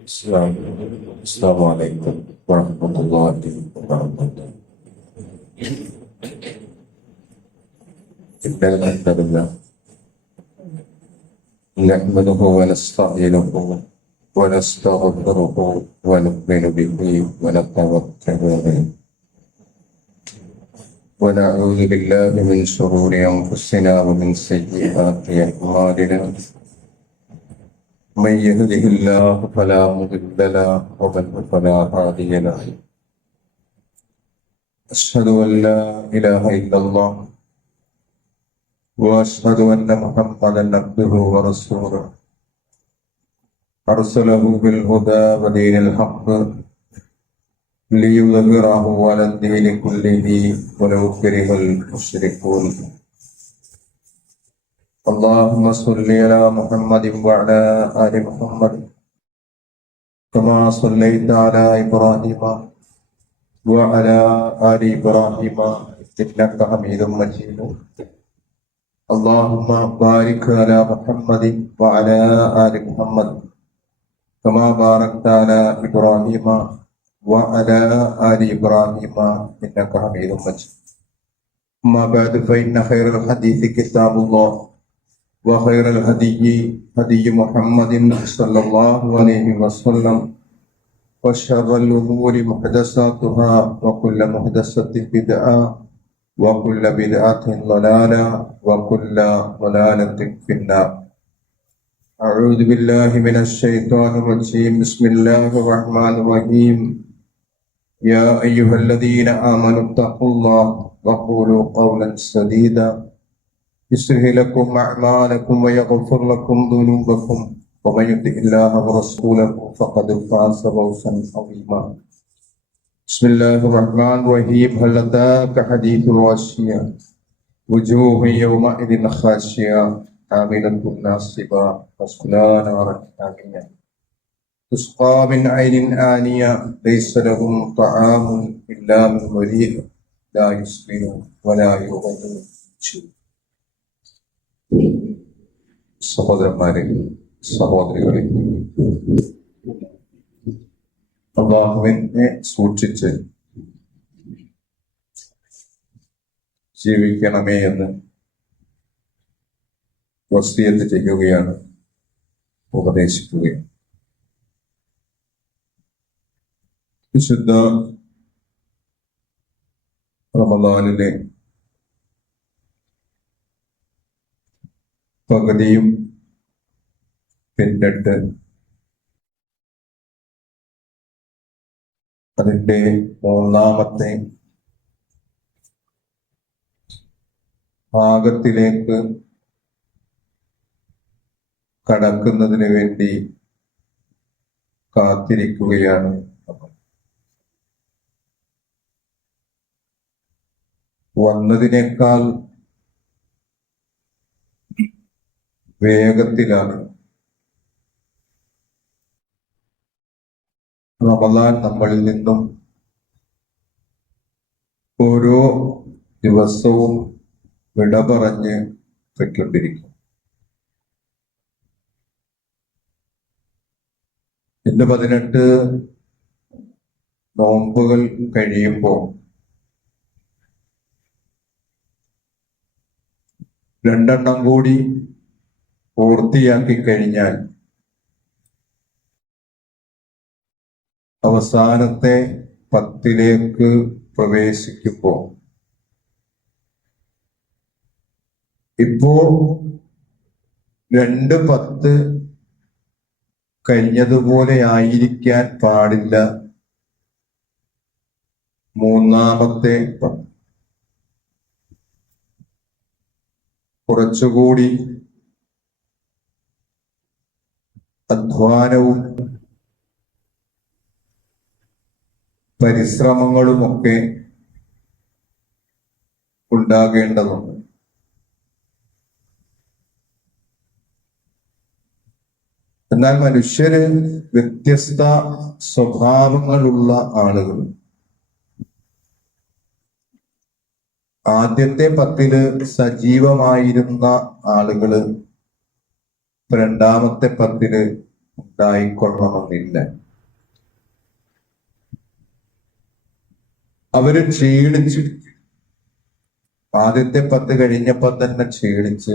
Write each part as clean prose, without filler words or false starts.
Assalamualaikum warahmatullahi wabarakatuh. Alhamdulillah. Nahmaduhu wa nasta'inuhu wa nastaghfiruhu wa nu'minu bihi wa natawakkalu alayhi. Wa na'udzu billahi min shururi anfusina wa min sayyiati a'malina. من يهده الله فلا مضل له ومن فلا هادي له. أشهد أن لا إله إلا الله وأشهد أن محمدا عبده ورسوله أرسله بالهدى ودين الحق ليظهره على الدين كله ولو كره المشركون. اللهم صل على محمد وعلى آل محمد كما صليت على إبراهيم وعلى آل إبراهيم إنك حميد مجيد. اللهم بارك على محمد وعلى آل محمد كما باركت على إبراهيم وعلى آل إبراهيم إنك حميد مجيد. أما بعد فإن خير الحديث كتاب الله وخير الهدي هدي محمد صلى الله عليه وسلم وشر الأمور محدثاتها وكل محدثة بدعة وكل بدعة ضلالة وكل ضلالة في النار. أعوذ بالله من الشيطان الرجيم. بسم الله الرحمن الرحيم. يا أيها الذين آمنوا اتقوا الله وقولوا قولا سديدا يصلح لكم أعمالكم ويغفر لكم ذنوبكم ومن يطع الله ورسوله فقد فاز فوزا عظيما. بسم الله الرحمن الرحيم. هل أتاك حديث الغاشية وجوه يومئذ خاشعة عاملة ناصبة تصلى نارا حامية تسقى من عين آنية ليس لهم طعام إلا من ضريع لا يسمن ولا يغني شيء. സഹോദരന്മാരെ, സഹോദരികളെ, അല്ലാഹുവിനെ സൂക്ഷിച്ച് ജീവിക്കണമേ എന്ന് വസിയത്ത് ചെയ്യുകയാണ്, ഉപദേശിക്കുകയാണ്. വിശുദ്ധ റമദാനിലെ പകുതിയും പിന്നിട്ട് അതിൻ്റെ മൂന്നാമത്തെ ഭാഗത്തിലേക്ക് കടക്കുന്നതിന് വേണ്ടി കാത്തിരിക്കുകയാണ്. വന്നതിനേക്കാൾ വേഗത്തിലാണ് റമദാൻ നമ്മളിൽ നിന്നും ഓരോ ദിവസവും വിട പറഞ്ഞ് പൊയ്ക്കൊണ്ടിരിക്കും. ഇന്ന് 18 നോമ്പുകൾ കഴിയുമ്പോൾ 2 കൂടി പൂർത്തിയാക്കി കഴിഞ്ഞാൽ അവസാനത്തെ 10 പ്രവേശിക്കുമ്പോൾ ഇപ്പോ 2 10 കഴിഞ്ഞതുപോലെ ആയിരിക്കാൻ പാടില്ല. മൂന്നാമത്തെ 10 കുറച്ചുകൂടി അധ്വാനവും പരിശ്രമങ്ങളുമൊക്കെ ഉണ്ടാകേണ്ടതുണ്ട്. എന്നാൽ മനുഷ്യര് വ്യത്യസ്ത സ്വഭാവങ്ങളുള്ള ആളുകൾ. ആദ്യത്തെ 10 സജീവമായിരുന്ന ആളുകള് രണ്ടാമത്തെ 10 ഉണ്ടായിക്കൊള്ളണമെന്നില്ല. അവര് ക്ഷീണിച്ചു. ആദ്യത്തെ 10 കഴിഞ്ഞപ്പോ തന്നെ ക്ഷീണിച്ച്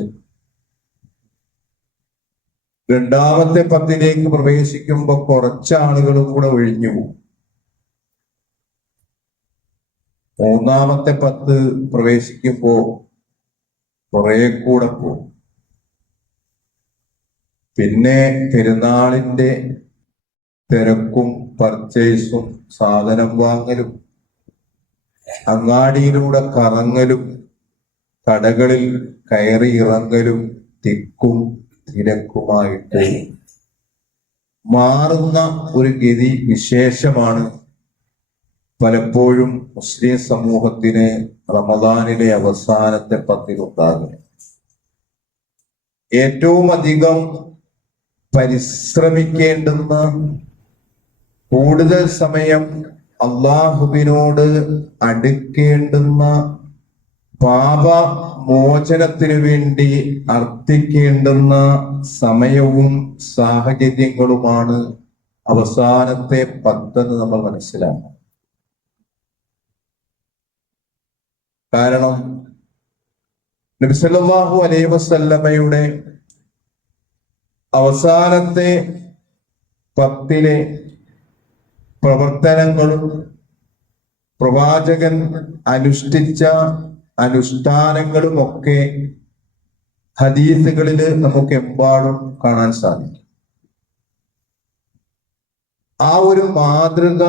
രണ്ടാമത്തെ 10ലേക്ക് പ്രവേശിക്കുമ്പോ കുറച്ചാളുകളും കൂടെ ഒഴിഞ്ഞു പോകും. മൂന്നാമത്തെ 10 പ്രവേശിക്കുമ്പോ കുറെ കൂടെ പോകും. പിന്നെ പെരുന്നാളിന്റെ തിരക്കും പർച്ചേസും സാധനം വാങ്ങലും അങ്ങാടിയിലൂടെ കറങ്ങലും കടകളിൽ കയറി ഇറങ്ങലും തിക്കും തിരക്കുമായിട്ട് മാറുന്ന ഒരു ഗതി വിശേഷമാണ് പലപ്പോഴും മുസ്ലിം സമൂഹത്തിന് റമദാനിലെ അവസാനത്തെ 10 ഉണ്ടാകുന്നത്. ഏറ്റവും അധികം പരിശ്രമിക്കേണ്ടുന്ന, കൂടുതൽ സമയം അള്ളാഹുവിനോട് അടുക്കേണ്ടുന്ന, പാപമോചനത്തിനു വേണ്ടി അർത്ഥിക്കേണ്ടുന്ന സമയവും സാഹചര്യങ്ങളുമാണ് അവസാനത്തെ 10 എന്ന് നമ്മൾ മനസ്സിലാക്കണം. കാരണം നബി സല്ലല്ലാഹു അലൈഹി വസല്ലമയുടെ അവസാനത്തെ 10 പ്രവർത്തനങ്ങളും പ്രവാചകൻ അനുഷ്ഠിച്ച അനുഷ്ഠാനങ്ങളും ഒക്കെ ഹദീസുകളിൽ നമുക്ക് എമ്പാടും കാണാൻ സാധിക്കും. ആ ഒരു മാതൃക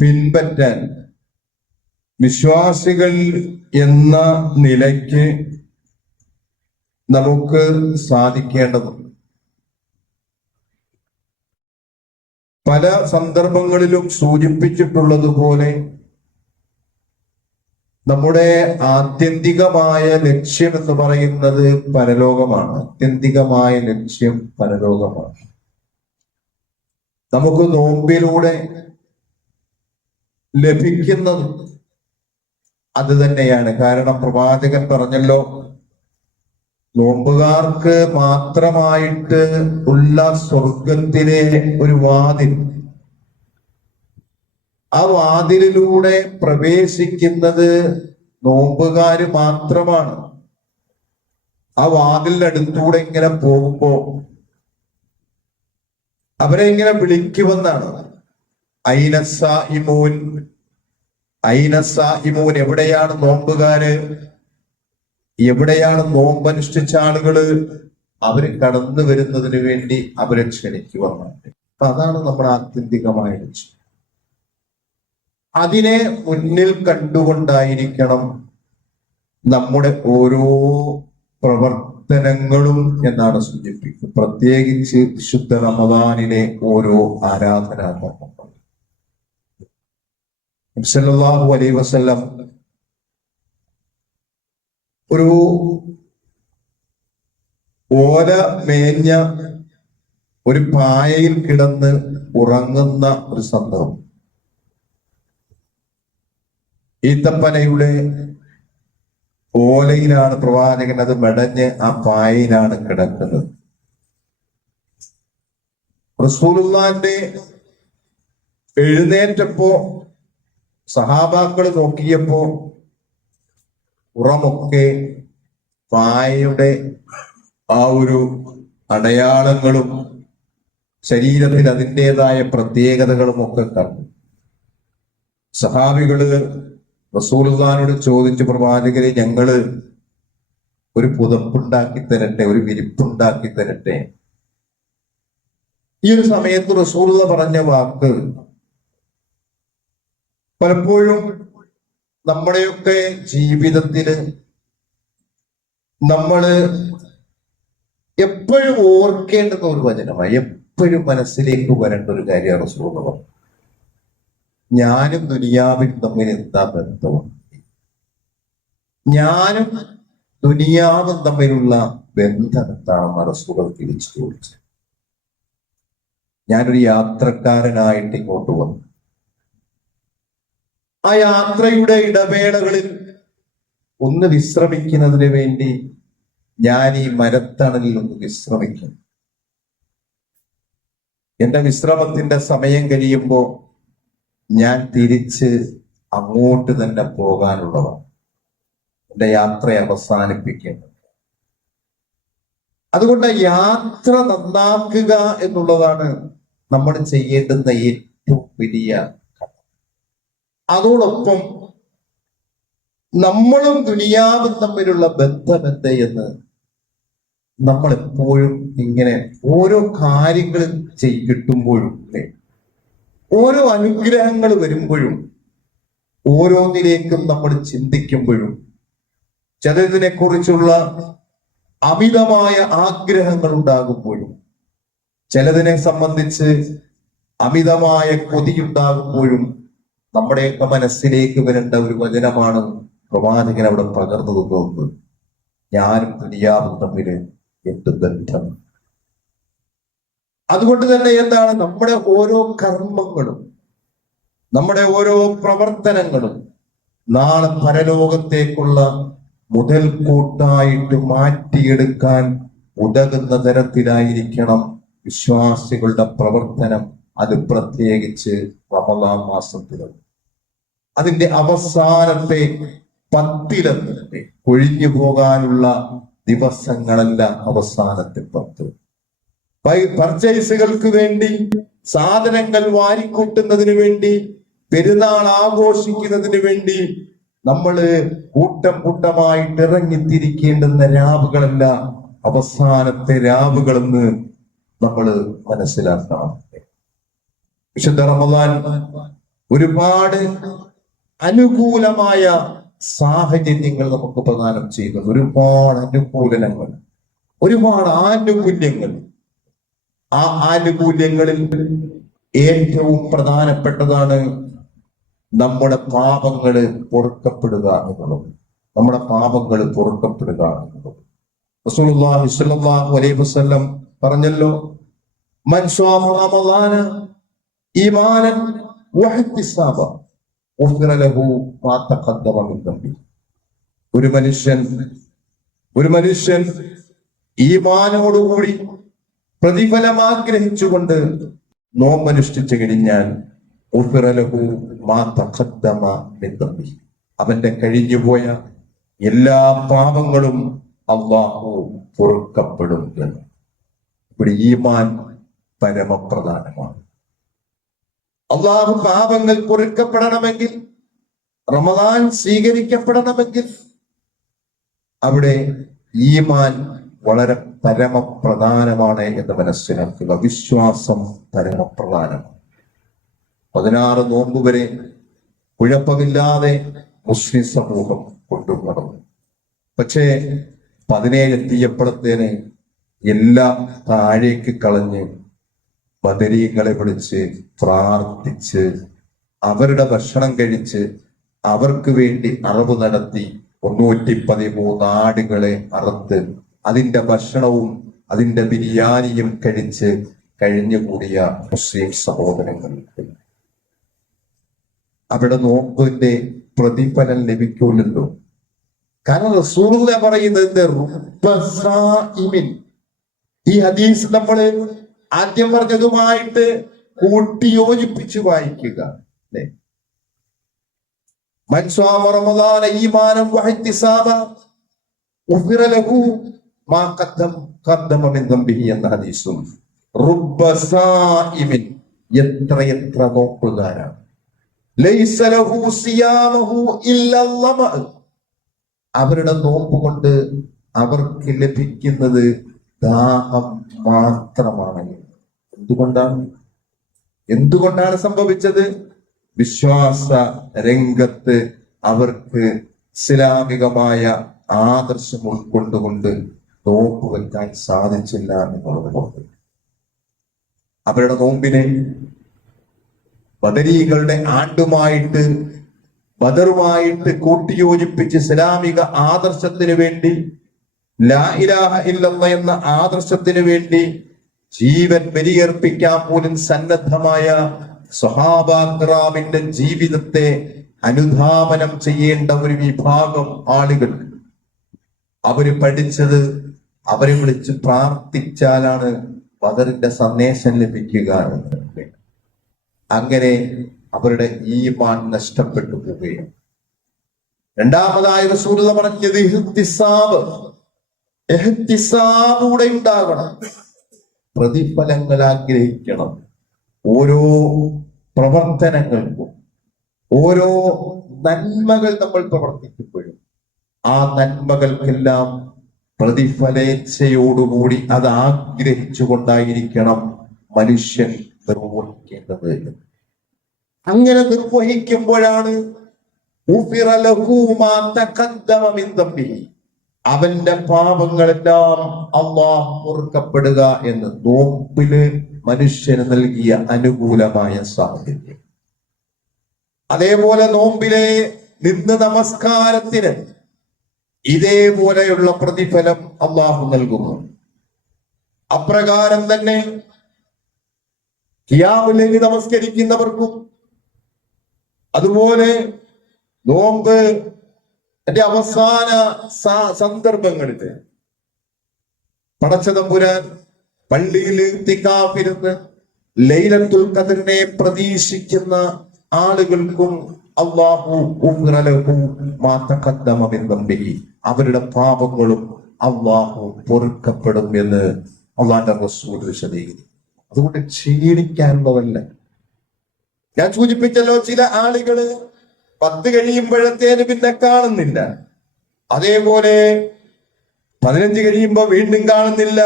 പിൻപറ്റാൻ വിശ്വാസികൾ എന്ന നിലയ്ക്ക് നമുക്ക് സാധിക്കേണ്ടതുണ്ട്. പല സന്ദർഭങ്ങളിലും സൂചിപ്പിച്ചിട്ടുള്ളതുപോലെ നമ്മുടെ ആത്യന്തികമായ ലക്ഷ്യം എന്ന് പറയുന്നത് പരലോകമാണ്. ആത്യന്തികമായ ലക്ഷ്യം പരലോകമാണ്. നമുക്ക് നോമ്പിലൂടെ ലഭിക്കുന്നത് അത് തന്നെയാണ്. കാരണം പ്രവാചകൻ പറഞ്ഞല്ലോ, നോമ്പുകാർക്ക് മാത്രമായിട്ട് ഉള്ള സ്വർഗത്തിലെ ഒരു വാതിൽ, ആ വാതിലിലൂടെ പ്രവേശിക്കുന്നത് നോമ്പുകാര് മാത്രമാണ്. ആ വാതിലിന്റെ അടുത്തൂടെ ഇങ്ങനെ പോകുമ്പോ അവരെ ഇങ്ങനെ വിളിക്കുമെന്നാണ്, ഐനസായിമൂൻ, ഐനസായിമൂൻ, എവിടെയാണ് നോമ്പുകാര്, എവിടെയാണ് നോമ്പനുഷ്ഠിച്ച ആളുകള്? അവര് കടന്നു വരുന്നതിന് വേണ്ടി അവരെ ക്ഷണിക്കുവാനാണ്. അപ്പൊ അതാണ് നമ്മുടെ ആത്യന്തികമായ ലക്ഷ്യം. അതിനെ മുന്നിൽ കണ്ടുകൊണ്ടായിരിക്കണം നമ്മുടെ ഓരോ പ്രവർത്തനങ്ങളും എന്നാണ് സൂചിപ്പിക്കുന്നത്. പ്രത്യേകിച്ച് വിശുദ്ധ റമദാനിലെ ഓരോ ആരാധനാകർമ്മങ്ങളും. നബി സല്ലല്ലാഹു അലൈഹി വസല്ലം ഒരു ഓല മേഞ്ഞ ഒരു പായയിൽ കിടന്ന് ഉറങ്ങുന്ന ഒരു സന്ദർഭം. ഈത്തപ്പനയുടെ ഓലയിലാണ് പ്രവാചകൻ അത് മെടഞ്ഞ് ആ പായയിലാണ് കിടക്കുന്നത്. റസൂലുള്ളാഹിന്റെ എഴുന്നേറ്റപ്പോ സഹാബാക്കൾ നോക്കിയപ്പോ പുറമൊക്കെ പായയുടെ ആ ഒരു അടയാളങ്ങളും ശരീരത്തിൽ അതിൻ്റെതായ പ്രത്യേകതകളും ഒക്കെ കണ്ടു. സഹാബികള് റസൂലുള്ളാഹിനോട് ചോദിച്ചു, പ്രവാചകരെ, ഞങ്ങള് ഒരു പുതപ്പുണ്ടാക്കി തരട്ടെ, ഒരു വിരിപ്പുണ്ടാക്കി തരട്ടെ? ഈ ഒരു സമയത്ത് റസൂലുള്ളാഹി പറഞ്ഞ വാക്ക് പലപ്പോഴും നമ്മുടെയൊക്കെ ജീവിതത്തില് നമ്മള് എപ്പോഴും ഓർക്കേണ്ടുന്ന ഒരു വചനമായി, എപ്പോഴും മനസ്സിലേക്ക് വരേണ്ട ഒരു കാര്യമാണ് റസൂലുള്ളാഹി പറഞ്ഞത്. ഞാനും ദുനിയാവും തമ്മിൽ എന്താ ബന്ധമാണ്? ഞാനും ദുനിയാവും തമ്മിലുള്ള ബന്ധം എന്താണെന്ന് റസൂലുള്ളാഹി തിരിച്ചു ചോദിച്ചു. ഞാനൊരു യാത്രക്കാരനായിട്ട് ഇങ്ങോട്ട് വന്നു. ആ യാത്രയുടെ ഇടവേളകളിൽ ഒന്ന് വിശ്രമിക്കുന്നതിന് വേണ്ടി ഞാൻ ഈ മരത്തണലിൽ ഒന്ന് വിശ്രമിക്കും. എന്റെ വിശ്രമത്തിന്റെ സമയം കഴിയുമ്പോൾ ഞാൻ തിരിച്ച് അങ്ങോട്ട് തന്നെ പോകാനുള്ളതാണ്. എന്റെ യാത്ര അവസാനിപ്പിക്കേണ്ടത്. അതുകൊണ്ട് യാത്ര നന്നാക്കുക എന്നുള്ളതാണ് നമ്മൾ ചെയ്യേണ്ടുന്ന ഏറ്റവും വലിയ. അതോടൊപ്പം നമ്മളും ദുനിയാവും തമ്മിലുള്ള ബന്ധം എന്ന് നമ്മൾ എപ്പോഴും ഇങ്ങനെ ഓരോ കാര്യങ്ങൾ കിട്ടുമ്പോഴും, ഓരോ അനുഗ്രഹങ്ങൾ വരുമ്പോഴും, ഓരോന്നിലേക്കും നമ്മൾ ചിന്തിക്കുമ്പോഴും, ചിലതിനെ കുറിച്ചുള്ള അമിതമായ ആഗ്രഹങ്ങൾ ഉണ്ടാകുമ്പോഴും, ചിലതിനെ സംബന്ധിച്ച് അമിതമായ കൊതിയുണ്ടാകുമ്പോഴും നമ്മുടെയൊക്കെ മനസ്സിലേക്ക് വരേണ്ട ഒരു വചനമാണ് പ്രവാചകൻ അവിടെ പകർന്നു തന്നത്. ഞാനും ദുനിയാവും തമ്മിൽ എന്ത് ബന്ധം. അതുകൊണ്ട് തന്നെ എന്താണ് നമ്മുടെ ഓരോ കർമ്മങ്ങളും, നമ്മുടെ ഓരോ പ്രവർത്തനങ്ങളും നാളെ പരലോകത്തേക്കുള്ള മുതൽക്കൂട്ടായിട്ട് മാറ്റിയെടുക്കാൻ ഉതകുന്ന തരത്തിലായിരിക്കണം വിശ്വാസികളുടെ പ്രവർത്തനം. അത് പ്രത്യേകിച്ച് റമളാൻ മാസത്തിലും അതിന്റെ അവസാനത്തെ 10 ഒഴിഞ്ഞു പോകാനുള്ള ദിവസങ്ങളല്ല അവസാനത്തെ 10. പർച്ചേസുകൾക്ക് വേണ്ടി, സാധനങ്ങൾ വാരിക്കൂട്ടുന്നതിന് വേണ്ടി, പെരുന്നാൾ ആഘോഷിക്കുന്നതിന് വേണ്ടി നമ്മള് കൂട്ടം കൂട്ടമായിട്ട് ഇറങ്ങിത്തിരിക്കേണ്ടുന്ന രാവുകളല്ല അവസാനത്തെ രാവുകളെന്ന് നമ്മൾ മനസ്സിലാക്കണം. വിശുദ്ധ റമളാൻ ഒരുപാട് അനുകൂലമായ സാഹചര്യങ്ങൾ നമുക്ക് പ്രദാനം ചെയ്യുന്നു. ഒരുപാട് അനുകൂലനങ്ങൾ, ഒരുപാട് ആനുകൂല്യങ്ങൾ. ആ ആനുകൂല്യങ്ങളിൽ ഏറ്റവും പ്രധാനപ്പെട്ടതാണ് നമ്മുടെ പാപങ്ങൾ പൊറുക്കപ്പെടുക എന്നുള്ളത്. നമ്മുടെ പാപങ്ങൾ പൊറുക്കപ്പെടുക എന്നുള്ളത് റസൂലുള്ളാഹി സ്വല്ലല്ലാഹു അലൈഹി വസല്ലം പറഞ്ഞല്ലോ, മൻ സ്വാമ റമളാന ഈമാനൻ വഹ്തിസാബ ഗുഫിറ ലഹു മാ തഖദ്ദമ മിൻ ദംബി. ഒരു മനുഷ്യൻ ഈമാനോടുകൂടി പ്രതിഫലം ആഗ്രഹിച്ചുകൊണ്ട് നോമ്പനുഷ്ഠിച്ചു കഴിഞ്ഞാൽ ഗുഫിറ ലഹു മാ തഖദ്ദമ മിൻ ദംബി, അവന്റെ കഴിഞ്ഞുപോയ എല്ലാ പാപങ്ങളും അല്ലാഹു പൊറുക്കപ്പെടും എന്ന്. ഇവിടെ ഈമാൻ പരമപ്രധാനമാണ്. അല്ലാഹു പാപങ്ങൾ പൊറുക്കപ്പെടണമെങ്കിൽ, റമളാൻ സ്വീകരിക്കപ്പെടണമെങ്കിൽ അവിടെ ഈമാൻ വളരെ പരമപ്രധാനമാണ് എന്ന് മനസ്സിലാക്കുക. വിശ്വാസം പരമപ്രധാനമാണ്. 16 നോമ്പ് വരെ കുഴപ്പമില്ലാതെ മുസ്ലിം സമൂഹം കൊണ്ടുനടന്നു. പക്ഷേ 17 എത്തിയപ്പോഴത്തേന് എല്ലാം താഴേക്ക് കളഞ്ഞ് ബദരീങ്ങളെ വിളിച്ച് പ്രാർത്ഥിച്ച് അവരുടെ ഭക്ഷണം കഴിച്ച് അവർക്ക് വേണ്ടി അറവ് നടത്തി 313 ആടുകളെ അറുത്ത് അതിന്റെ ഭക്ഷണവും അതിന്റെ ബിരിയാണിയും കഴിച്ച് കഴിഞ്ഞുകൂടിയ മുസ്ലിം സഹോദരങ്ങൾക്ക് അവിടെ നോമ്പിന്റെ പ്രതിഫലം ലഭിക്കൂലല്ലോ. കാരണം റസൂലുള്ളാഹി പറയുന്നത് ഈ ഹദീസ് നമ്മൾ ആദ്യം പറഞ്ഞതുമായിട്ട് കൂട്ടിയോജിപ്പിച്ച് വായിക്കുക. അല്ലെ, മൻ സ്വാമ റമളാന ഈമാനൻ വഹ്തിസാബ ഗുഫിറ ലഹു മാ ഖദ്ദമ മിൻ ദംബിഹി എന്ന ഹദീസും റുബ്ബ സായിമിൻ, എത്ര നോമ്പുകാരാണ്, ലൈസ ലഹു സിയാമഹു ഇല്ല ലമ, അവരുടെ നോമ്പ് കൊണ്ട് അവർക്ക് ലഭിക്കുന്നത് ദാഹം മാത്രമാണ്. എന്തുകൊണ്ടാണ് സംഭവിച്ചത്? വിശ്വാസ രംഗത്ത് അവർക്ക് ഇസ്ലാമികമായ ആദർശം ഉൾക്കൊണ്ടുകൊണ്ട് നോമ്പ് വെക്കാൻ സാധിച്ചില്ല എന്നുള്ളത്. അവരുടെ നോമ്പിനെ ബദരീകളുടെ ആണ്ടുമായിട്ട്, ബദറുമായിട്ട് കൂട്ടിയോജിപ്പിച്ച് ഇസ്ലാമിക ആദർശത്തിന് വേണ്ടി, ലാ ഇലാഹ ഇല്ലല്ലാഹ് എന്ന ആദർശത്തിന് വേണ്ടി ജീവൻ ബലിയർപ്പിക്കാൻ പോലും സന്നദ്ധമായ സ്വഹാബാക്രാമിന്റെ ജീവിതത്തെ അനുധാവനം ചെയ്യേണ്ട ഒരു വിഭാഗം ആളുകൾ, അവര് പഠിച്ചത് അവരെ വിളിച്ച് പ്രാർത്ഥിച്ചാലാണ് ബദറിന്റെ സന്ദേശം ലഭിക്കുക എന്നുണ്ട്. അങ്ങനെ അവരുടെ ഈമാൻ നഷ്ടപ്പെട്ടു പോവുകയാണ്. രണ്ടാമതായി റസൂലുള്ളാഹി പറഞ്ഞത് ഇഹ്തിസാബ് ഉണ്ടാകണം, പ്രതിഫലങ്ങൾ ആഗ്രഹിക്കണം. ഓരോ പ്രവർത്തനങ്ങൾക്കും, ഓരോ നന്മകൾ നമ്മൾ പ്രവർത്തിക്കുമ്പോഴും ആ നന്മകൾക്കെല്ലാം പ്രതിഫലേച്ഛയോടുകൂടി അത് ആഗ്രഹിച്ചുകൊണ്ടായിരിക്കണം മനുഷ്യൻ നിർവഹിക്കേണ്ടത്. അങ്ങനെ നിർവഹിക്കുമ്പോഴാണ് അവന്റെ പാപങ്ങളെല്ലാം അല്ലാഹു പൊറുക്കപ്പെടുക എന്ന് നോമ്പില് മനുഷ്യന് നൽകിയ അനുകൂലമായ സാഹചര്യം. അതേപോലെ നോമ്പിലെ നിന്ന് നമസ്കാരത്തിന് ഇതേപോലെയുള്ള പ്രതിഫലം അല്ലാഹു നൽകുന്നു. അപ്രകാരം തന്നെ ഖിയാമുൽ ലൈൽ നമസ്കരിക്കുന്നവർക്കും അതുപോലെ നോമ്പ് അവസാന സന്ദർഭങ്ങളിൽ പടച്ചതമ്പുരാൻ പള്ളിയിൽ ഇത്തികാഫിരുന്ന് ലൈലത്തുൽ ഖദറിനെ പ്രതീക്ഷിക്കുന്ന ആളുകൾക്കും അല്ലാഹു അവരുടെ പാപങ്ങളും അല്ലാഹു പൊറുക്കപ്പെടും എന്ന് അല്ലാഹുവിന്റെ റസൂൽ വിശദീകരിക്കുന്നു. അതുകൊണ്ട് ക്ഷീണിക്കാനുള്ളതല്ല. ഞാൻ സൂചിപ്പിച്ചല്ലോ, ചില ആളുകള് 10 കഴിയുമ്പോഴത്തേന് പിന്നെ കാണുന്നില്ല, അതേപോലെ 15 കഴിയുമ്പോ വീണ്ടും കാണുന്നില്ല,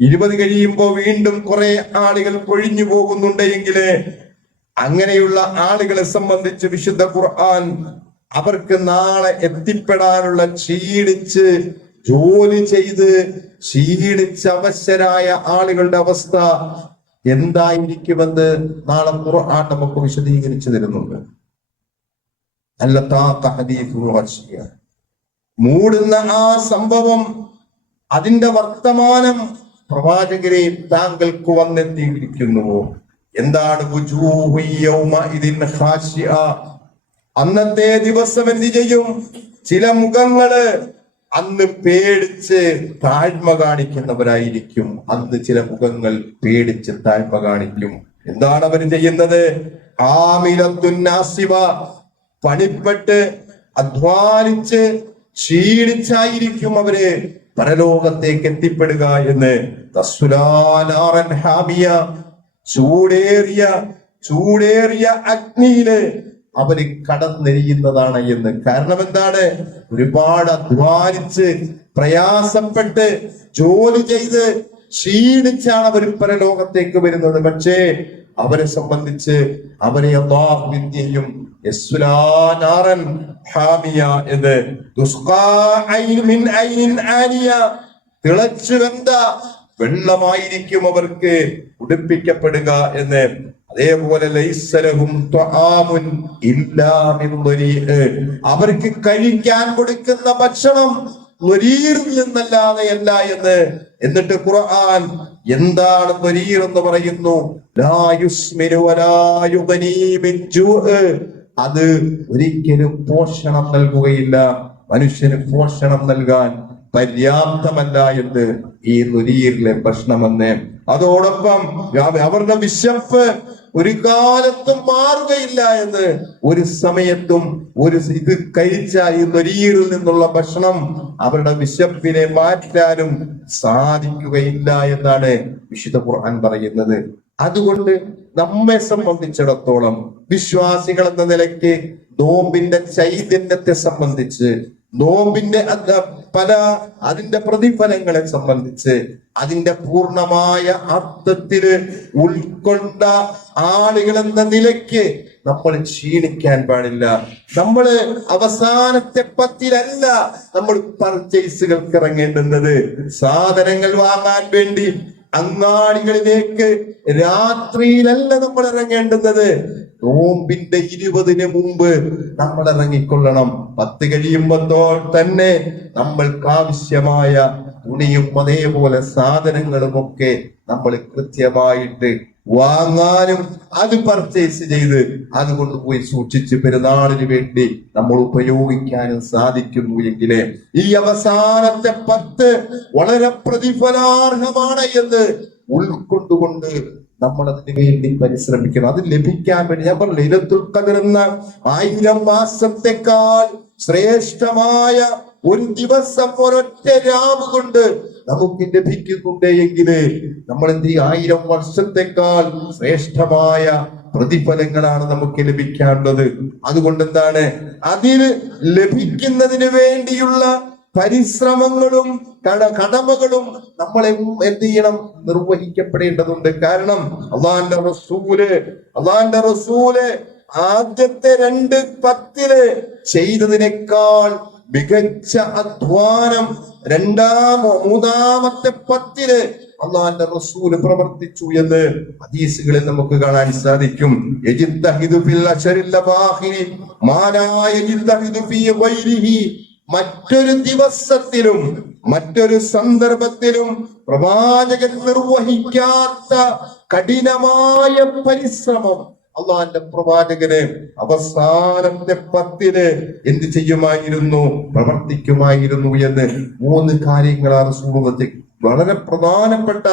20 കഴിയുമ്പോ വീണ്ടും കുറെ ആളുകൾ കൊഴിഞ്ഞു പോകുന്നുണ്ടെങ്കില് അങ്ങനെയുള്ള ആളുകളെ സംബന്ധിച്ച് വിശുദ്ധ ഖുർആൻ അവർക്ക് നാളെ എത്തിപ്പെടാനുള്ള ക്ഷീണിച്ച് ജോലി ചെയ്ത് ക്ഷീണിച്ച് അവശരായ ആളുകളുടെ അവസ്ഥ എന്തായിരിക്കുമെന്ന് നാളെ ഖുർആൻ നമുക്ക് വിശദീകരിച്ചു തരുന്നുണ്ട്. മൂടുന്ന ആ സംഭവം, അതിന്റെ വർത്തമാനം പ്രവാചകരെ താങ്കൾക്ക് വന്നെത്തിയിരിക്കുന്നുവോ? എന്താണ്? അന്നത്തെ ദിവസം എന്ത് ചെയ്യും? ചില മുഖങ്ങള് അന്ന് പേടിച്ച് താഴ്മ കാണിക്കുന്നവരായിരിക്കും. അന്ന് ചില മുഖങ്ങൾ പേടിച്ച് താഴ്മ കാണിക്കും. എന്താണ് അവർ ചെയ്യുന്നത്? ആമിലത്തുന്നാസിവ, പണിപ്പെട്ട് അധ്വാനിച്ച് ക്ഷീണിച്ചായിരിക്കും അവര് പരലോകത്തേക്ക് എത്തിപ്പെടുക എന്ന്. തസ്സുലാനാറൻ ഹാമിയ, ചൂടേറിയ അഗ്നിയില് അവര് കടന്നെരിയുന്നതാണ് എന്ന്. കാരണം എന്താണ്? ഒരുപാട് അധ്വാനിച്ച് പ്രയാസപ്പെട്ട് ജോലി ചെയ്ത് ക്ഷീണിച്ചാണ് അവർ പരലോകത്തേക്ക് വരുന്നത്. പക്ഷേ അവരെ സംബന്ധിച്ച് അവരെ അല്ലാഹുവിന്റെയും എന്ന് തിളച്ചു വെന്ത വെള്ളമായിരിക്കും അവർക്ക് ഉടുപ്പിക്കപ്പെടുക എന്ന്. അതേപോലെ അവർക്ക് കഴിക്കാൻ കൊടുക്കുന്ന ഭക്ഷണം ത്വരീറിൽ നിന്നല്ലാതെയല്ല എന്ന്. എന്നിട്ട് ഖുർആൻ എന്താണ് ത്വരീർ എന്ന് പറയുന്നു? അത് ഒരിക്കലും പോഷണം നൽകുകയില്ല, മനുഷ്യന് പോഷണം നൽകാൻ പര്യാപ്തമല്ല എന്ന് ഈ ത്വരീറിലെ ഭക്ഷണമെന്ന്. അതോടൊപ്പം അവരുടെ വിശപ്പ് ഒരു കാലത്തും മാറുകയില്ല എന്ന്. ഒരു സമയത്തും ഇത് കഴിച്ചാൽ ഈ ത്വരീറിൽ നിന്നുള്ള ഭക്ഷണം അവരുടെ വിശപ്പിനെ മാറ്റാനും സാധിക്കുകയില്ല എന്നാണ് വിശുദ്ധ ഖുർആൻ പറയുന്നത്. അതുകൊണ്ട് നമ്മെ സംബന്ധിച്ചിടത്തോളം വിശ്വാസികൾ എന്ന നിലയ്ക്ക് നോമ്പിന്റെ ചൈതന്യത്തെ സംബന്ധിച്ച്, നോമ്പിന്റെ അതിന്റെ പ്രതിഫലങ്ങളെ സംബന്ധിച്ച്, അതിന്റെ പൂർണ്ണമായ അർത്ഥത്തില് ഉൾക്കൊണ്ട ആളുകൾ എന്ന നിലയ്ക്ക് നമ്മൾ ക്ഷീണിക്കാൻ പാടില്ല. നമ്മള് അവസാനത്തെ 10-ലല്ല നമ്മൾ പർച്ചേസുകൾക്ക് ഇറങ്ങേണ്ടുന്നത്. സാധനങ്ങൾ വാങ്ങാൻ വേണ്ടി അങ്ങാടികളിലേക്ക് രാത്രിയിലല്ല നമ്മൾ ഇറങ്ങേണ്ടുന്നത്. നോമ്പിന്റെ 20-ന് മുമ്പ് നമ്മൾ ഇറങ്ങിക്കൊള്ളണം. 10 കഴിയുമ്പോൾ തന്നെ നമ്മൾക്ക് ആവശ്യമായ തുണിയും അതേപോലെ സാധനങ്ങളും ഒക്കെ നമ്മൾ കൃത്യമായിട്ട് വാങ്ങാനും അത് പർച്ചേസ് ചെയ്ത് അത് കൊണ്ടുപോയി സൂക്ഷിച്ച് പെരുന്നാളിന് വേണ്ടി നമ്മൾ ഉപയോഗിക്കാനും സാധിക്കുന്നു എങ്കിലേ ഈ അവസാനത്തെ 10 വളരെ പ്രതിഫലാർഹമാണ് എന്ന് ഉൾക്കൊണ്ടുകൊണ്ട് നമ്മൾ അതിനു വേണ്ടി പരിശ്രമിക്കണം. അത് ലഭിക്കാൻ വേണ്ടി ഞാൻ പറഞ്ഞു, ലൈലത്തുൽ ഖദ്ർ എന്ന 1000 മാസത്തെക്കാൾ ശ്രേഷ്ഠമായ ഒരു ദിവസം ഒരൊറ്റ രാവ് കൊണ്ട് നമുക്ക് ലഭിക്കുന്നുണ്ട് എങ്കിൽ നമ്മൾ എന്ത് ചെയ്യും? 1000 വർഷത്തെക്കാൾ ശ്രേഷ്ഠമായ പ്രതിഫലങ്ങളാണ് നമുക്ക് ലഭിക്കാനുള്ളത്. അതുകൊണ്ട് എന്താണ്, അതിന് ലഭിക്കുന്നതിന് വേണ്ടിയുള്ള പരിശ്രമങ്ങളും കടമകളും നമ്മളെ എന്ത് ചെയ്യണം? നിർവഹിക്കപ്പെടേണ്ടതുണ്ട്. കാരണം അള്ളാന്റെ റസൂല് ആദ്യത്തെ 2 ചെയ്തതിനേക്കാൾ മികച്ച അധ്വാനം മൂന്നാമത്തെ 10 അള്ളാന്റെ റസൂല് പ്രവർത്തിച്ചു എന്ന് ഹദീസുകളിൽ നമുക്ക് കാണാൻ സാധിക്കും. മറ്റൊരു ദിവസത്തിലും മറ്റൊരു സന്ദർഭത്തിലും പ്രവാചകൻ നിർവഹിക്കാത്ത കഠിനമായ പരിശ്രമം അള്ളാന്റെ പ്രവാചകന് അവസാനത്തെ 10 എന്ത് ചെയ്യുമായിരുന്നു? പ്രവർത്തിക്കുമായിരുന്നു എന്ന് 3 കാര്യങ്ങളാണ് റസൂലുള്ളാഹി വളരെ പ്രധാനപ്പെട്ട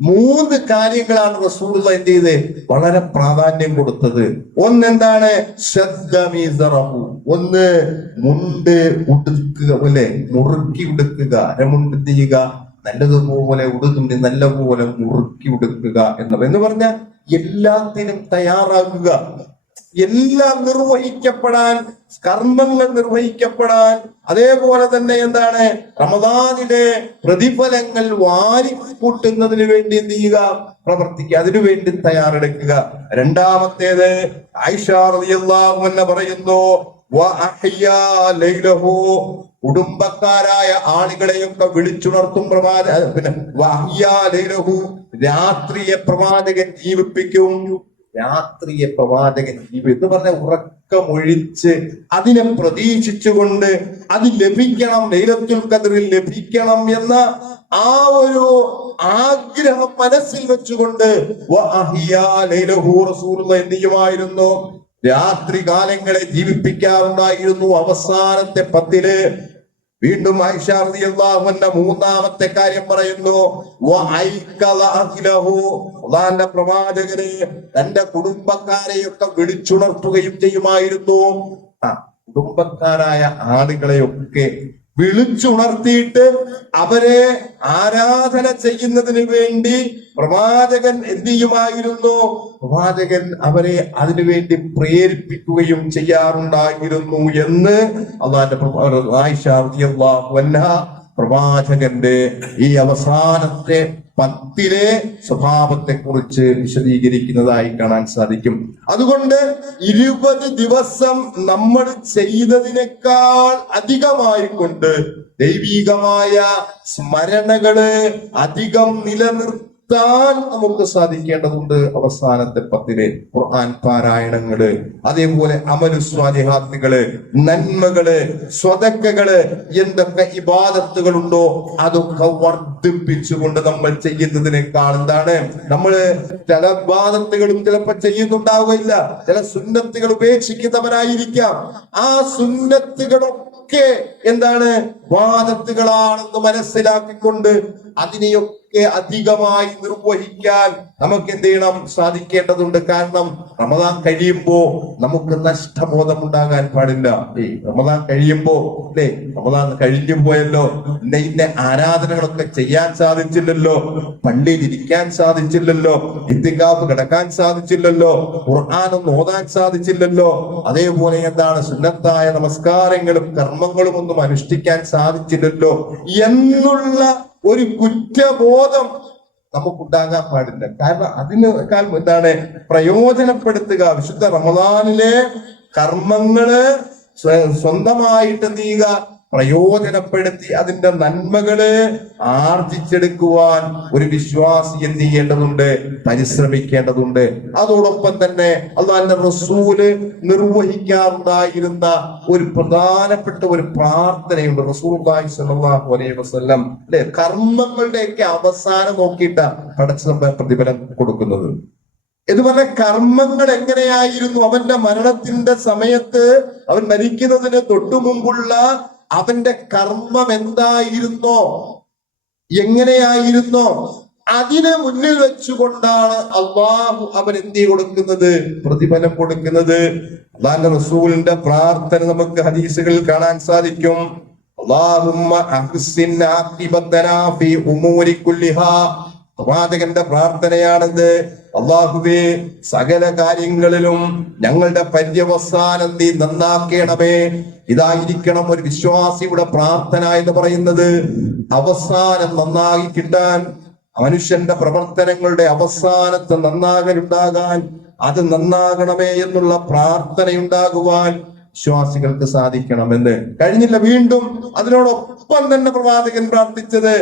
3 കാര്യങ്ങളാണ് റസൂലുള്ളാഹി എന്ത് ചെയ്ത് വളരെ പ്രാധാന്യം കൊടുത്തത്. ഒന്നെന്താണ്? ഒന്ന് മുണ്ട് ഉടുക്കുക, അല്ലെ, മുറുക്കി ഉടുക്കുക. അരമുണ്ട് ചെയ്യുക, നല്ലതുപോലെ ഉടുതുണ്ട് നല്ലപോലെ മുറുക്കി ഉടുക്കുക എന്ന് പറഞ്ഞ എല്ലാത്തിനും തയ്യാറാകുക, എല്ലാം നിർവഹിക്കപ്പെടാൻ, കർമ്മങ്ങൾ നിർവഹിക്കപ്പെടാൻ. അതേപോലെ തന്നെ എന്താണ്? റമദാനിലെ പ്രതിഫലങ്ങൾ വാരി കൂട്ടുന്നതിന് വേണ്ടി എന്ത് ചെയ്യുക? പ്രവർത്തിക്കുക, അതിനുവേണ്ടി തയ്യാറെടുക്കുക. രണ്ടാമത്തേത് ആയിഷ റളിയല്ലാഹു അൻഹ പറയുന്നു, കുടുംബക്കാരായ ആളുകളെയൊക്കെ വിളിച്ചുണർത്തും രാത്രിയെ പ്രവാചകൻ ജീവിപ്പിക്കും. രാത്രിയെ പ്രവാചകൻ എന്ന് പറഞ്ഞ ഉറക്കമൊഴിച്ച് അതിനെ പ്രതീക്ഷിച്ചുകൊണ്ട് അത് ലഭിക്കണം, ലൈലത്തുൽ ഖദ്റിൽ ലഭിക്കണം എന്ന ആ ഒരു ആഗ്രഹം മനസ്സിൽ വെച്ചുകൊണ്ട് എന്ത് ചെയ്യുമായിരുന്നു? രാത്രി കാലങ്ങളെ ജീവിപ്പിക്കാറുണ്ടായിരുന്നു. അവസാനത്തെ 10 വീണ്ടും ആയിഷ റളിയല്ലാഹു അൻഹ മൂന്നാമത്തെ കാര്യം പറയുന്നു, അല്ലാഹുവിന്റെ പ്രവാചകന് തന്റെ കുടുംബക്കാരെയൊക്കെ വിളിച്ചുണർത്തുകയും ചെയ്യുമായിരുന്നു. കുടുംബക്കാരായ ആളുകളെയൊക്കെ വിളിച്ചുണർത്തിയിട്ട് അവരെ ആരാധന ചെയ്യുന്നതിന് വേണ്ടി പ്രവാചകൻ എന്ത് ചെയ്യുമായിരുന്നു? പ്രവാചകൻ അവരെ അതിനുവേണ്ടി പ്രേരിപ്പിക്കുകയും ചെയ്യാറുണ്ടായിരുന്നു എന്ന് അള്ളാന്റെ ആയിഷ റളിയല്ലാഹു അൻഹ പ്രവാചകന്റെ ഈ അവസാനത്തെ 10 സ്വഭാവത്തെ കുറിച്ച് വിശദീകരിക്കുന്നതായി കാണാൻ സാധിക്കും. അതുകൊണ്ട് 20 ദിവസം നമ്മൾ ചെയ്തതിനേക്കാൾ അധികമായിക്കൊണ്ട് ദൈവികമായ സ്മരണകള് അധികം നിലനിർത്താൻ നമുക്ക് സാധിക്കേണ്ടതുണ്ട്. അവസാനത്തെ 10 ഖുർആൻ പാരായണങ്ങള്, അതേപോലെ അമലു സ്വാലിഹാത്തുകള്, നന്മകള്, സ്വതക്കകള്, എന്തൊക്കെ ഇബാദത്തുകളുണ്ടോ അതൊക്കെ വർദ്ധിപ്പിച്ചുകൊണ്ട് നമ്മൾ ചെയ്യുന്നതിനേക്കാൾ എന്താണ്, നമ്മള് ചില ഇബാദത്തുകളും ചിലപ്പോൾ ചെയ്യുന്നുണ്ടാവുകയില്ല, ചില സുന്നത്തുകൾ ഉപേക്ഷിക്കുന്നവരായിരിക്കാം. ആ സുന്നത്തുകളൊക്കെ എന്താണ്? ഇബാദത്തുകളാണെന്ന് മനസ്സിലാക്കിക്കൊണ്ട് അതിനെയൊക്കെ അധികമായി നിർവഹിക്കാൻ നമുക്ക് എന്ത് ചെയ്യണം? സാധിക്കേണ്ടതുണ്ട്. കാരണം റമദാൻ കഴിയുമ്പോ നമുക്ക് നഷ്ടബോധം ഉണ്ടാകാൻ പാടില്ല. റമദാൻ കഴിയുമ്പോ അല്ലേ, റമദാൻ കഴിഞ്ഞു പോയല്ലോ, ഇന്ന ആരാധനകളൊക്കെ ചെയ്യാൻ സാധിച്ചില്ലല്ലോ, പള്ളിയിൽ ഇരിക്കാൻ സാധിച്ചില്ലല്ലോ, ഇത്തികാഫ് കിടക്കാൻ സാധിച്ചില്ലല്ലോ, ഖുർആനൊന്നും ഓതാൻ സാധിച്ചില്ലല്ലോ, അതേപോലെ എന്താണ് സുന്നത്തായ നമസ്കാരങ്ങളും കർമ്മങ്ങളും ഒന്നും അനുഷ്ഠിക്കാൻ സാധിച്ചില്ലല്ലോ എന്നുള്ള ഒരു കുറ്റബോധം നമുക്കുണ്ടാകാൻ പാടില്ല. കാരണം അതിനേക്കാൾ എന്താണ് പ്രയോജനപ്പെടുത്തുക, വിശുദ്ധ റമദാനിലെ കർമ്മങ്ങള് സ്വന്തമായിട്ട് എന്ത് ചെയ്യുക? പ്രയോജനപ്പെടുത്തി അതിന്റെ നന്മകള് ആർജിച്ചെടുക്കുവാൻ ഒരു വിശ്വാസി എന്ത് ചെയ്യേണ്ടതുണ്ട്? പരിശ്രമിക്കേണ്ടതുണ്ട്. അതോടൊപ്പം തന്നെ അല്ലാഹുവിന്റെ റസൂല് നിർവഹിക്കാറുണ്ടായിരുന്ന ഒരു പ്രധാനപ്പെട്ട ഒരു പ്രാർത്ഥനയുണ്ട്. റസൂലുള്ളാഹി സ്വല്ലല്ലാഹു അലൈഹി വസല്ലം അല്ലെ, കർമ്മങ്ങളുടെയൊക്കെ അവസാനം നോക്കിയിട്ട് പടച്ച പ്രതിഫലം കൊടുക്കുന്നത്. എന്ന് പറഞ്ഞ കർമ്മങ്ങൾ എങ്ങനെയായിരുന്നു? അവന്റെ മരണത്തിന്റെ സമയത്ത്, അവൻ മരിക്കുന്നതിന് തൊട്ടു മുമ്പുള്ള അവന്റെ കർമ്മം എന്തായിരുന്നോ, എങ്ങനെയായിരുന്നോ അതിനെ മുന്നിൽ വെച്ചുകൊണ്ടാണ് അള്ളാഹു അവൻ എന്ത് കൊടുക്കുന്നത്, പ്രതിഫലം കൊടുക്കുന്നത്. അള്ളാഹുവിന്റെ റസൂലിന്റെ പ്രാർത്ഥന നമുക്ക് ഹദീസുകളിൽ കാണാൻ സാധിക്കും. അല്ലാഹുമ്മ അഹ്സിൻ ആഖിബതനാ ഫീ ഉമൂരി കുല്ലിഹാ. പ്രവാചകന്റെ പ്രാർത്ഥനയാണത്. അള്ളാഹുവേ, സകല കാര്യങ്ങളിലും ഞങ്ങളുടെ പര്യവസാനം നീ നന്നാക്കണമേ. ഇതായിരിക്കണം ഒരു വിശ്വാസിയുടെ പ്രാർത്ഥന എന്ന് പറയുന്നത്. അവസാനം നന്നായി കിട്ടാൻ, മനുഷ്യന്റെ പ്രവർത്തനങ്ങളുടെ അവസാനത്ത് നന്നാകലുണ്ടാകാൻ, അത് നന്നാകണമേ എന്നുള്ള പ്രാർത്ഥനയുണ്ടാകുവാൻ വിശ്വാസികൾക്ക് സാധിക്കണമെന്ന്. കഴിഞ്ഞില്ല, വീണ്ടും അതിനോടൊപ്പം തന്നെ പ്രവാചകൻ പ്രാർത്ഥിച്ചത്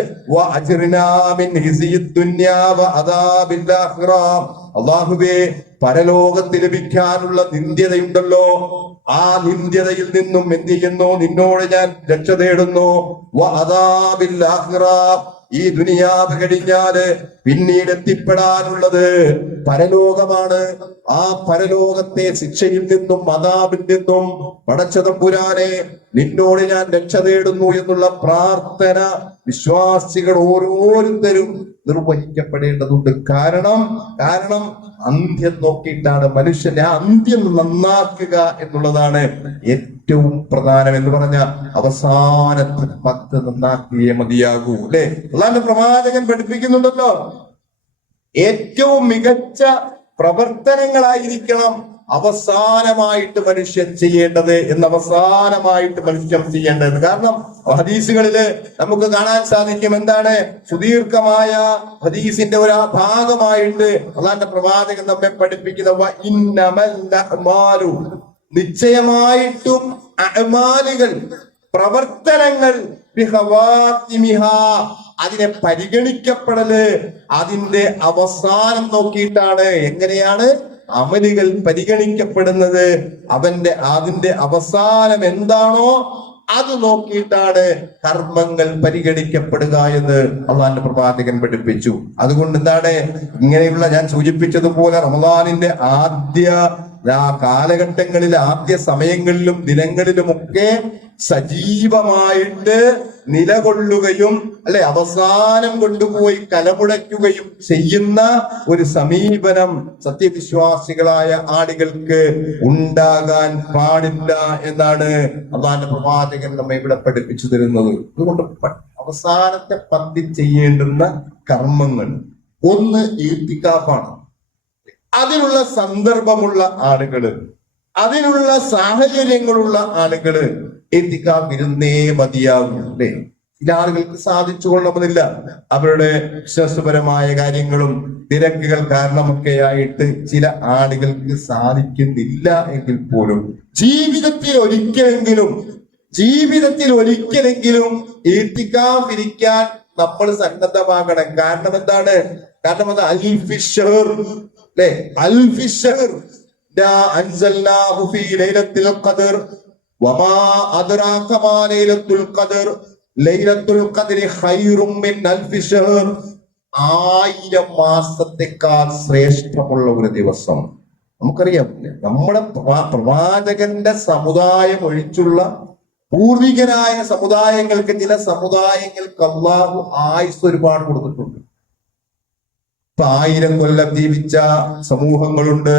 അല്ലാഹുവേ, പരലോകത്ത് ലഭിക്കാനുള്ള നിന്ദ്യതയുണ്ടല്ലോ, ആ നിന്ദ്യതയിൽ നിന്നും എന്ത് ചെയ്യുന്നു, നിന്നോട് ഞാൻ രക്ഷ തേടുന്നു. ഈ ദുനിയാവ് കഴിഞ്ഞാല് പിന്നീട് എത്തിപ്പെടാനുള്ളത് പരലോകമാണ്. ആ പരലോകത്തെ ശിക്ഷയിൽ നിന്നും അദാബിൽ നിന്നും പടച്ചതമ്പുരാനെ നിന്നോട് ഞാൻ രക്ഷ തേടുന്നു എന്നുള്ള പ്രാർത്ഥന വിശ്വാസികൾ ഓരോരുത്തരും നിർവഹിക്കപ്പെടേണ്ടതുണ്ട്. കാരണം അന്ത്യം നോക്കിയിട്ടാണ് മനുഷ്യന്റെ അന്ത്യം നന്നാക്കുക എന്നുള്ളതാണ് ഏറ്റവും പ്രധാനം. എന്ന് പറഞ്ഞ അവസാനത്തെ 10 നന്നാക്കിയേ മതിയാകൂ, അല്ലെ? അല്ലാണ്ട് പ്രവാചകൻ പഠിപ്പിക്കുന്നുണ്ടല്ലോ, ഏറ്റവും മികച്ച പ്രവർത്തനങ്ങളായിരിക്കണം അവസാനമായിട്ട് മനുഷ്യൻ ചെയ്യേണ്ടത് എന്ന്, അവസാനമായിട്ട് മനുഷ്യൻ ചെയ്യേണ്ടത്. കാരണം ഹദീസുകളില് നമുക്ക് കാണാൻ സാധിക്കും എന്താണ്, സുദീർഘമായ ഹദീസിന്റെ ഒരു ഭാഗമായിട്ട് അല്ലാഹുവിന്റെ പ്രവാചകൻ നമ്മെ പഠിപ്പിക്കുന്ന നിശ്ചയമായിട്ടും അഅ്മാലുകൾ, പ്രവർത്തനങ്ങൾ അതിനെ പരിഗണിക്കപ്പെടല് അതിന്റെ അവസാനം നോക്കിയിട്ടാണ്. എങ്ങനെയാണ് അമലുകൾ പരിഗണിക്കപ്പെടുന്നത്? അതിന്റെ അവസാനം എന്താണോ അത് നോക്കിയിട്ടാണ് കർമ്മങ്ങൾ പരിഗണിക്കപ്പെടുക എന്ന് അള്ളാഹുവിന്റെ പ്രവാചകൻ പഠിപ്പിച്ചു. അതുകൊണ്ട് എന്താണ്, ഇങ്ങനെയുള്ള ഞാൻ സൂചിപ്പിച്ചതുപോലെ റമദാനിന്റെ ആദ്യ കാലഘട്ടങ്ങളിൽ, ആദ്യ സമയങ്ങളിലും ദിനങ്ങളിലുമൊക്കെ സജീവമായിട്ട് നിലകൊള്ളുകയും അല്ലെ അവസാനം കൊണ്ടുപോയി കലമുടയ്ക്കുകയും ചെയ്യുന്ന ഒരു സമീപനം സത്യവിശ്വാസികളായ ആളുകൾക്ക് ഉണ്ടാകാൻ പാടില്ല എന്നാണ് അള്ളാഹുവിന്റെ പ്രവാചകൻ നമ്മെ ഇവിടെ പഠിപ്പിച്ചു തരുന്നത്. അതുകൊണ്ട് അവസാനത്തെ 10 ചെയ്യേണ്ടുന്ന കർമ്മങ്ങൾ ഒന്ന് ഇഅ്തികാഫാണ്. അതിനുള്ള സന്ദർഭമുള്ള ആളുകള്, അതിനുള്ള സാഹചര്യങ്ങളുള്ള ആളുകള് ഇഅ്തികാഫിരുന്നേ മതിയാകും, അല്ലേ? ചില ആളുകൾക്ക് സാധിച്ചു കൊള്ളണമെന്നില്ല. അവരുടെ വിശ്വാസപരമായ കാര്യങ്ങളും തിരക്കുകൾ കാരണമൊക്കെ ആയിട്ട് ചില ആളുകൾക്ക് സാധിക്കുന്നില്ല എങ്കിൽ പോലും ജീവിതത്തിൽ ഒരിക്കലെങ്കിലും ഇഅ്തികാഫ് ഇരിക്കാൻ നമ്മൾ സന്നദ്ധമാകണം. കാരണം എന്താണ്? കാരണം അത് അൽഫിഷർ, അല്ലേ? അൽഫിഷർ അൻസൽനാഹു ഫീ ലൈലത്തുൽ ഖദർ വമാ അദ്റാക മാ ലൈലത്തുൽ ഖദർ ലൈലത്തുൽ ഖദ്രി ഖൈറും മിൻ അൽഫി ശഹർ. 1000 മാസത്തെക്കാൾ ശ്രേഷ്ഠമുള്ള ഒരു ദിവസം. നമുക്കറിയാം, നമ്മുടെ പ്രവാചകന്റെ സമുദായം ഒഴിച്ചുള്ള പൂർവികരായ സമുദായങ്ങൾക്ക്, ചില സമുദായങ്ങൾക്ക് അള്ളാഹു ആയുസ് ഒരുപാട് കൊടുത്തിട്ടുണ്ട്. 1000 കൊല്ലം ജീവിച്ച സമൂഹങ്ങളുണ്ട്,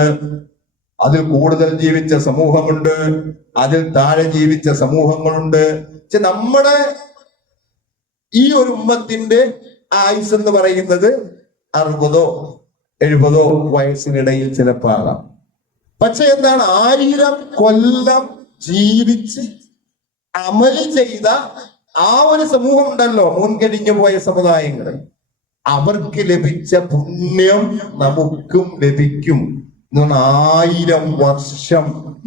അതിൽ കൂടുതൽ ജീവിച്ച സമൂഹമുണ്ട്, അതിൽ താഴെ ജീവിച്ച സമൂഹങ്ങളുണ്ട്. പക്ഷെ നമ്മുടെ ഈ ഒരു ഉമ്മത്തിന്റെ ആയുസ് എന്ന് പറയുന്നത് 60 70 വയസ്സിനിടയിൽ ചിലപ്പോൾ ആകാം. പക്ഷെ എന്താണ്, 1000 കൊല്ലം ജീവിച്ച് അമല് ചെയ്ത ആ ഒരു സമൂഹം ഉണ്ടല്ലോ, മുൻകഴിഞ്ഞു പോയ സമുദായങ്ങൾ, അവർക്ക് ലഭിച്ച പുണ്യം നമുക്കും ലഭിക്കും. 1000 വർഷം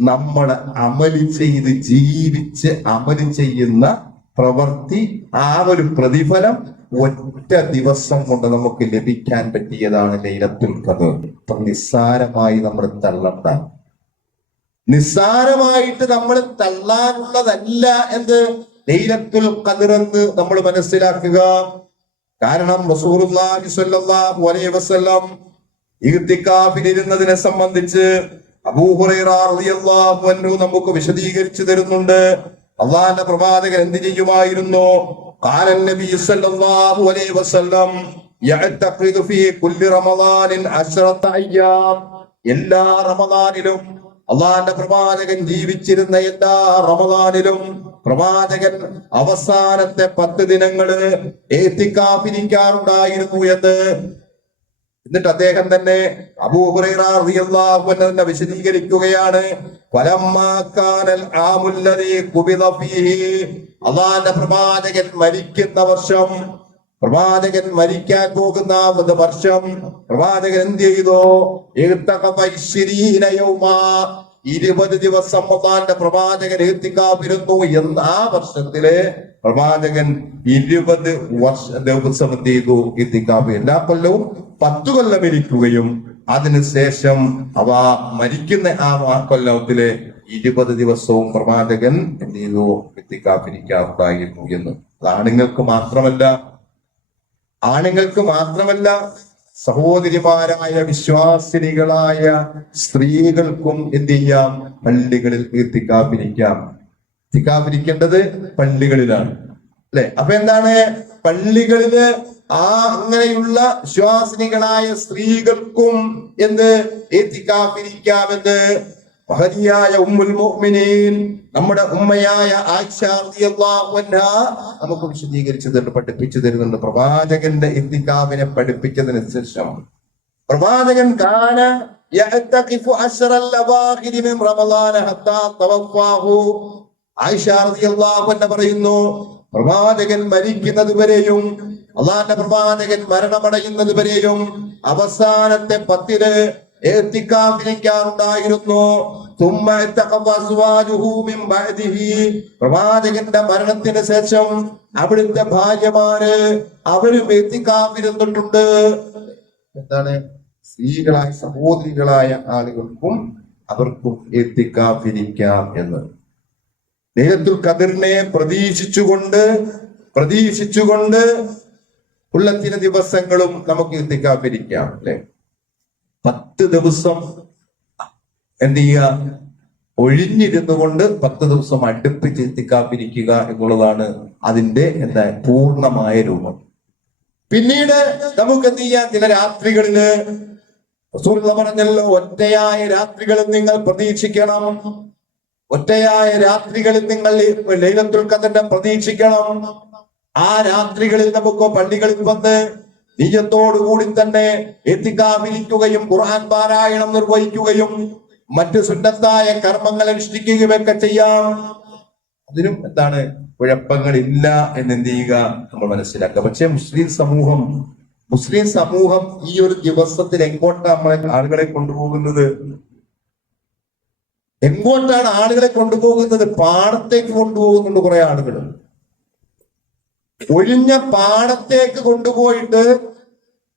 നമ്മൾ അമല് ചെയ്ത് ജീവിച്ച് അമല് ചെയ്യുന്ന പ്രവൃത്തി, ആ ഒരു പ്രതിഫലം ഒറ്റ ദിവസം കൊണ്ട് നമുക്ക് ലഭിക്കാൻ പറ്റിയതാണ് ലൈലത്തുൽ ഖദർ. അപ്പൊ നിസ്സാരമായി നമ്മൾ തള്ളണ്ട, നിസ്സാരമായിട്ട് നമ്മൾ തള്ളാനുള്ളതല്ല എന്ത് ലൈലത്തുൽ ഖദർ എന്ന് നമ്മൾ മനസ്സിലാക്കുക. കാരണം റസൂലുള്ളാഹി സ്വല്ലല്ലാഹു അലൈഹി വസല്ലം ഇഅ്തികാഫിലിരുന്നതിനെ സംബന്ധിച്ച് അബൂ ഹുറൈറ റളിയല്ലാഹു അൻഹു നമുക്ക് വിശദീകരിച്ചു തരുന്നുണ്ട്. അള്ളാഹുവിന്റെ പ്രവാചകൻ എന്ത് ചെയ്യുമായിരുന്നു? ഖാല നബി സല്ലല്ലാഹു അലൈഹി വസല്ലം, യഅ്തഖിദു ഫീ കുല്ലി റമളാനിൻ 10 അയ്യാം, എല്ലാ റമളാനിലും അള്ളാന്റെ പ്രവാചകൻ ജീവിച്ചിരുന്ന എല്ലാ റമളാനിലും പ്രവാചകൻ അവസാനത്തെ 10 ദിനങ്ങള് ഇഅ്തികാഫിരിക്കാറുണ്ടായിരുന്നു എന്ന്. എന്നിട്ട് അദ്ദേഹം തന്നെ അബൂ ഹുറൈറ റളിയല്ലാഹു അൻഹു തന്നെ വിശദീകരിക്കുകയാണ്. ഫലമ്മാ കാനൽ ആമുല്ലദീ ഖുബിദ ഫീഹി, അല്ലാഹുവിന്റെ പ്രവാചകൻ മരിക്കുന്ന വർഷം, പ്രവാചകൻ മരിക്കാൻ പോകുന്ന വർഷം പ്രവാചകൻ എന്ത് ചെയ്തു? 20 ദിവസം അല്ലാഹുവിന്റെ പ്രവാചകൻ ഇഅ്തികാഫിരുന്നു എന്ന്. ആ വർഷത്തിലെ പ്രവാചകൻ 20 ദിവസം എന്ത് ചെയ്തു? ഇഅ്തികാഫ്. എല്ലാ കൊല്ലവും 10 കൊല്ലം ഇരിക്കുകയും അതിനുശേഷം അവ മരിക്കുന്ന ആ കൊല്ലത്തിലെ 20 ദിവസവും പ്രവാചകൻ എന്ത് ചെയ്തു? ഇഅ്തികാഫിരിക്കാറുണ്ടായിരുന്നു എന്ന്. അത് ആണുങ്ങൾക്ക് മാത്രമല്ല സഹോദരിമാരായ വിശ്വാസിനികളായ സ്ത്രീകൾക്കും എന്ത് ചെയ്യാം? പള്ളികളിൽ ഇഅ്തികാഫിരിക്കാം. ഇഅ്തികാഫിരിക്കേണ്ടത് പള്ളികളിലാണ്, അല്ലെ? അപ്പൊ എന്താണ്? പള്ളികളില് അങ്ങനെയുള്ള വിശ്വാസിനികളായ സ്ത്രീകൾക്കും എന്ത്? ഇഅ്തികാഫിരിക്കാമെന്ന് മഹദിയായ ഉമ്മുൽ മുഅ്മിനീൻ, നമ്മുടെ ഉമ്മയായ ആയിഷ റളിയല്ലാഹു അൻഹാ നമുക്ക് വിശദീകരിച്ചു തരുന്നുണ്ട്, പഠിപ്പിച്ചു തരുന്നുണ്ട്. പ്രവാചകന്റെ ഇഅ്തികാഫിനെ പഠിപ്പിച്ചതിന് ശേഷം പ്രവാചകൻ കാന യഅ്തഖിഫു അശ്റൽ അവാഖിരി മിൻ റമളാന ഹത്താ തവഫാഹു. ആയിഷ റളിയല്ലാഹു അൻഹ പറയുന്നു, പ്രവാചകൻ മരിക്കുന്നത് വരെയും അള്ളാന്റെ പ്രവാചകൻ മരണമടയുന്നത് വരെയും അവസാനത്തെ 10 ഇഅ്തികാഫിരിക്കാറുണ്ടായിരുന്നു. പ്രവാചകന്റെ മരണത്തിന് ശേഷം അവിടുത്തെ ഭാര്യമാര് അവരും ഇഅ്തികാഫിരുന്നിട്ടുണ്ട്. എന്താണ്? സ്ത്രീകളായ സഹോദരികളായ ആളുകൾക്കും അവർക്കും ഇഅ്തികാഫിരിക്കാം എന്ന്. ലൈലത്തുൽ ഖദറിനെ പ്രതീക്ഷിച്ചുകൊണ്ട് ഉള്ള ചില ദിവസങ്ങളും നമുക്ക് ഇഅ്തികാഫിരിക്കാം, അല്ലെ? 10 ദിവസം എന്ത് ചെയ്യുക? ഒഴിഞ്ഞിരുന്നു കൊണ്ട് 10 ദിവസം അടുപ്പിച്ച് ഇഅ്തികാഫിരിക്കുക എന്നുള്ളതാണ് അതിന്റെ പൂർണ്ണമായ രൂപം. പിന്നീട് നമുക്ക് എന്ത് ചെയ്യാം? ചില രാത്രികളില് റസൂലുള്ളാഹി പറഞ്ഞല്ലോ, ഒറ്റയായ രാത്രികളിൽ നിങ്ങൾ പ്രതീക്ഷിക്കണം. ഒറ്റയായ രാത്രികളിൽ നിങ്ങൾ ലൈലത്തുൽ ഖദറിനെ പ്രതീക്ഷിക്കണം. ആ രാത്രികളിൽ നമുക്ക് പള്ളികളിൽ വന്ന് നിയ്യത്തോടുകൂടി തന്നെ ഇഅ്തികാഫിരിക്കുകയും ഖുർആൻ പാരായണം നിർവഹിക്കുകയും മറ്റ് സുന്നത്തായ കർമ്മങ്ങൾ അനുഷ്ഠിക്കുകയും ഒക്കെ ചെയ്യാം. അതിനും എന്താണ്? കുഴപ്പങ്ങളില്ല എന്നെന്ത് ചെയ്യുക? നമ്മൾ മനസ്സിലാക്കുക. പക്ഷെ മുസ്ലിം സമൂഹം ഈ ഒരു ദിവസത്തിൽ എങ്ങോട്ടാണ് നമ്മളെ ആളുകളെ കൊണ്ടുപോകുന്നത്? എങ്ങോട്ടാണ് ആളുകളെ കൊണ്ടുപോകുന്നത്? പാടത്തേക്ക് കൊണ്ടുപോകുന്നുണ്ട് കുറെ ആളുകൾ. ഒഴിഞ്ഞ പാടത്തേക്ക് കൊണ്ടുപോയിട്ട്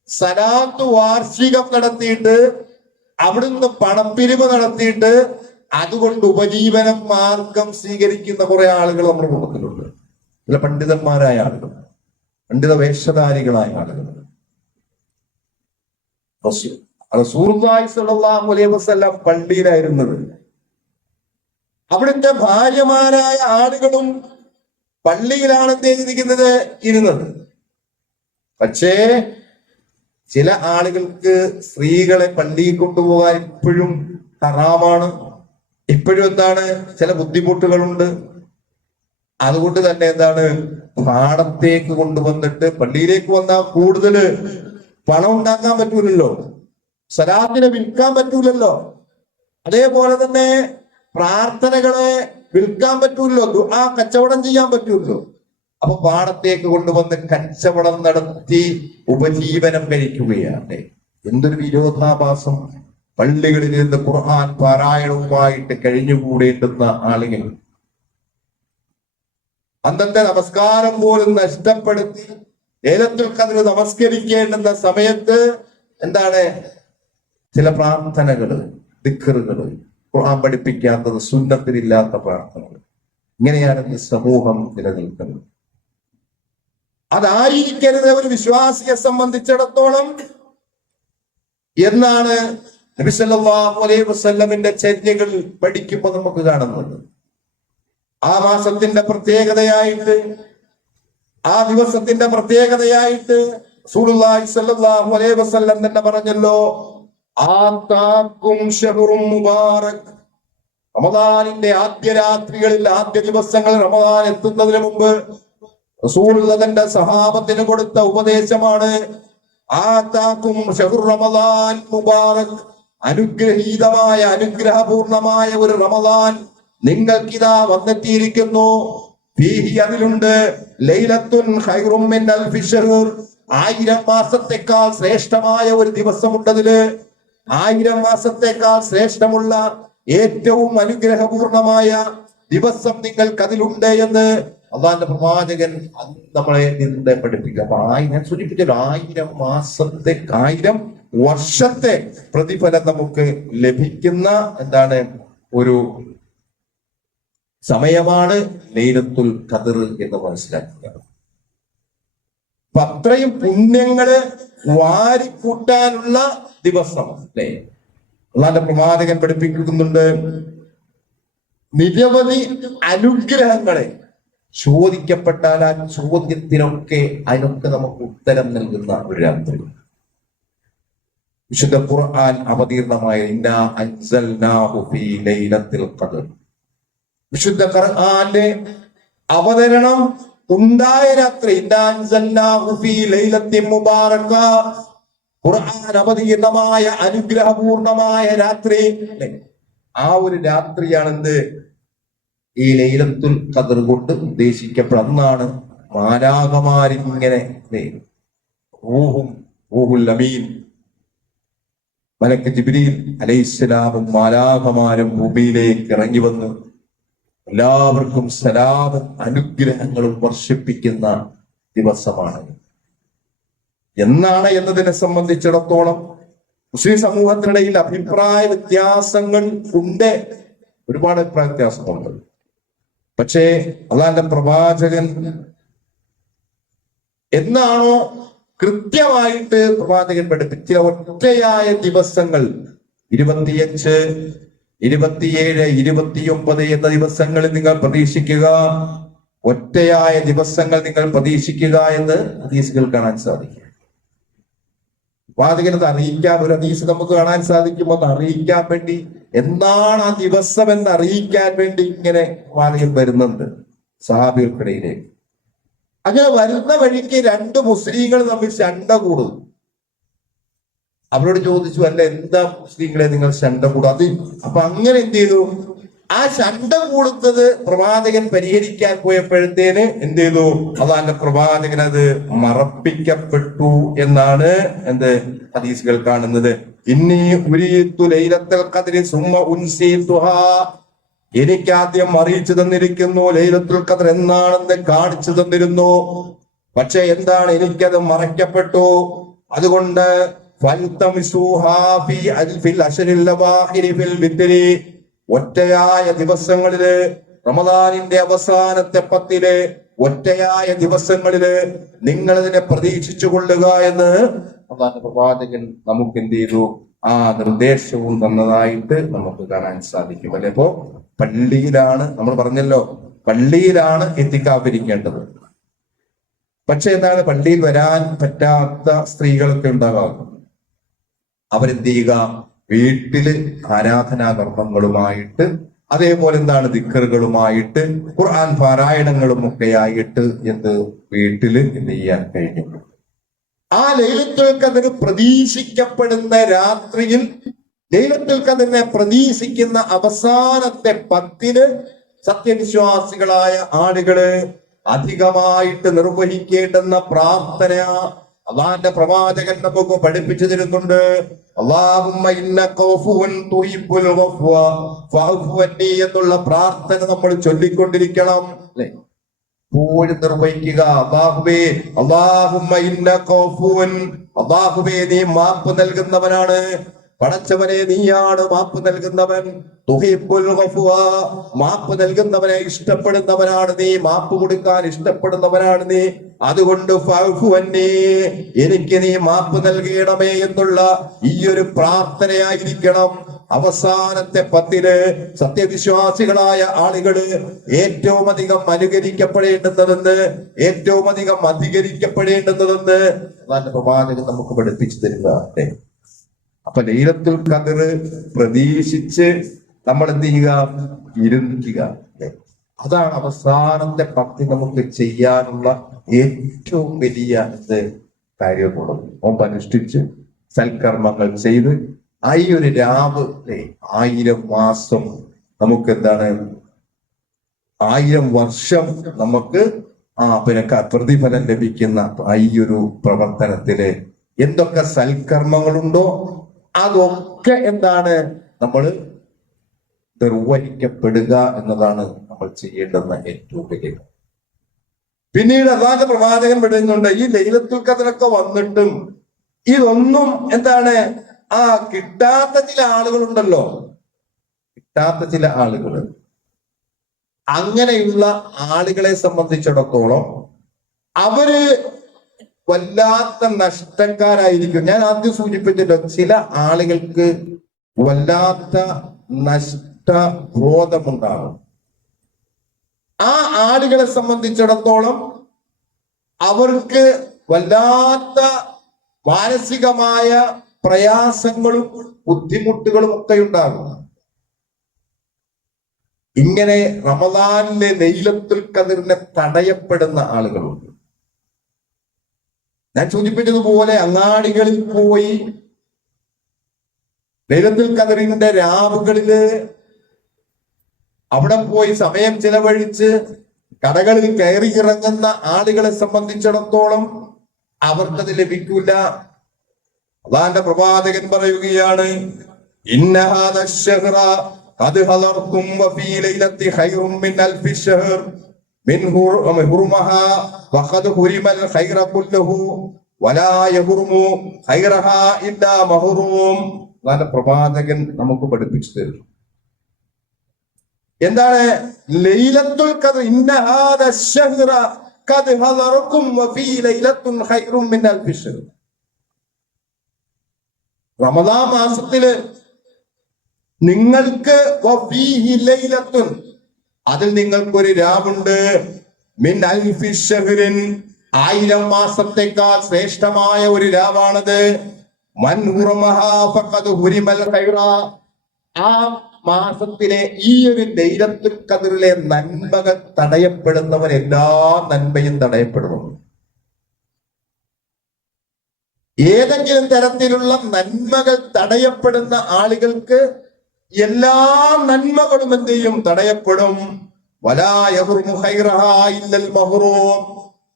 സലാത്ത് വാർഷികം നടത്തിയിട്ട് അവിടുന്ന് പണപ്പിരിവ് നടത്തിയിട്ട് അതുകൊണ്ട് ഉപജീവന മാർഗം സ്വീകരിക്കുന്ന കുറെ ആളുകൾ നമ്മുടെ കൂട്ടത്തിലുണ്ട്. ചില പണ്ഡിതന്മാരായ ആളുകൾ, പണ്ഡിത വേഷധാരികളായ ആളുകൾ. റസൂലുള്ളാഹി സ്വല്ലല്ലാഹു അലൈഹി വസല്ലം പള്ളിയിലായിരുന്നത്. അവിടുത്തെ ഭാര്യമാരായ ആളുകളും പള്ളിയിലാണ് എന്ത് ചെയ്തിരിക്കുന്നത്? ഇരുന്നത്. പക്ഷേ ചില ആളുകൾക്ക് സ്ത്രീകളെ പള്ളിയിൽ കൊണ്ടുപോകാൻ ഇപ്പോഴും ഹറാമാണ്. ഇപ്പോഴും എന്താണ്? ചില ബുദ്ധിമുട്ടുകളുണ്ട്. അതുകൊണ്ട് തന്നെ എന്താണ്? പാടത്തേക്ക് കൊണ്ടുവന്നിട്ട് പള്ളിയിലേക്ക് വന്നാൽ കൂടുതൽ പണം ഉണ്ടാക്കാൻ പറ്റൂലല്ലോ, സലാത്തിനെ വിൽക്കാൻ പറ്റൂലല്ലോ, അതേപോലെ തന്നെ പ്രാർത്ഥനകളെ വിൽക്കാൻ പറ്റൂല്ലോ, ദുആ കച്ചവടം ചെയ്യാൻ പറ്റൂല്ലോ. അപ്പൊ പാടത്തേക്ക് കൊണ്ടുവന്ന് കച്ചവടം നടത്തി ഉപജീവനം കഴിക്കുകയാണ്. എന്തൊരു വിരോധാഭാസം! പള്ളികളിൽ നിന്ന് ഖുർആൻ പാരായണവുമായിട്ട് കഴിഞ്ഞുകൂടേണ്ടുന്ന ആളുകൾ അന്നത്തെ നമസ്കാരം പോലും നഷ്ടപ്പെടുത്തി ലൈലത്തുൽ ഖദ്ർ നമസ്കരിക്കേണ്ടുന്ന സമയത്ത് എന്താണ്? ചില പ്രാർത്ഥനകള്, ദിക്റുകള്, ഖുർആൻ പഠിപ്പിക്കാത്തത്, സുന്നത്തിലില്ലാത്ത പ്രാർത്ഥനകൾ. ഇങ്ങനെയാണ് ഈ സമൂഹം നിലനിൽക്കുന്നത്. അതായിരിക്കരുത് ഒരു വിശ്വാസിയെ സംബന്ധിച്ചിടത്തോളം എന്നാണ് നബി സല്ലല്ലാഹു അലൈഹി വസല്ലമിന്റെ ചര്യകൾ പഠിക്കുമ്പോൾ നമുക്ക് കാണുന്നത്. ആ മാസത്തിന്റെ പ്രത്യേകതയായിട്ട്, ആ ദിവസത്തിന്റെ പ്രത്യേകതയായിട്ട് റസൂലുള്ളാഹി സ്വല്ലല്ലാഹു അലൈഹി വസല്ലം തന്നെ പറഞ്ഞല്ലോ, ആതാക്കും ശഹ്റും മുബാറക്. റമദാനിന്റെ ആദ്യ രാത്രികളിൽ, ആദ്യ ദിവസങ്ങൾ, റമദാൻ എത്തുന്നതിന് മുമ്പ് റസൂലുള്ള തന്റെ സഹാബത്തിന് കൊടുത്ത ഉപദേശമാണ്, ആതാക്കും ശഹ്റു റമദാൻ മുബാറക്. അനുഗ്രഹീതമായ, അനുഗ്രഹപൂർണമായ ഒരു റമദാൻ നിങ്ങൾക്കിതാ വന്നെത്തിയിരിക്കുന്നു. ഫീഹി, അതിലുണ്ട്, ലൈലത്തുൻ ഖൈറും മിൻ അൽഫി ശഹ്ർ. 1000 മാസത്തെക്കാൾ ശ്രേഷ്ഠമായ ഒരു ദിവസമുണ്ടതില്. 1000 മാസത്തെക്കാൾ ശ്രേഷ്ഠമുള്ള ഏറ്റവും അനുഗ്രഹപൂർണമായ ദിവസം നിങ്ങൾക്ക് അതിലുണ്ട് എന്ന് അള്ളാന്റെ പ്രവാചകൻ നമ്മളെ നിന്ന് പഠിപ്പിക്കുക. അപ്പൊ ഞാൻ സൂചിപ്പിച്ചല്ലോ, 1000 മാസത്തെ, 1000 വർഷത്തെ പ്രതിഫലം നമുക്ക് ലഭിക്കുന്ന എന്താണ് ഒരു സമയമാണ് ലൈലത്തുൽ ഖദ്ർ എന്ന് മനസ്സിലാക്കുക. അപ്പൊ അത്രയും പുണ്യങ്ങള് വാരിക്കൂട്ടാനുള്ള ദിവസം അല്ലേ. അള്ളാന്റെ പ്രവാചകൻ പഠിപ്പിക്കുന്നുണ്ട്, നിരവധി അനുഗ്രഹങ്ങളെ ചോദിക്കപ്പെട്ടാൽ ആ ചോദ്യത്തിനൊക്കെ അതിനൊക്കെ നമുക്ക് ഉത്തരം നൽകുന്ന ഒരു രാത്രി. വിശുദ്ധ ഖുർആൻ അവതീർണമായ ഇന്നാ അൻസൽനാഹു ഫീ ലൈലത്തുൽ ഖദ്ർ. വിശുദ്ധ ഖുർആന്റെ അവതരണം ഉണ്ടായ രാത്രി, ഇന്നാ അൻസൽനാഹു ഫീ ലൈലത്തിൻ മുബാറക. ഖുർആൻ അവതീർണമായ, അനുഗ്രഹപൂർണമായ രാത്രി. ആ ഒരു രാത്രിയാണെന്ത് ഈ ലൈലത്തുൽ ഖദ്ർ കൊണ്ട് ഉദ്ദേശിക്കപ്പെടുന്നതാണ്. മാലാഖമാരിങ്ങനെ റൂഹുൽ അമീൻ മലക്ക് ജിബ്രീൽ അലൈഹിസ്സലാമും മാലാഖമാരും ഭൂമിയിലേക്ക് ഇറങ്ങി വന്ന് എല്ലാവർക്കും സലാമും അനുഗ്രഹങ്ങളും വർഷിപ്പിക്കുന്ന ദിവസമാണ്. എന്നാണ് എന്നതിനെ സംബന്ധിച്ചിടത്തോളം മുസ്ലിം സമൂഹത്തിനിടയിൽ അഭിപ്രായ വ്യത്യാസങ്ങൾ ഉണ്ട്, ഒരുപാട് അഭിപ്രായ വ്യത്യാസമുണ്ട്. പക്ഷേ അള്ളാന്റെ പ്രവാചകൻ എന്നാണോ കൃത്യമായിട്ട് പ്രവാചകൻ പഠിപ്പിച്ച ഒറ്റയായ ദിവസങ്ങൾ 25, 27, 29 എന്ന ദിവസങ്ങളിൽ നിങ്ങൾ പ്രതീക്ഷിക്കുക, ഒറ്റയായ ദിവസങ്ങൾ നിങ്ങൾ പ്രതീക്ഷിക്കുക എന്ന് ഹദീസുകൾ കാണാൻ സാധിക്കും. പ്രവാചകനത് അറിയിക്കാൻ, ഒരു ഹദീസ് നമുക്ക് കാണാൻ സാധിക്കുമോ എന്ന് അറിയിക്കാൻ വേണ്ടി, എന്നാണ് ആ ദിവസം എന്ന് അറിയിക്കാൻ വേണ്ടി ഇങ്ങനെ പ്രവാചകൻ വരുന്നുണ്ട് സഹാബികൾക്കിടയിലേക്ക്. അങ്ങനെ വരുന്ന വഴിക്ക് 2 മുസ്ലിങ്ങൾ തമ്മിൽ ശണ്ട കൂടും. അവരോട് ചോദിച്ചു, അല്ല എന്താ മുസ്ലിങ്ങളെ നിങ്ങൾ ശണ്ട കൂടാതെ? അപ്പൊ അങ്ങനെ എന്ത് ചെയ്തു, ആ ശണ്ട കൂടുന്നത് പ്രവാചകൻ പരിഹരിക്കാൻ പോയപ്പോഴത്തേന് എന്ത് ചെയ്തു, അള്ളാന്റെ പ്രവാചകൻ അത് മറപ്പിക്കപ്പെട്ടു എന്നാണ് എന്ത് ഹദീസുകൾ കാണുന്നത്. ഇന്നി ഉരീതു ലൈലത്തുൽ ഖദ്രി സുമ്മ ഉൻസീതുഹാ. എനിക്കാദ്യം അറിയിച്ചു തന്നിരിക്കുന്നു ലൈലത്തുൽ ഖദ്ർ എന്നാണെന്ന് കാണിച്ചു തന്നിരുന്നു, പക്ഷെ എന്താണ്, എനിക്കത് മറയ്ക്കപ്പെട്ടു. അതുകൊണ്ട് ഒറ്റയായ ദിവസങ്ങളില്, റമദാനിന്റെ അവസാനത്തെ 10 ഒറ്റയായ ദിവസങ്ങളില് നിങ്ങൾ ഇതിനെ പ്രതീക്ഷിച്ചു കൊള്ളുക എന്ന് അല്ലാഹുവിന്റെ പ്രവാചകൻ നമുക്ക് എന്ത് ചെയ്തു, ആ നിർദ്ദേശവും തന്നതായിട്ട് നമുക്ക് കാണാൻ സാധിക്കും അല്ലെ. ഇപ്പോ പള്ളിയിലാണ്, നമ്മൾ പറഞ്ഞല്ലോ, പള്ളിയിലാണ് ഇത്തിക്കാഫിരിക്കേണ്ടത്. പക്ഷെ എന്താണ്, പള്ളിയിൽ വരാൻ പറ്റാത്ത സ്ത്രീകളൊക്കെ ഉണ്ടാകാം. അവരെന്ത് ചെയ്യുക, വീട്ടില് ആരാധനാ കർമ്മങ്ങളുമായിട്ട്, അതേപോലെ എന്താണ് ദിക്റുകളുമായിട്ട്, ഖുർആൻ പാരായണങ്ങളും ഒക്കെ ആയിട്ട് എന്ത് വീട്ടില് എന്ത് ചെയ്യാൻ കഴിഞ്ഞു. ആ ലൈലത്തുൽ ഖദ്ർ പ്രതീക്ഷിക്കപ്പെടുന്ന രാത്രിയിൽ, ലൈലത്തുൽ ഖദ്റിനെ പ്രതീക്ഷിക്കുന്ന അവസാനത്തെ 10 സത്യവിശ്വാസികളായ ആളുകള് അധികമായിട്ട് നിർവഹിക്കേണ്ടുന്ന പ്രാർത്ഥന അള്ളാന്റെ പ്രവാചകൻ നമുക്ക് പഠിപ്പിച്ചു തരുന്നുണ്ട്. അല്ലാഹുമ്മ ഇന്നക ഗഫൂറുൻ തുഹിബ്ബുൽ ഗഫ്വ ഫഅഫു അന്നി എന്നുള്ള പ്രാർത്ഥന നമ്മൾ ചൊല്ലിക്കൊണ്ടിരിക്കണം അല്ലേ, എപ്പോഴും നിർവഹിക്കുക. അല്ലാഹുവേ, അല്ലാഹുമ്മ ഇന്നക ഗഫൂറുൻ, അല്ലാഹുവേ നീ മാപ്പ് നൽകുന്നവനാണ്, പടച്ചവനെ നീയാണ് മാപ്പ് നൽകുന്നവൻ. തുഹിബ്ബുൽ ഗഫ്വ, മാപ്പ് നൽകുന്നവനെ ഇഷ്ടപ്പെടുന്നവനാണ് നീ, മാപ്പ് കൊടുക്കാൻ ഇഷ്ടപ്പെടുന്നവനാണ് നീ. അതുകൊണ്ട് ഫഅഫു അന്നി, എനിക്ക് നീ മാപ്പ് നൽകണമേ എന്നുള്ള ഈ ഒരു പ്രാർത്ഥനയായിരിക്കണം അവസാനത്തെ 10 സത്യവിശ്വാസികളായ ആളുകള് ഏറ്റവും അധികം അനുകരിക്കപ്പെടേണ്ടുന്നതെന്ന്, ഏറ്റവും അധികം അധികരിക്കപ്പെടേണ്ടുന്നതെന്ന് അള്ളാന്റെ പ്രവാചകൻ നമുക്ക് പഠിപ്പിച്ചു തരുക. അപ്പൊ ലൈലത്തുൽ ഖദർ പ്രതീക്ഷിച്ച് നമ്മൾ എന്ത് ചെയ്യുക? ഇരുന്നിക്കുക. അതാണ് അവസാനത്തെ പത്തി നമുക്ക് ചെയ്യാനുള്ള ഏറ്റവും വലിയ കാര്യമുള്ളത്. നോമ്പ് അനുഷ്ഠിച്ച് സൽക്കർമ്മങ്ങൾ ചെയ്ത് ഈ ഒരു രാവ് 1000 മാസം നമുക്ക് എന്താണ് 1000 വർഷം നമുക്ക് പിന്നെ പ്രതിഫലം ലഭിക്കുന്ന ഈ ഒരു പ്രവർത്തനത്തില് എന്തൊക്കെ സൽക്കർമ്മങ്ങളുണ്ടോ അതൊക്കെ എന്താണ് നമ്മൾ നിർവഹിക്കപ്പെടുക എന്നതാണ് നമ്മൾ ചെയ്യേണ്ടുന്ന ഏറ്റവും വലിയ. പിന്നീട് അള്ളാഹുവിന്റെ പ്രവാചകൻ വിടുന്നുണ്ട്, ഈ ലൈലത്തുൽ ഖദറൊക്കെ വന്നിട്ടും ഇതൊന്നും എന്താണ് കിട്ടാത്ത ചില ആളുകളുണ്ടല്ലോ, കിട്ടാത്ത ചില ആളുകൾ. അങ്ങനെയുള്ള ആളുകളെ സംബന്ധിച്ചിടത്തോളം അവര് വല്ലാത്ത നഷ്ടക്കാരായിരിക്കും. ഞാൻ ആദ്യം സൂചിപ്പിച്ചല്ലോ, ചില ആളുകൾക്ക് വല്ലാത്ത നഷ്ടബോധമുണ്ടാകും. ആ ആളുകളെ സംബന്ധിച്ചിടത്തോളം അവർക്ക് വല്ലാത്ത മാനസികമായ പ്രയാസങ്ങളും ബുദ്ധിമുട്ടുകളും ഒക്കെ ഉണ്ടാകും. ഇങ്ങനെ റമദാനിലെ ലൈലത്തുൽ ഖദറിനെ തടയപ്പെടുന്ന ആളുകളുണ്ട്. ഞാൻ സൂചിപ്പിച്ചതുപോലെ അങ്ങാടികളിൽ പോയി ലൈലത്തുൽ ഖദറിന്റെ രാവുകളില് അവിടെ പോയി സമയം ചിലവഴിച്ച് കടകളിൽ കയറി ഇറങ്ങുന്ന ആളുകളെ സംബന്ധിച്ചിടത്തോളം അവർക്കത് ലഭിക്കൂല. അള്ളാഹുവിന്റെ പ്രവാചകൻ പറയുകയാണ്, ഇന്ന ഹാദാ അശ്ശഹ്റ ഖദ് ഹദർതും വഫീ ലൈലത്തി ഖൈറും മിൻ അൽഫി ശഹർ മിൻഹു ഹുർമഹാ വഖദ് ഹുരിമൽ ഖൈറ കുല്ലഹു വലാ യഹുർമു ഖൈറഹാ ഇല്ലാ മഹ്റൂം. അള്ളാഹുവിന്റെ പ്രവാചകൻ നമുക്ക് പഠിപ്പിച്ചു തരുന്നു. എന്താണ് ലൈലത്തുൽ ഖദർ? ഇന്ന ഹാദാ അശ്ശഹ്റ ഖദ് ഹദർതും വഫീ ലൈലത്തുൻ ഖൈറും മിൻ അൽഫി ശഹർ. റമദാൻ മാസത്തില് നിങ്ങൾക്ക് അതിൽ നിങ്ങൾക്കൊരു രാവുണ്ട്, മിൻ അൽഫി ശഹ്റിൻ 1000 മാസത്തേക്കാൾ ശ്രേഷ്ഠമായ ഒരു രാവാണത്. മൻ ഹുറമഹാ ഫഖദ് ഹുരിമൽ ഖൈറ. ആ മാസത്തിലെ ഈ ഒരു ലൈലത്തുൽ ഖദറിലെ നന്മകൾ തടയപ്പെടുന്നവൻ എല്ലാ നന്മയും തടയപ്പെടുന്നു. ഏതെങ്കിലും തരത്തിലുള്ള നന്മകൾ തടയപ്പെടുന്ന ആളുകൾക്ക് എല്ലാ നന്മകളും എന്ത് ചെയ്യും? തടയപ്പെടും. വലാ യഹ്റുമു ഖൈറഹാ ഇല്ലൽ മഹ്റൂം.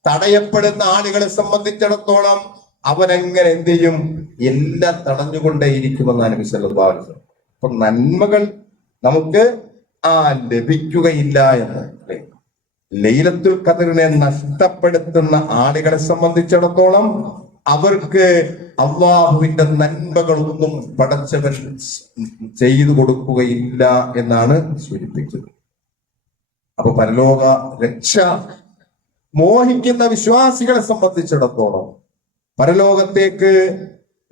തടയപ്പെടുന്ന ആളുകളെ സംബന്ധിച്ചിടത്തോളം അവനെങ്ങനെ എന്ത് ചെയ്യും? എല്ലാം തടഞ്ഞുകൊണ്ടേയിരിക്കുമെന്നാണ് നബി സല്ലല്ലാഹു അലൈഹി വസല്ലം. അപ്പൊ നന്മകൾ നമുക്ക് ലഭിക്കുകയില്ല എന്ന്. ലൈലത്തുൽ ഖദറിനെ നഷ്ടപ്പെടുത്തുന്ന ആളുകളെ സംബന്ധിച്ചിടത്തോളം അവർക്ക് അള്ളാഹുവിന്റെ നന്മകളൊന്നും പടച്ചവൻ ചെയ്തു കൊടുക്കുകയില്ല എന്നാണ് സൂചിപ്പിച്ചത്. അപ്പൊ പരലോക രക്ഷ മോഹിക്കുന്ന വിശ്വാസികളെ സംബന്ധിച്ചിടത്തോളം, പരലോകത്തേക്ക്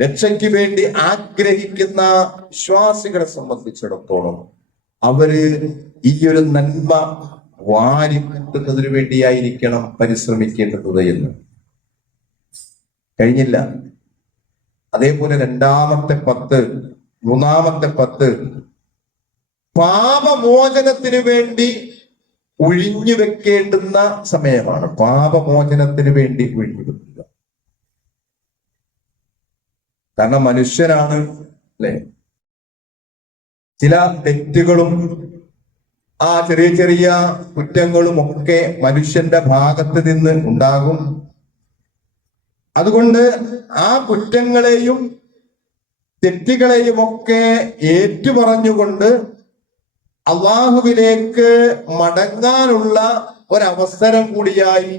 രക്ഷയ്ക്ക് വേണ്ടി ആഗ്രഹിക്കുന്ന വിശ്വാസികളെ സംബന്ധിച്ചിടത്തോളം അവര് ഈ ഒരു നന്മ വാരി കിട്ടുന്നതിന് വേണ്ടിയായിരിക്കണം പരിശ്രമിക്കേണ്ടത് എന്ന്. കഴിഞ്ഞില്ല. അതേപോലെ 2-ാമത്തെ 10, 3-ാമത്തെ 10 പാപമോചനത്തിന് വേണ്ടി ഒഴിഞ്ഞു വെക്കേണ്ടുന്ന സമയമാണ്. പാപമോചനത്തിന് വേണ്ടി ഒഴിഞ്ഞു വെക്കുക. കാരണം മനുഷ്യനാണ് അല്ലെ, ചില തെറ്റുകളും ചെറിയ ചെറിയ കുറ്റങ്ങളും ഒക്കെ മനുഷ്യന്റെ ഭാഗത്ത് നിന്ന് ഉണ്ടാകും. അതുകൊണ്ട് ആ കുറ്റങ്ങളെയും തെറ്റുകളെയും ഒക്കെ ഏറ്റുപറഞ്ഞുകൊണ്ട് അള്ളാഹുവിലേക്ക് മടങ്ങാനുള്ള ഒരവസരം കൂടിയായി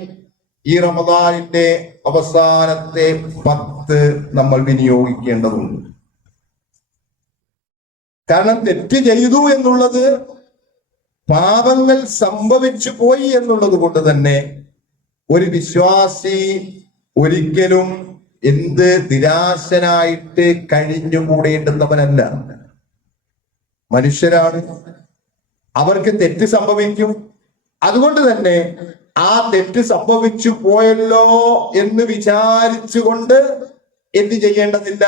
ഈ റമദാനിന്റെ അവസാനത്തെ 10 നമ്മൾ വിനിയോഗിക്കേണ്ടതുണ്ട്. കാരണം തെറ്റ് ചെയ്തു എന്നുള്ളത്, പാപങ്ങൾ സംഭവിച്ചു പോയി എന്നുള്ളത് കൊണ്ട് തന്നെ ഒരു വിശ്വാസി ഒരിക്കലും നിരാശനായിട്ട് കഴിഞ്ഞുകൂടേണ്ടുന്നവനല്ല. മനുഷ്യരാണ്, അവർക്ക് തെറ്റ് സംഭവിക്കും. അതുകൊണ്ട് തന്നെ ആ തെറ്റ് സംഭവിച്ചു പോയല്ലോ എന്ന് വിചാരിച്ചുകൊണ്ട് എന്ത് ചെയ്യേണ്ടതില്ല,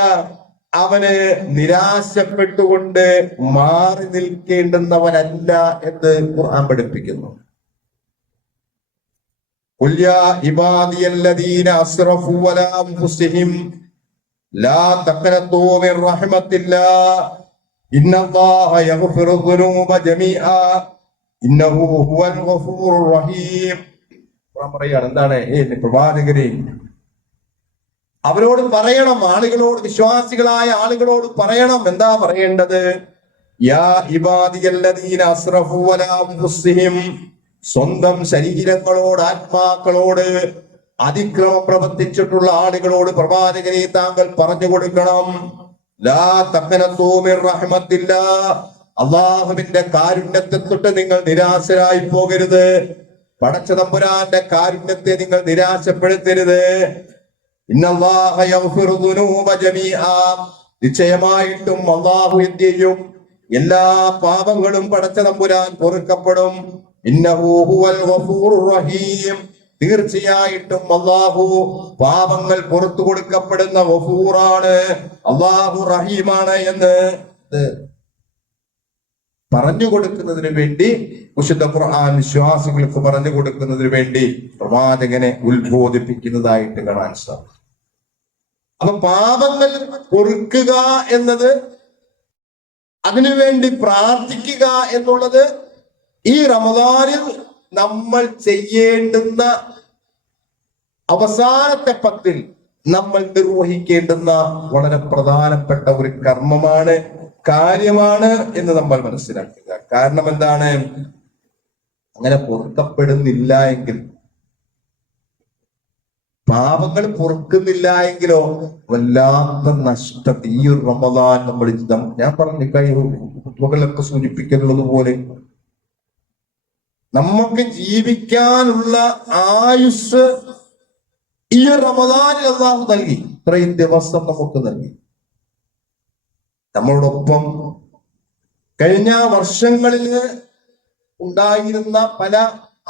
അവന് നിരാശപ്പെട്ടുകൊണ്ട് മാറി നിൽക്കേണ്ടുന്നവനല്ല എന്ന് ഖുർആൻ പഠിപ്പിക്കുന്നു. ഖുൽ യാ ഇബാദിയല്ലദീന അസ്റഫു അലാ അൻഫുസിഹിം ലാ തഖ്നതു മിർ റഹ്മത്തില്ലാഹ് ഇന്നല്ലാഹ യഗ്ഫിറു ദുനൂബ ജമീആ ഇന്നഹു ഹുവൽ ഗഫൂറുർ റഹീം. പറയാണ് എന്താണ്? പ്രവാചകരെ, അവരോട് പറയണം, ആളുകളോട്, വിശ്വാസികളായ ആളുകളോട് പറയണം. എന്താ പറയേണ്ടത്? യാ ഇബാദിയല്ലദീന അസ്റഫു അലാ അൻഫുസിഹിം, സ്വന്തം ശരീരങ്ങളോട്, ആത്മാക്കളോട് അതിക്രമം പ്രവർത്തിച്ചിട്ടുള്ള ആളുകളോട് പ്രവാചകരെ താങ്കൾ പറഞ്ഞു കൊടുക്കണം. ലാ തഖ്നതു മിർ റഹ്മത്തില്ലാഹ്, അല്ലാഹുവിന്റെ കാരുണ്യത്തെ തൊട്ട് നിങ്ങൾ നിരാശരായി പോകരുത്. പടച്ച തമ്പുരാന്റെ കാരുണ്യത്തെ നിങ്ങൾ നിരാശപ്പെടുത്തരുത്. ഇന്നല്ലാഹ യഗ്ഫിറു ദുനൂബ ജമീആ, നിശ്ചയമായിട്ടും അല്ലാഹു എന്ത് ചെയ്യും? എല്ലാ പാപങ്ങളും പടച്ച തമ്പുരാൻ പൊറുക്കപ്പെടും. ഇന്നഹു ഹുവൽ ഗഫൂറുർ റഹീം, തീർച്ചയായിട്ടും അല്ലാഹു പാപങ്ങൾ പുറത്തു കൊടുക്കപ്പെടുന്ന ഗഫൂറാണ്, അല്ലാഹു റഹീമാണ് എന്ന് പറഞ്ഞു കൊടുക്കുന്നതിന് വേണ്ടി, വിശുദ്ധ ഖുർആൻ വിശ്വാസികൾക്ക് പറഞ്ഞു കൊടുക്കുന്നതിന് വേണ്ടി പ്രവാചകനെ ഉത്ബോധിപ്പിക്കുന്നതായിട്ട് കാണാൻ സാധിക്കും. അപ്പൊ പാപങ്ങൾ പൊറുക്കുക എന്നത്, അതിനുവേണ്ടി പ്രാർത്ഥിക്കുക എന്നുള്ളത് ഈ റമദാനിൽ നമ്മൾ ചെയ്യേണ്ടുന്ന അവസാനത്തെ പത്തിൽ നമ്മൾ നിർവഹിക്കേണ്ടുന്ന വളരെ പ്രധാനപ്പെട്ട ഒരു കർമ്മമാണ്, കാര്യമാണ് എന്ന് നമ്മൾ മനസ്സിലാക്കുക. കാരണം എന്താണ്? അങ്ങനെ പൊറുക്കപ്പെടുന്നില്ല എങ്കിൽ, പാപങ്ങൾ പൊറുക്കുന്നില്ല എങ്കിലോ വല്ലാത്ത നഷ്ടം. ഈ ഒരു റമദാൻ നമ്മൾ, ഞാൻ പറഞ്ഞു കുത്തുകളൊക്കെ സൂചിപ്പിക്കുന്നത് പോലെ, നമുക്ക് ജീവിക്കാനുള്ള ആയുസ് ഈ റമദാനിൽ അല്ലാഹു നൽകി. ഇത്രയും ദിവസം നമുക്ക് നൽകി. നമ്മളോടൊപ്പം കഴിഞ്ഞ വർഷങ്ങളിൽ ഉണ്ടായിരുന്ന പല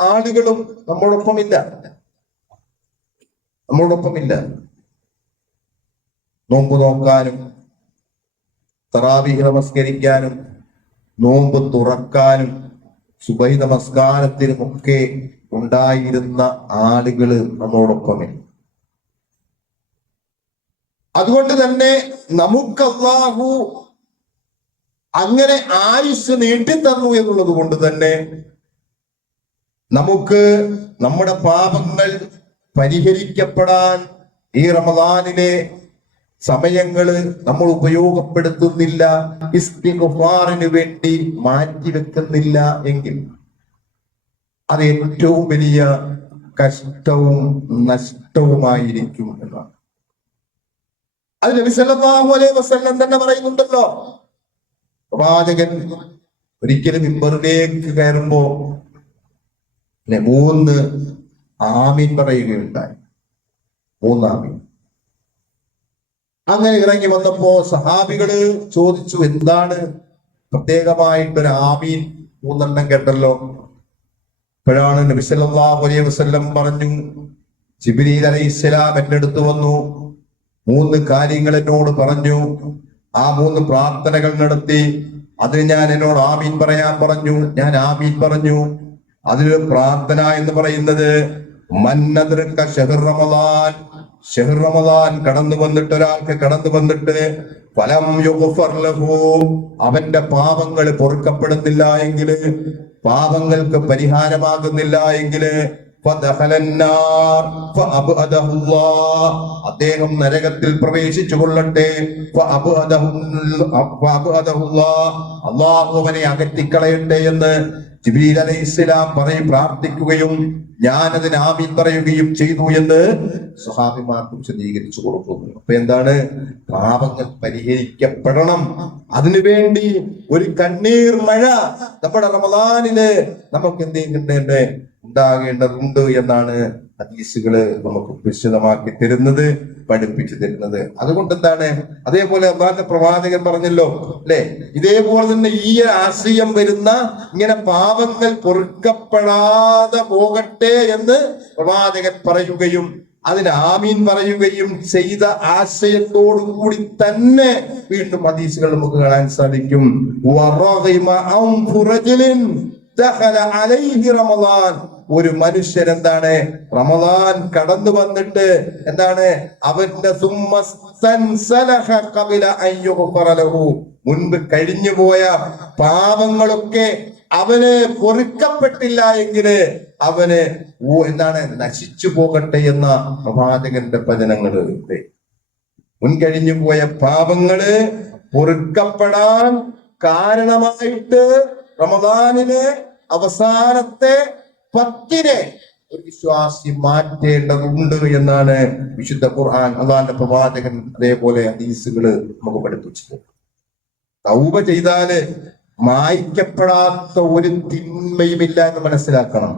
ആളുകളും നമ്മളോടൊപ്പമില്ല. നോമ്പ് നോക്കാനും തറാവീഹ് നമസ്കരിക്കാനും നോമ്പ് തുറക്കാനും സുബഹി നമസ്കാരത്തിനും ഒക്കെ ഉണ്ടായിരുന്ന ആളുകള് നമ്മളോടൊപ്പമില്ല. അതുകൊണ്ട് തന്നെ നമുക്ക് അല്ലാഹു അങ്ങനെ ആയുസ് നീട്ടിത്തന്നു എന്നുള്ളത് കൊണ്ട് തന്നെ നമുക്ക് നമ്മുടെ പാപങ്ങൾ പരിഹരിക്കപ്പെടാൻ ഈ റമദാനിലെ സമയങ്ങള് നമ്മൾ ഉപയോഗപ്പെടുത്തുന്നില്ല, ഇസ്തിഗ്ഫാറിന് വേണ്ടി മാറ്റിവെക്കുന്നില്ല എങ്കിൽ അത് ഏറ്റവും വലിയ കഷ്ടവും നഷ്ടവുമായിരിക്കും എന്നാണ്. അത് നബി സല്ലല്ലാഹു അലൈഹി വസല്ലം തന്നെ പറയുന്നുണ്ടല്ലോ. പ്രവാചകൻ ഒരിക്കലും മിമ്പറിലേക്ക് കയറുമ്പോ 3 ആമീൻ പറയുകയുണ്ടായി. 3 ആമീൻ. അങ്ങനെ ഇറങ്ങി വന്നപ്പോ സഹാബികള് ചോദിച്ചു, എന്താണ് പ്രത്യേകമായിട്ടൊരു ആമീൻ 3 കേട്ടല്ലോ? അപ്പോഴാണ് നബി സല്ലല്ലാഹു അലൈഹി വസല്ലം പറഞ്ഞു, ജിബ്രീൽ അലൈഹിസ്സലാം എന്റെ അടുത്ത് വന്നു, 3 കാര്യങ്ങൾ എന്നോട് പറഞ്ഞു, ആ 3 പ്രാർത്ഥനകൾ നടത്തി. അതിന് ഞാൻ എന്നോട് ആമീൻ പറയാൻ പറഞ്ഞു, ഞാൻ ആമീൻ പറഞ്ഞു. അതിലൊരു പ്രാർത്ഥന എന്ന് പറയുന്നത്, ഷഹ്ർ റമദാൻ കടന്നു വന്നിട്ട്, ഒരാൾക്ക് കടന്നു വന്നിട്ട് ഫലം യുഗ്ഫർ ലഹു, അവന്റെ പാപങ്ങൾ പൊറുക്കപ്പെടുന്നില്ല എങ്കില്, പാപങ്ങൾക്ക് പരിഹാരമാകുന്നില്ല എങ്കില്, അദ്ദേഹം നരകത്തിൽ പ്രവേശിച്ചു കൊള്ളട്ടെ, അല്ലാഹു അവനെ അകറ്റിക്കളയട്ടെ എന്ന് ജിബ്രീൽ അലൈഹിസ്സലാം പ്രാർത്ഥിക്കുകയും ഞാനതിന് ആമീൻ പറയുകയും ചെയ്തു എന്ന് സ്വഹാബിമാർക്കും വിശദീകരിച്ചു കൊടുക്കുന്നു. അപ്പൊ എന്താണ്? പാപങ്ങൾ പരിഹരിക്കപ്പെടണം. അതിനുവേണ്ടി ഒരു കണ്ണീർ മഴ നമ്മുടെ റമദാനില് നമുക്ക് എന്ത് ചെയ്യുന്നുണ്ട്, ഉണ്ടാകേണ്ടതുണ്ട് എന്നാണ് ഹദീസുകള് നമുക്ക് വിശദമാക്കി തരുന്നത്. പഠിപ്പിച്ചു തരുന്നത്. അതുകൊണ്ട് എന്താണ്, അതേപോലെ അള്ളാഹുവിന്റെ പ്രവാചകൻ പറഞ്ഞല്ലോ അല്ലെ, ഇതേപോലെ തന്നെ ഈ ആശയം വരുന്ന ഇങ്ങനെ പാപങ്ങൾ പൊറുക്കപ്പെടാതെ പോകട്ടെ എന്ന് പ്രവാചകൻ പറയുകയും അതിന് ആമീൻ പറയുകയും ചെയ്ത ആശയത്തോടു കൂടി തന്നെ വീണ്ടും ഹദീസുകൾ നമുക്ക് കാണാൻ സാധിക്കും. ഒരു മനുഷ്യൻ എന്താണ്, റമദാൻ കടന്നു വന്നിട്ട് എന്താണ്, അവന്റെ മുൻപ് കഴിഞ്ഞുപോയ പാപങ്ങളൊക്കെ അവന് പൊറുക്കപ്പെട്ടില്ല എങ്കില് അവന് എന്താണ് നശിച്ചു പോകട്ടെ എന്ന പ്രവാചകന്റെ വചനങ്ങൾ. മുൻകഴിഞ്ഞു പോയ പാപങ്ങള് പൊറുക്കപ്പെടാൻ കാരണമായിട്ട് റമദാനിലെ അവസാനത്തെ 10 ഒരു വിശ്വാസി മാറ്റേണ്ടതുണ്ട് എന്നാണ് വിശുദ്ധ ഖുർആൻ, അള്ളാഹുവിന്റെ പ്രവാചകൻ അതേപോലെ ഹദീസുകള് നമുക്ക് പഠിപ്പിച്ചത്. തൗബ ചെയ്താല് മായ്ക്കപ്പെടാത്ത ഒരു തിന്മയുമില്ല എന്ന് മനസ്സിലാക്കണം.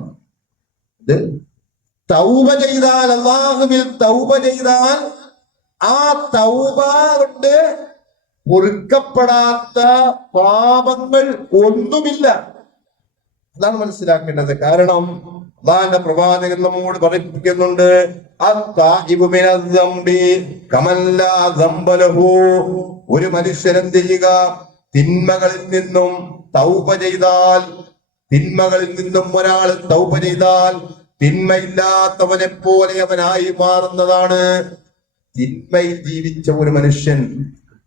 ഇത് തൗബ ചെയ്താൽ, അള്ളാഹുവിൽ തൗബ ചെയ്താൽ ആ തൗബ കൊണ്ട് പൊറുക്കപ്പെടാത്ത പാപങ്ങൾ ഒന്നുമില്ല. അതാണ് മനസ്സിലാക്കേണ്ടത്. കാരണം അള്ളാഹുവിന്റെ പ്രവാചകൻ നമ്മോട് പഠിപ്പിക്കുന്നുണ്ട്, ഒരു മനുഷ്യൻ എന്ത് ചെയ്യുക, തിന്മകളിൽ നിന്നും തൗബ ചെയ്താൽ, തിന്മകളിൽ നിന്നും ഒരാൾ തൗബ ചെയ്താൽ തിന്മയില്ലാത്തവനെ പോലെ അവനായി മാറുന്നതാണ്. തിന്മയിൽ ജീവിച്ച ഒരു മനുഷ്യൻ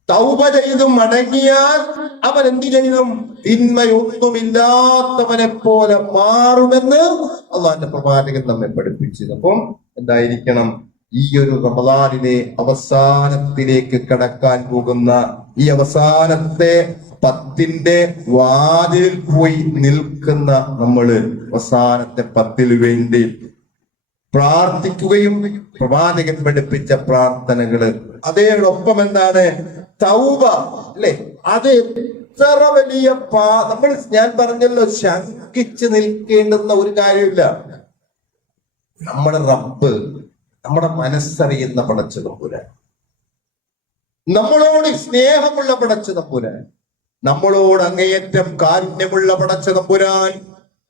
തൗബ ചെയ്ത് മടങ്ങിയാൽ അവൻ എന്ത് ചെയ്യും, തിന്മയൊന്നുമില്ലാത്തവനെ പോലെ മാറുമെന്ന് അള്ളാഹുവിന്റെ പ്രവാചകൻ നമ്മെ പഠിപ്പിച്ചത്. അപ്പം എന്തായിരിക്കണം, ഈ ഒരു റമദാനിലെ അവസാനത്തിലേക്ക് കടക്കാൻ പോകുന്ന ഈ അവസാനത്തെ 10 വാതിലിൽ പോയി നിൽക്കുന്ന നമ്മള് അവസാനത്തെ 10 വേണ്ടി പ്രാർത്ഥിക്കുകയും പ്രവാചകൻ പഠിപ്പിച്ച പ്രാർത്ഥനകള്, അതോടൊപ്പം എന്താണ് തൗബ അല്ലെ, അത് എത്ര വലിയ നമ്മൾ ഞാൻ പറഞ്ഞല്ലോ, ശങ്കിച്ച് നിൽക്കേണ്ടുന്ന ഒരു കാര്യമില്ല. നമ്മുടെ റബ്ബ്, നമ്മുടെ മനസ്സറിയുന്ന പടച്ച തമ്പുരാൻ, നമ്മളോട് സ്നേഹമുള്ള പടച്ച തമ്പുരാൻ, നമ്മളോട് അങ്ങേയറ്റം കാരുണ്യമുള്ള പടച്ച തമ്പുരാൻ,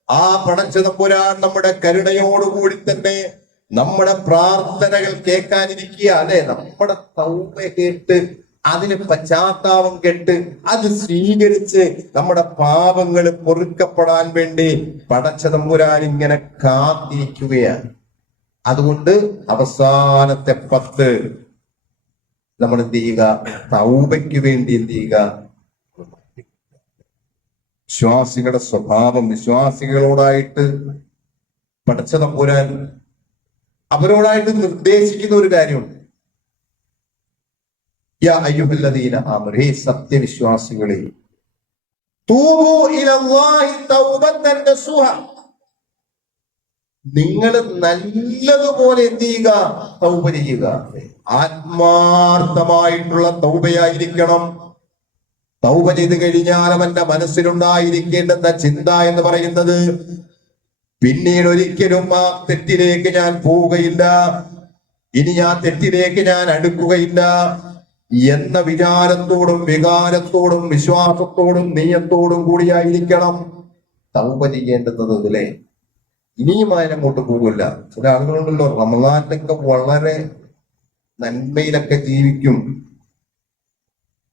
ആ പടച്ച തമ്പുരാൻ നമ്മുടെ കരുണയോടുകൂടി തന്നെ നമ്മുടെ പ്രാർത്ഥനകൾ കേൾക്കാനിരിക്കുക അല്ലെ. നമ്മുടെ തൗബ കേട്ട് അതിന് പശ്ചാത്താപം കേട്ട് അത് സ്വീകരിച്ച് നമ്മുടെ പാപങ്ങൾ പൊറുക്കപ്പെടാൻ വേണ്ടി പടച്ച തമ്പുരാൻ ഇങ്ങനെ കാത്തിരിക്കുകയാണ്. അതുകൊണ്ട് അവസാനത്തെ 10 നമ്മൾ എന്ത് ചെയ്യുക, തൗബയ്ക്ക് വേണ്ടി എന്ത് ചെയ്യുക. വിശ്വാസികളുടെ സ്വഭാവം, വിശ്വാസികളോടായിട്ട് പടച്ച തമ്പുരാൻ അവരോടായിട്ട് നിർദ്ദേശിക്കുന്ന ഒരു കാര്യമുണ്ട്. യാ അയ്യുഹല്ലദീന ആമനൂ, ഹേ സത്യവിശ്വാസികളെ, തൂബൂ ഇലല്ലാഹി തൗബത്തൻ നസൂഹ, നിങ്ങൾ നല്ലതുപോലെ എന്ത് ചെയ്യുക, തൗബ ചെയ്യുക. ആത്മാർത്ഥമായിട്ടുള്ള തൗബയായിരിക്കണം. തൗബ ചെയ്ത് കഴിഞ്ഞാൽ അവന്റെ മനസ്സിലുണ്ടായിരിക്കേണ്ടുന്ന ചിന്ത എന്ന് പറയുന്നത്, പിന്നീട് ഒരിക്കലും ആ തെറ്റിലേക്ക് ഞാൻ പോവുകയില്ല, ഇനി ആ തെറ്റിലേക്ക് ഞാൻ അടുക്കുകയില്ല എന്ന വിചാരത്തോടും വികാരത്തോടും വിശ്വാസത്തോടും നീയത്തോടും കൂടിയായിരിക്കണം തൗബ ചെയ്യേണ്ടുന്നത്. അല്ലേ, ഇനിയും അതിനങ്ങോട്ട് പോകില്ല. ചില ആളുകളുണ്ടല്ലോ, റമദാനിലൊക്കെ വളരെ നന്മയിലൊക്കെ ജീവിക്കും,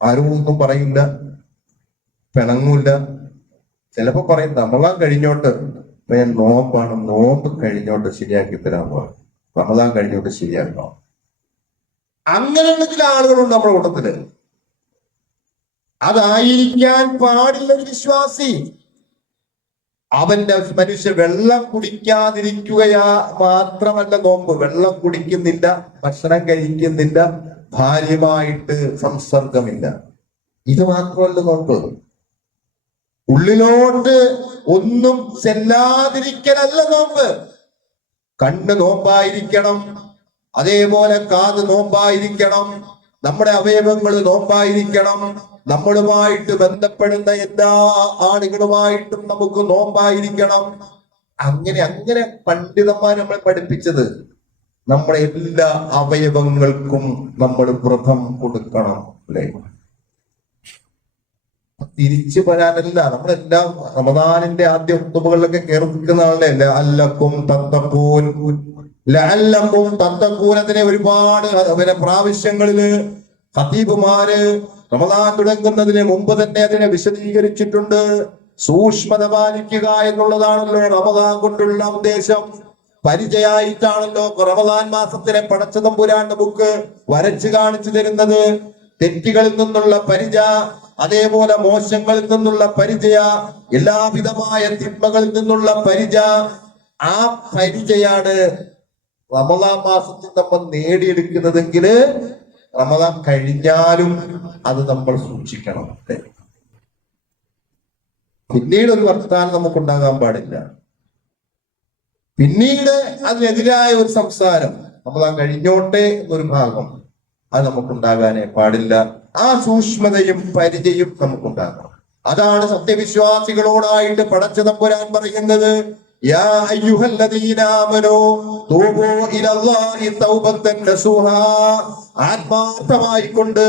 ആരും ഒന്നും പറയില്ല, പിണങ്ങൂല്ല. ചിലപ്പോ പറയും റമദാൻ കഴിഞ്ഞോട്ട്, ഇപ്പൊ ഞാൻ നോമ്പാണ്, നോമ്പ് കഴിഞ്ഞോട്ട് ശരിയാക്കി തരാൻ പോകാം, റമദാൻ കഴിഞ്ഞോട്ട് ശരിയാക്കണം. അങ്ങനെയുള്ള ചില ആളുകളുണ്ട് നമ്മുടെ കൂട്ടത്തില്. അതായിരിക്കാൻ പാടില്ല ഒരു വിശ്വാസി. അവന്റെ മനുഷ്യ വെള്ളം കുടിക്കാതിരിക്കുകയാ മാത്രമല്ല നോമ്പ്, വെള്ളം കുടിക്കുന്നില്ല, ഭക്ഷണം കഴിക്കുന്നില്ല, ഭാര്യയുമായിട്ട് സംസർഗമില്ല, ഇത് മാത്രമല്ല നോമ്പ്. ഉള്ളിലോട്ട് ഒന്നും ചെല്ലാതിരിക്കലല്ല നോമ്പ്. കണ്ണ് നോമ്പായിരിക്കണം, അതേപോലെ കാത് നോമ്പായിരിക്കണം, നമ്മുടെ അവയവങ്ങൾ നോമ്പായിരിക്കണം, നമ്മളുമായിട്ട് ബന്ധപ്പെടുന്ന എല്ലാ ആളുകളുമായിട്ടും നമുക്ക് നോമ്പായിരിക്കണം. അങ്ങനെ പണ്ഡിതന്മാർ നമ്മളെ പഠിപ്പിച്ചത്. നമ്മുടെ എല്ലാ അവയവങ്ങൾക്കും നമ്മൾ വ്രതം കൊടുക്കണം, അല്ലെ? തിരിച്ചു വരാനല്ല, നമ്മളെല്ലാം റമദാനിന്റെ ആദ്യ ഒത്തുബകളിലൊക്കെ കയറി നിൽക്കുന്ന ആളല്ലേ ലഅല്ലക്കും തത്തഖൂൻ. ലഅല്ലക്കും തത്തഖൂൻ അതിനെ ഒരുപാട് പ്രാവശ്യങ്ങളില് ഖതീബുമാര് റമദാൻ തുടങ്ങുന്നതിന് മുമ്പ് തന്നെ അതിനെ വിശദീകരിച്ചിട്ടുണ്ട്. സൂക്ഷ്മത പാലിക്കുക എന്നുള്ളതാണല്ലോ റമദാൻ കൊണ്ടുള്ള ഉദ്ദേശം. പരിചയായിട്ടാണല്ലോ റമദാൻ മാസത്തിനെ പടച്ച തമ്പുരാൻ നമുക്ക് വരച്ചു കാണിച്ചു തരുന്നത്. തെറ്റുകളിൽ നിന്നുള്ള പരിചയ, അതേപോലെ മോശങ്ങളിൽ നിന്നുള്ള പരിചയ, എല്ലാവിധമായ തിന്മകളിൽ നിന്നുള്ള പരിചയ. ആ പരിചയാണ് റമദാൻ മാസത്തിൽ നമ്മൾ നേടിയെടുക്കുന്നതെങ്കിൽ റമദാൻ കഴിഞ്ഞാലും അത് നമ്മൾ സൂക്ഷിക്കണം. പിന്നീട് ഒരു വർത്താനം നമുക്കുണ്ടാകാൻ പാടില്ല. പിന്നീട് അതിനെതിരായ ഒരു സംസാരം റമദാൻ കഴിഞ്ഞോട്ടെ എന്നൊരു ഭാഗം അത് നമുക്കുണ്ടാകാനേ പാടില്ല. ആ സൂക്ഷ്മതയും പരിചയും നമുക്കുണ്ടാകണം. അതാണ് സത്യവിശ്വാസികളോടായിട്ട് പടച്ച തമ്പുരാൻ പറയുന്നത്. യാ അയ്യുഹല്ലദീന ആമനൂ തൂബൂ ഇലല്ലാഹി തൗബത്തൻ നസൂഹാ. ആത്മാർത്ഥമായി കൊണ്ട്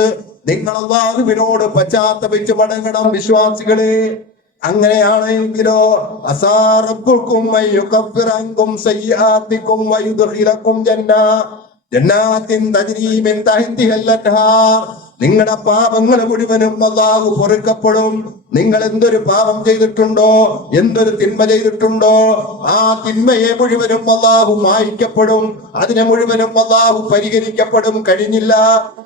നിങ്ങൾ അല്ലാഹുവിനോട് പശ്ചാത്തപിച്ച് മടങ്ങണം വിശ്വാസികളെ. അങ്ങനെയാണെങ്കിലോ അസാറബ്ബുക്കും വയുകഫിറൻകും സയ്യിആതികും വയുദ്ഖിലകും ജന്നാത്തിൻ തജ്രീ മിൻ തഹ്തിഹൽ അൻഹാർ. നിങ്ങളുടെ പാപങ്ങൾ മുഴുവനും അല്ലാഹു പൊറുക്കപ്പെടും. നിങ്ങൾ എന്തൊരു പാപം ചെയ്തിട്ടുണ്ടോ, എന്തൊരു തിന്മ ചെയ്തിട്ടുണ്ടോ, ആ തിന്മയെ മുഴുവനും അല്ലാഹു മായ്ക്കപ്പെടും. അതിനെ മുഴുവനും അല്ലാഹു പരിഹരിക്കപ്പെടും. കഴിഞ്ഞില്ല,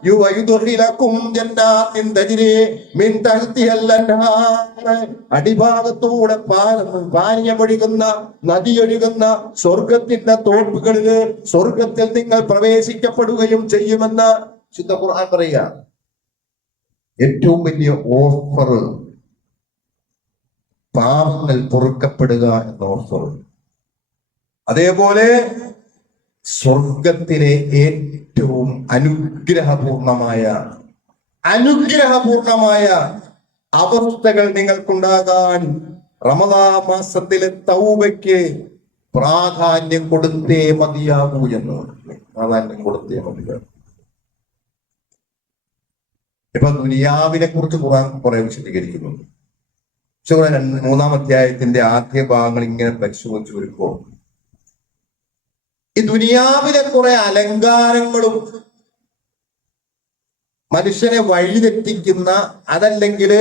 യുവയുദ്ഖിലകും ജന്നാത്തിൻ തജ്രീ മിൻ തഹ്തിഹൽ അൻഹാർ. അടിഭാഗത്തൂടെ പാനീയമൊഴുകുന്ന, നദിയൊഴുകുന്ന സ്വർഗത്തിന്റെ തോപ്പുകളില് സ്വർഗത്തിൽ നിങ്ങൾ പ്രവേശിക്കപ്പെടുകയും ചെയ്യുമെന്ന് ശുദ്ധ ഖുർആൻ പറയുക. ഏറ്റവും വലിയ ഓഫർ പാപങ്ങൾ പൊറുക്കപ്പെടുക എന്ന ഓഫർ. അതേപോലെ സ്വർഗത്തിലെ ഏറ്റവും അനുഗ്രഹപൂർണമായ അവസ്ഥകൾ നിങ്ങൾക്കുണ്ടാകാൻ റമദാൻ മാസത്തിലെ തൗബയ്ക്ക് പ്രാധാന്യം കൊടുത്തേ മതിയാകൂ എന്ന്. പ്രാധാന്യം കൊടുത്തേ മതിയാകൂ. ഇപ്പൊ ദുനിയാവിനെ കുറിച്ച് ഖുർആൻ കുറെ വിശദീകരിക്കുന്നുണ്ട്. പക്ഷെ മൂന്നാം അധ്യായത്തിന്റെ ആദ്യ ഭാഗങ്ങൾ ഇങ്ങനെ പരിശോധിച്ചു വരുമ്പോൾ ഈ ദുനിയാവിലെ കുറെ അലങ്കാരങ്ങളും മനുഷ്യനെ വഴിതെറ്റിക്കുന്ന, അതല്ലെങ്കിൽ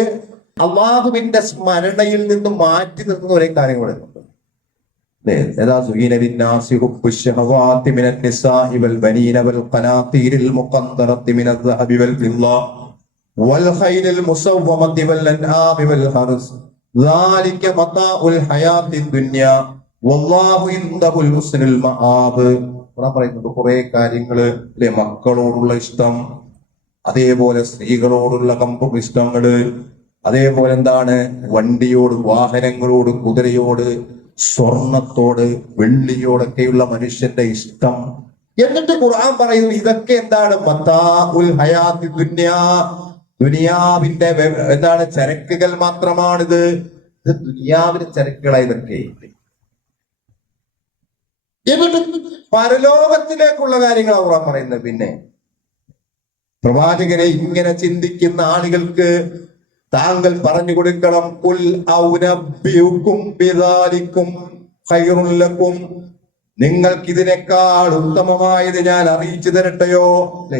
അള്ളാഹുവിന്റെ സ്മരണയിൽ നിന്ന് മാറ്റി നിർത്തുന്ന ഒരേ കാര്യങ്ങളുണ്ട്. والخيل المسومة والأنعام والحرث ذلك متاع الحياة الدنيا والله عنده حسن المآب. പറയുന്നത് കുറെ കാര്യങ്ങള് അല്ലെ, മക്കളോടുള്ള ഇഷ്ടം, അതേപോലെ സ്ത്രീകളോടുള്ള ഇഷ്ടങ്ങള്, അതേപോലെ എന്താണ് വണ്ടിയോട്, വാഹനങ്ങളോട്, കുതിരയോട്, സ്വർണത്തോട്, വെള്ളിയോടൊക്കെയുള്ള മനുഷ്യന്റെ ഇഷ്ടം. എന്നിട്ട് ഖുർആൻ പറയുന്നു ഇതൊക്കെ എന്താണ് മതാഉൽ ഹയാത്തി ദുനിയാ, ദുനിയാവിന്റെ എന്താണ് ചരക്കുകൾ മാത്രമാണിത്. ഇത് ദുനിയാവിന്റെ ചരക്കുകളായി ഇതൊക്കെ. എന്നിട്ട് പരലോകത്തിലേക്കുള്ള കാര്യങ്ങളാണ് ഖുർആൻ പറയുന്നത്. പിന്നെ പ്രവാചകരെ ഇങ്ങനെ ചിന്തിക്കുന്ന ആളുകൾക്ക് താങ്കൾ പറഞ്ഞു കൊടുക്കണം, ഖുൽ ഔനബ്ബിഉകും ബിദാലികും ഖൈറുൽ ലക്കും. നിങ്ങൾക്ക് ഇതിനേക്കാൾ ഉത്തമമായത് ഞാൻ അറിയിച്ചു തരട്ടെയോ?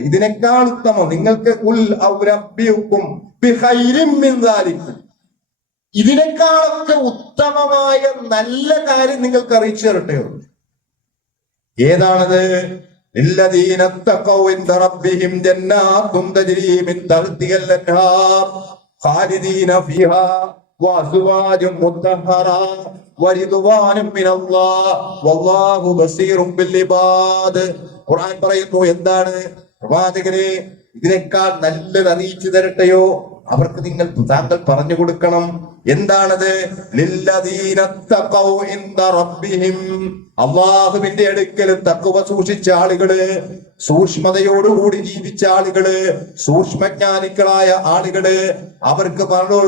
ഇതിനേക്കാൾ ഉത്തമം നിങ്ങൾക്ക് ഇതിനേക്കാളൊക്കെ ഉത്തമമായ നല്ല കാര്യം നിങ്ങൾക്ക് അറിയിച്ചു തരട്ടെയോ? ഏതാണത്? للذين اتقوا عند ربهم جنات تجري من تحتها الانهار خالدين فيها وازواج مطهرة ورضوان من الله والله بصير بالعباد. ഖുർആൻ പറയുന്നു എന്താണ്? പ്രവാചകരെ ഇതിനേക്കാൾ നല്ലത് അറിയിച്ചു തരട്ടെയോ? അവർക്ക് താങ്കൾ പറഞ്ഞു കൊടുക്കണം. എന്താണത്? ലില്ലദീന തഖൗ ഇൻദ റബ്ബിഹിം. അല്ലാഹുവിന്റെ അടുക്കൽ തഖ്വ സൂക്ഷിച്ച ആളുകള് സൂക്ഷ്മതയോടുകൂടി ജീവിച്ച ആളുകള്, സൂക്ഷ്മജ്ഞാനികളായ ആളുകള്, അവർക്ക്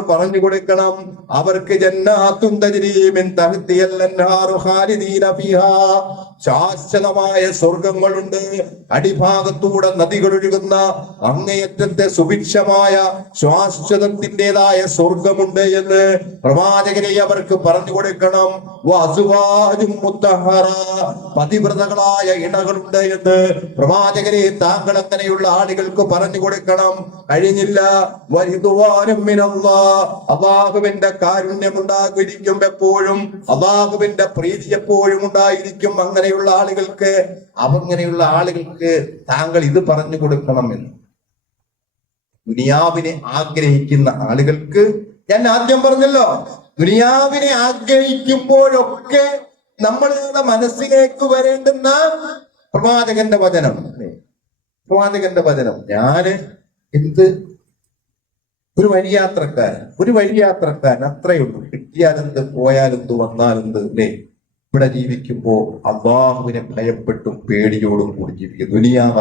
പറഞ്ഞു കൊടുക്കണം, അവർക്ക് ജന്നാത്തുൻ തജ്രീ മിൻ തഹ്തിഹൽ അൻഹാറു ഖാലിദീന ഫീഹാ, ശാശ്വതമായ സ്വർഗങ്ങളുണ്ട്, അടിഭാഗത്തൂടെ നദികൾ ഒഴുകുന്ന അങ്ങേയറ്റത്തെ സുഭിക്ഷമായ ശാശ്വതത്തിൻ്റെതായ സ്വർഗമുണ്ട് എന്ന് പ്രവാചകരെ അവർക്ക് പറഞ്ഞു കൊടുക്കണം. വഅസ്വാജും മുത്തഹറ, പതിവ്രതകളായ ഇണകളുണ്ട് എന്ന് പ്രവാചകരെ താങ്കൾ അങ്ങനെയുള്ള ആളുകൾക്ക് പറഞ്ഞു കൊടുക്കണം. കഴിഞ്ഞില്ല, വരിദുവാനും മിനല്ലാഹ്, അല്ലാഹുവിന്റെ കാരുണ്യം ഉണ്ടായിരിക്കും എപ്പോഴും, അല്ലാഹുവിന്റെ പ്രീതി എപ്പോഴും ഉണ്ടായിരിക്കും അങ്ങനെയുള്ള ആളുകൾക്ക്. അങ്ങനെയുള്ള ആളുകൾക്ക് താങ്കൾ ഇത് പറഞ്ഞു കൊടുക്കണമെന്ന്. ദുനിയാവിനെ ആഗ്രഹിക്കുന്ന ആളുകൾക്ക്, ഞാൻ ആദ്യം പറഞ്ഞല്ലോ, ദുനിയാവിനെ ആഗ്രഹിക്കുമ്പോഴൊക്കെ നമ്മളുടെ മനസ്സിലേക്ക് വരേണ്ടുന്ന പ്രവാചകന്റെ വചനം, പ്രവാചകന്റെ വചനം. ഞാന് ഒരു വഴിയാത്രക്കാരൻ അത്രയേ ഉള്ളൂ. കിട്ടിയാലെന്ത്, പോയാലെന്ത്, വന്നാലെന്ത്, അല്ലേ? ഇവിടെ ജീവിക്കുമ്പോ അല്ലാഹുവിനെ ഭയപ്പെട്ടും പേടിയോടും കൂടി ജീവിക്കും. ദുനിയാവ്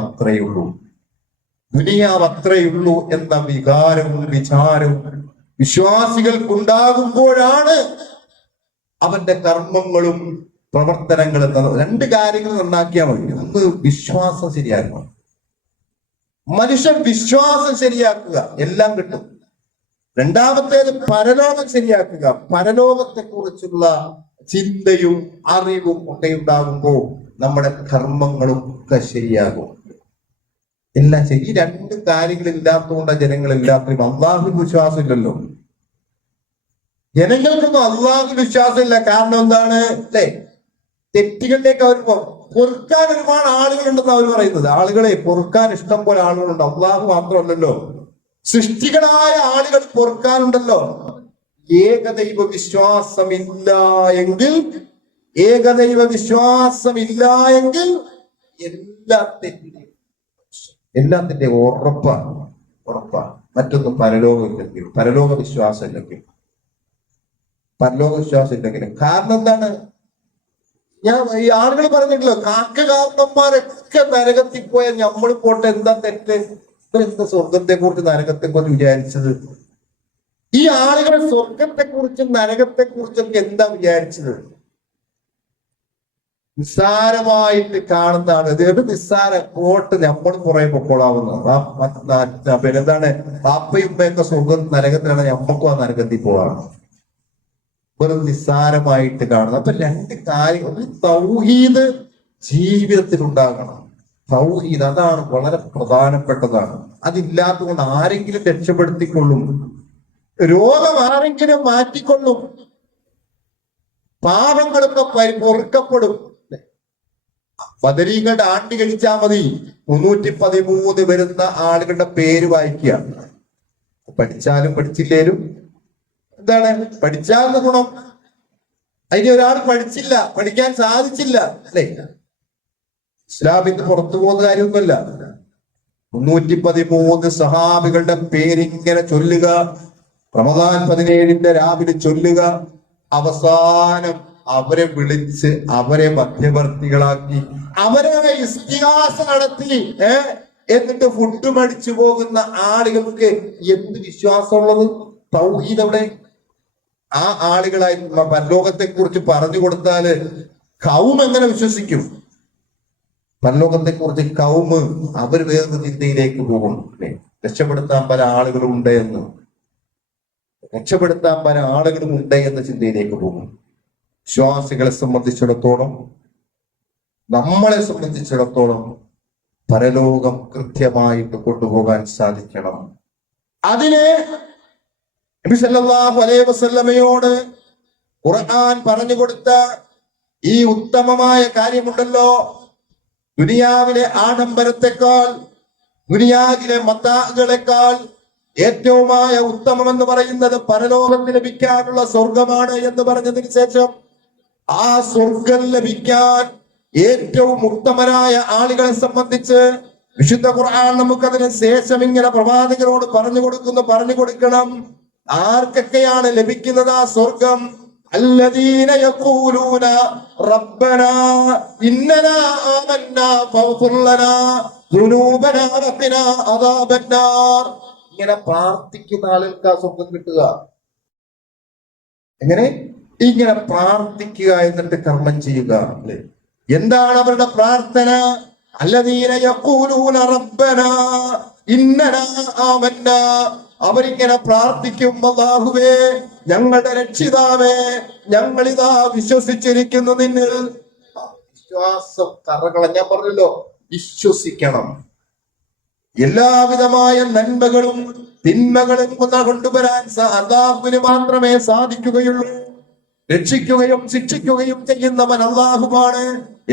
അത്രയുള്ളൂ എന്ന വികാരവും വിചാരവും വിശ്വാസികൾക്കുണ്ടാകുമ്പോഴാണ് അവന്റെ കർമ്മങ്ങളും പ്രവർത്തനങ്ങളും. രണ്ട് കാര്യങ്ങൾ നന്നാക്കിയാൽ മതി. ഒന്ന്, വിശ്വാസം ശരിയാക്കണം. മനുഷ്യൻ വിശ്വാസം ശരിയാക്കുക, എല്ലാം കിട്ടും. രണ്ടാമത്തേത് പരലോകം ശരിയാക്കുക. പരലോകത്തെ കുറിച്ചുള്ള ചിന്തയും അറിവും ഒക്കെ ഉണ്ടാകുമ്പോൾ നമ്മുടെ കർമ്മങ്ങളും ഒക്കെ ശരിയാകും. എല്ലാം ശരി. ഈ രണ്ട് കാര്യങ്ങൾ ഇല്ലാത്തതുകൊണ്ട് ജനങ്ങൾ എല്ലാത്തിനും അള്ളാഹു വിശ്വാസം ഇല്ലല്ലോ. ജനങ്ങൾക്കൊന്നും അള്ളാഹു വിശ്വാസമില്ല. കാരണം എന്താണ്? അല്ലെ, തെറ്റുകളിലേക്ക് അവർ പൊറുക്കാൻ ഒരുപാട് ആളുകളുണ്ടെന്ന് അവർ പറയുന്നത്. ആളുകളെ പൊറുക്കാൻ ഇഷ്ടം പോലെ ആളുകളുണ്ട്. അള്ളാഹു മാത്രമല്ലല്ലോ, സൃഷ്ടികളായ ആളുകൾ പൊറുക്കാനുണ്ടല്ലോ. ഏകദൈവ വിശ്വാസമില്ല എങ്കിൽ എല്ലാത്തിന്റെ ഉറപ്പാണ്. മറ്റൊന്നും പരലോകം വിശ്വാസം ഇല്ലെങ്കിൽ. കാരണം എന്താണ്? ഈ ആളുകൾ പറഞ്ഞിട്ടല്ലോ, കാരണന്മാരൊക്കെ നരകത്തിൽ പോയാൽ നമ്മൾ പോട്ടെ, എന്താ തെറ്റ്? എന്താ സ്വർഗത്തെ കുറിച്ച് നരകത്തെ കുറിച്ച് വിചാരിച്ചത്? ഈ ആളുകൾ സ്വർഗത്തെ കുറിച്ചും നരകത്തെ കുറിച്ചൊക്കെ എന്താ വിചാരിച്ചത്? നിസ്സാരമായിട്ട് കാണുന്നതാണ്. ഇത് നിസ്സാര കോട്ട് നമ്മൾ കുറെ പൊക്കോളാവുന്നത്. പിന്നെന്താണ്, പാപ്പയും ഉമ്മയൊക്കെ സ്വർഗം നരകത്തിലാണ്, നമ്മൾക്കും ആ നരകത്തിൽ പോവാണ്. വെറും നിസ്സാരമായിട്ട് കാണുന്നത്. അപ്പൊ രണ്ട് കാര്യങ്ങൾ. തൗഹീദ് ജീവിതത്തിൽ ഉണ്ടാകണം. തൗഹീദ് അതാണ് വളരെ പ്രധാനപ്പെട്ടതാണ്. അതില്ലാത്തതുകൊണ്ട് ആരെങ്കിലും രക്ഷപ്പെടുത്തിക്കൊള്ളും, രോഗം ആരെങ്കിലും മാറ്റിക്കൊള്ളും, പാപങ്ങളൊക്കെ പൊറുക്കപ്പെടും. ബദരീങ്ങളുടെ ആണ്ടി കഴിച്ചാൽ മതി. 313 വരുന്ന ആളുകളുടെ പേര് വായിക്കുക. പഠിച്ചാലും പഠിച്ചില്ലേലും എന്താണ്? പഠിച്ചാൽ ഗുണം. അതിന് ഒരാൾ പഠിച്ചില്ല, പഠിക്കാൻ സാധിച്ചില്ല, അല്ലേ? ഇസ്ലാമിന് പുറത്തു പോകുന്ന കാര്യമൊന്നുമല്ല. 313 സഹാബികളുടെ പേരിങ്ങനെ ചൊല്ലുക, റമദാൻ 17 രാവിലെ ചൊല്ലുക. അവസാനം അവരെ വിളിച്ച് അവരെ മധ്യവർത്തികളാക്കി അവരെ ഇസ്തിഹാസ നടത്തി എന്നിട്ട് ഫുഡ് മടിച്ചു പോകുന്ന ആളുകൾക്ക് എന്ത് വിശ്വാസമുള്ളത്? തൗഹീദ് എവിടെ? ആ ആളുകളായി പരലോകത്തെ കുറിച്ച് പറഞ്ഞു കൊടുത്താല് കൗം എങ്ങനെ വിശ്വസിക്കും? പരലോകത്തെ കുറിച്ച് കൗമ് അവർ വേറൊരു ചിന്തയിലേക്ക് പോകും. രക്ഷപ്പെടുത്താൻ പല ആളുകളും ഉണ്ട് എന്ന ചിന്തയിലേക്ക് പോകും. വിശ്വാസികളെ സംബന്ധിച്ചിടത്തോളം, നമ്മളെ സംബന്ധിച്ചിടത്തോളം പരലോകം കൃത്യമായിട്ട് കൊണ്ടുപോകാൻ സാധിക്കണം. അതിന് നബി സല്ലല്ലാഹു അലൈഹി വസല്ലമയോട് ഖുർആൻ പറഞ്ഞു കൊടുത്ത ഈ ഉത്തമമായ കാര്യമുണ്ടല്ലോ. ദുനിയാവിലെ ആഡംബരത്തെക്കാൾ, ദുനിയാവിലെ മത്താകളെക്കാൾ ഏറ്റവുമായ ഉത്തമം എന്ന് പറയുന്നത് പരലോകത്ത് ലഭിക്കാനുള്ള സ്വർഗമാണ് എന്ന് പറഞ്ഞതിന് ശേഷം ആ സ്വർഗം ലഭിക്കാൻ ഏറ്റവും ഉത്തമരായ ആളുകളെ സംബന്ധിച്ച് വിശുദ്ധ ഖുർആൻ നമുക്കതിന് ശേഷം ഇങ്ങനെ പ്രവാചകരോട് പറഞ്ഞു കൊടുക്കണം. ആർക്കൊക്കെയാണ് ലഭിക്കുന്നത് ആ സ്വർഗം? الذين يقولون ربنا إننا آمنا فاغفر لنا ദുനൂബനാ വഖിനാ അദാബന്നാർ. ഇങ്ങനെ പ്രാർത്ഥിക്കുന്ന ആളുകൾക്ക് ആ സ്വർഗം കിട്ടുക. എങ്ങനെ? ഇങ്ങനെ പ്രാർത്ഥിക്കുക, എന്നിട്ട് കർമ്മം ചെയ്യുക. അല്ലെ? എന്താണ് അവരുടെ പ്രാർത്ഥന? അല്ലദീന യഖൂലൂന റബ്ബനാ ഇന്നനാ ആമന്നാ. അവരിങ്ങനെ പ്രാർത്ഥിക്കും, അല്ലാഹുവേ ഞങ്ങളുടെ രക്ഷിതാവേ, ഞങ്ങളിതാ വിശ്വസിച്ചിരിക്കുന്നു നിന്നിൽ. വിശ്വാസം കറകള. ഞാൻ പറഞ്ഞല്ലോ, വിശ്വസിക്കണം. എല്ലാവിധമായ നന്മകളും തിന്മകളും കൊണ്ടുവരാൻ അല്ലാഹുവിന് മാത്രമേ സാധിക്കുകയുള്ളൂ. രക്ഷിക്കുകയും ശിക്ഷിക്കുകയും ചെയ്യുന്നവൻ അല്ലാഹുവാണ്.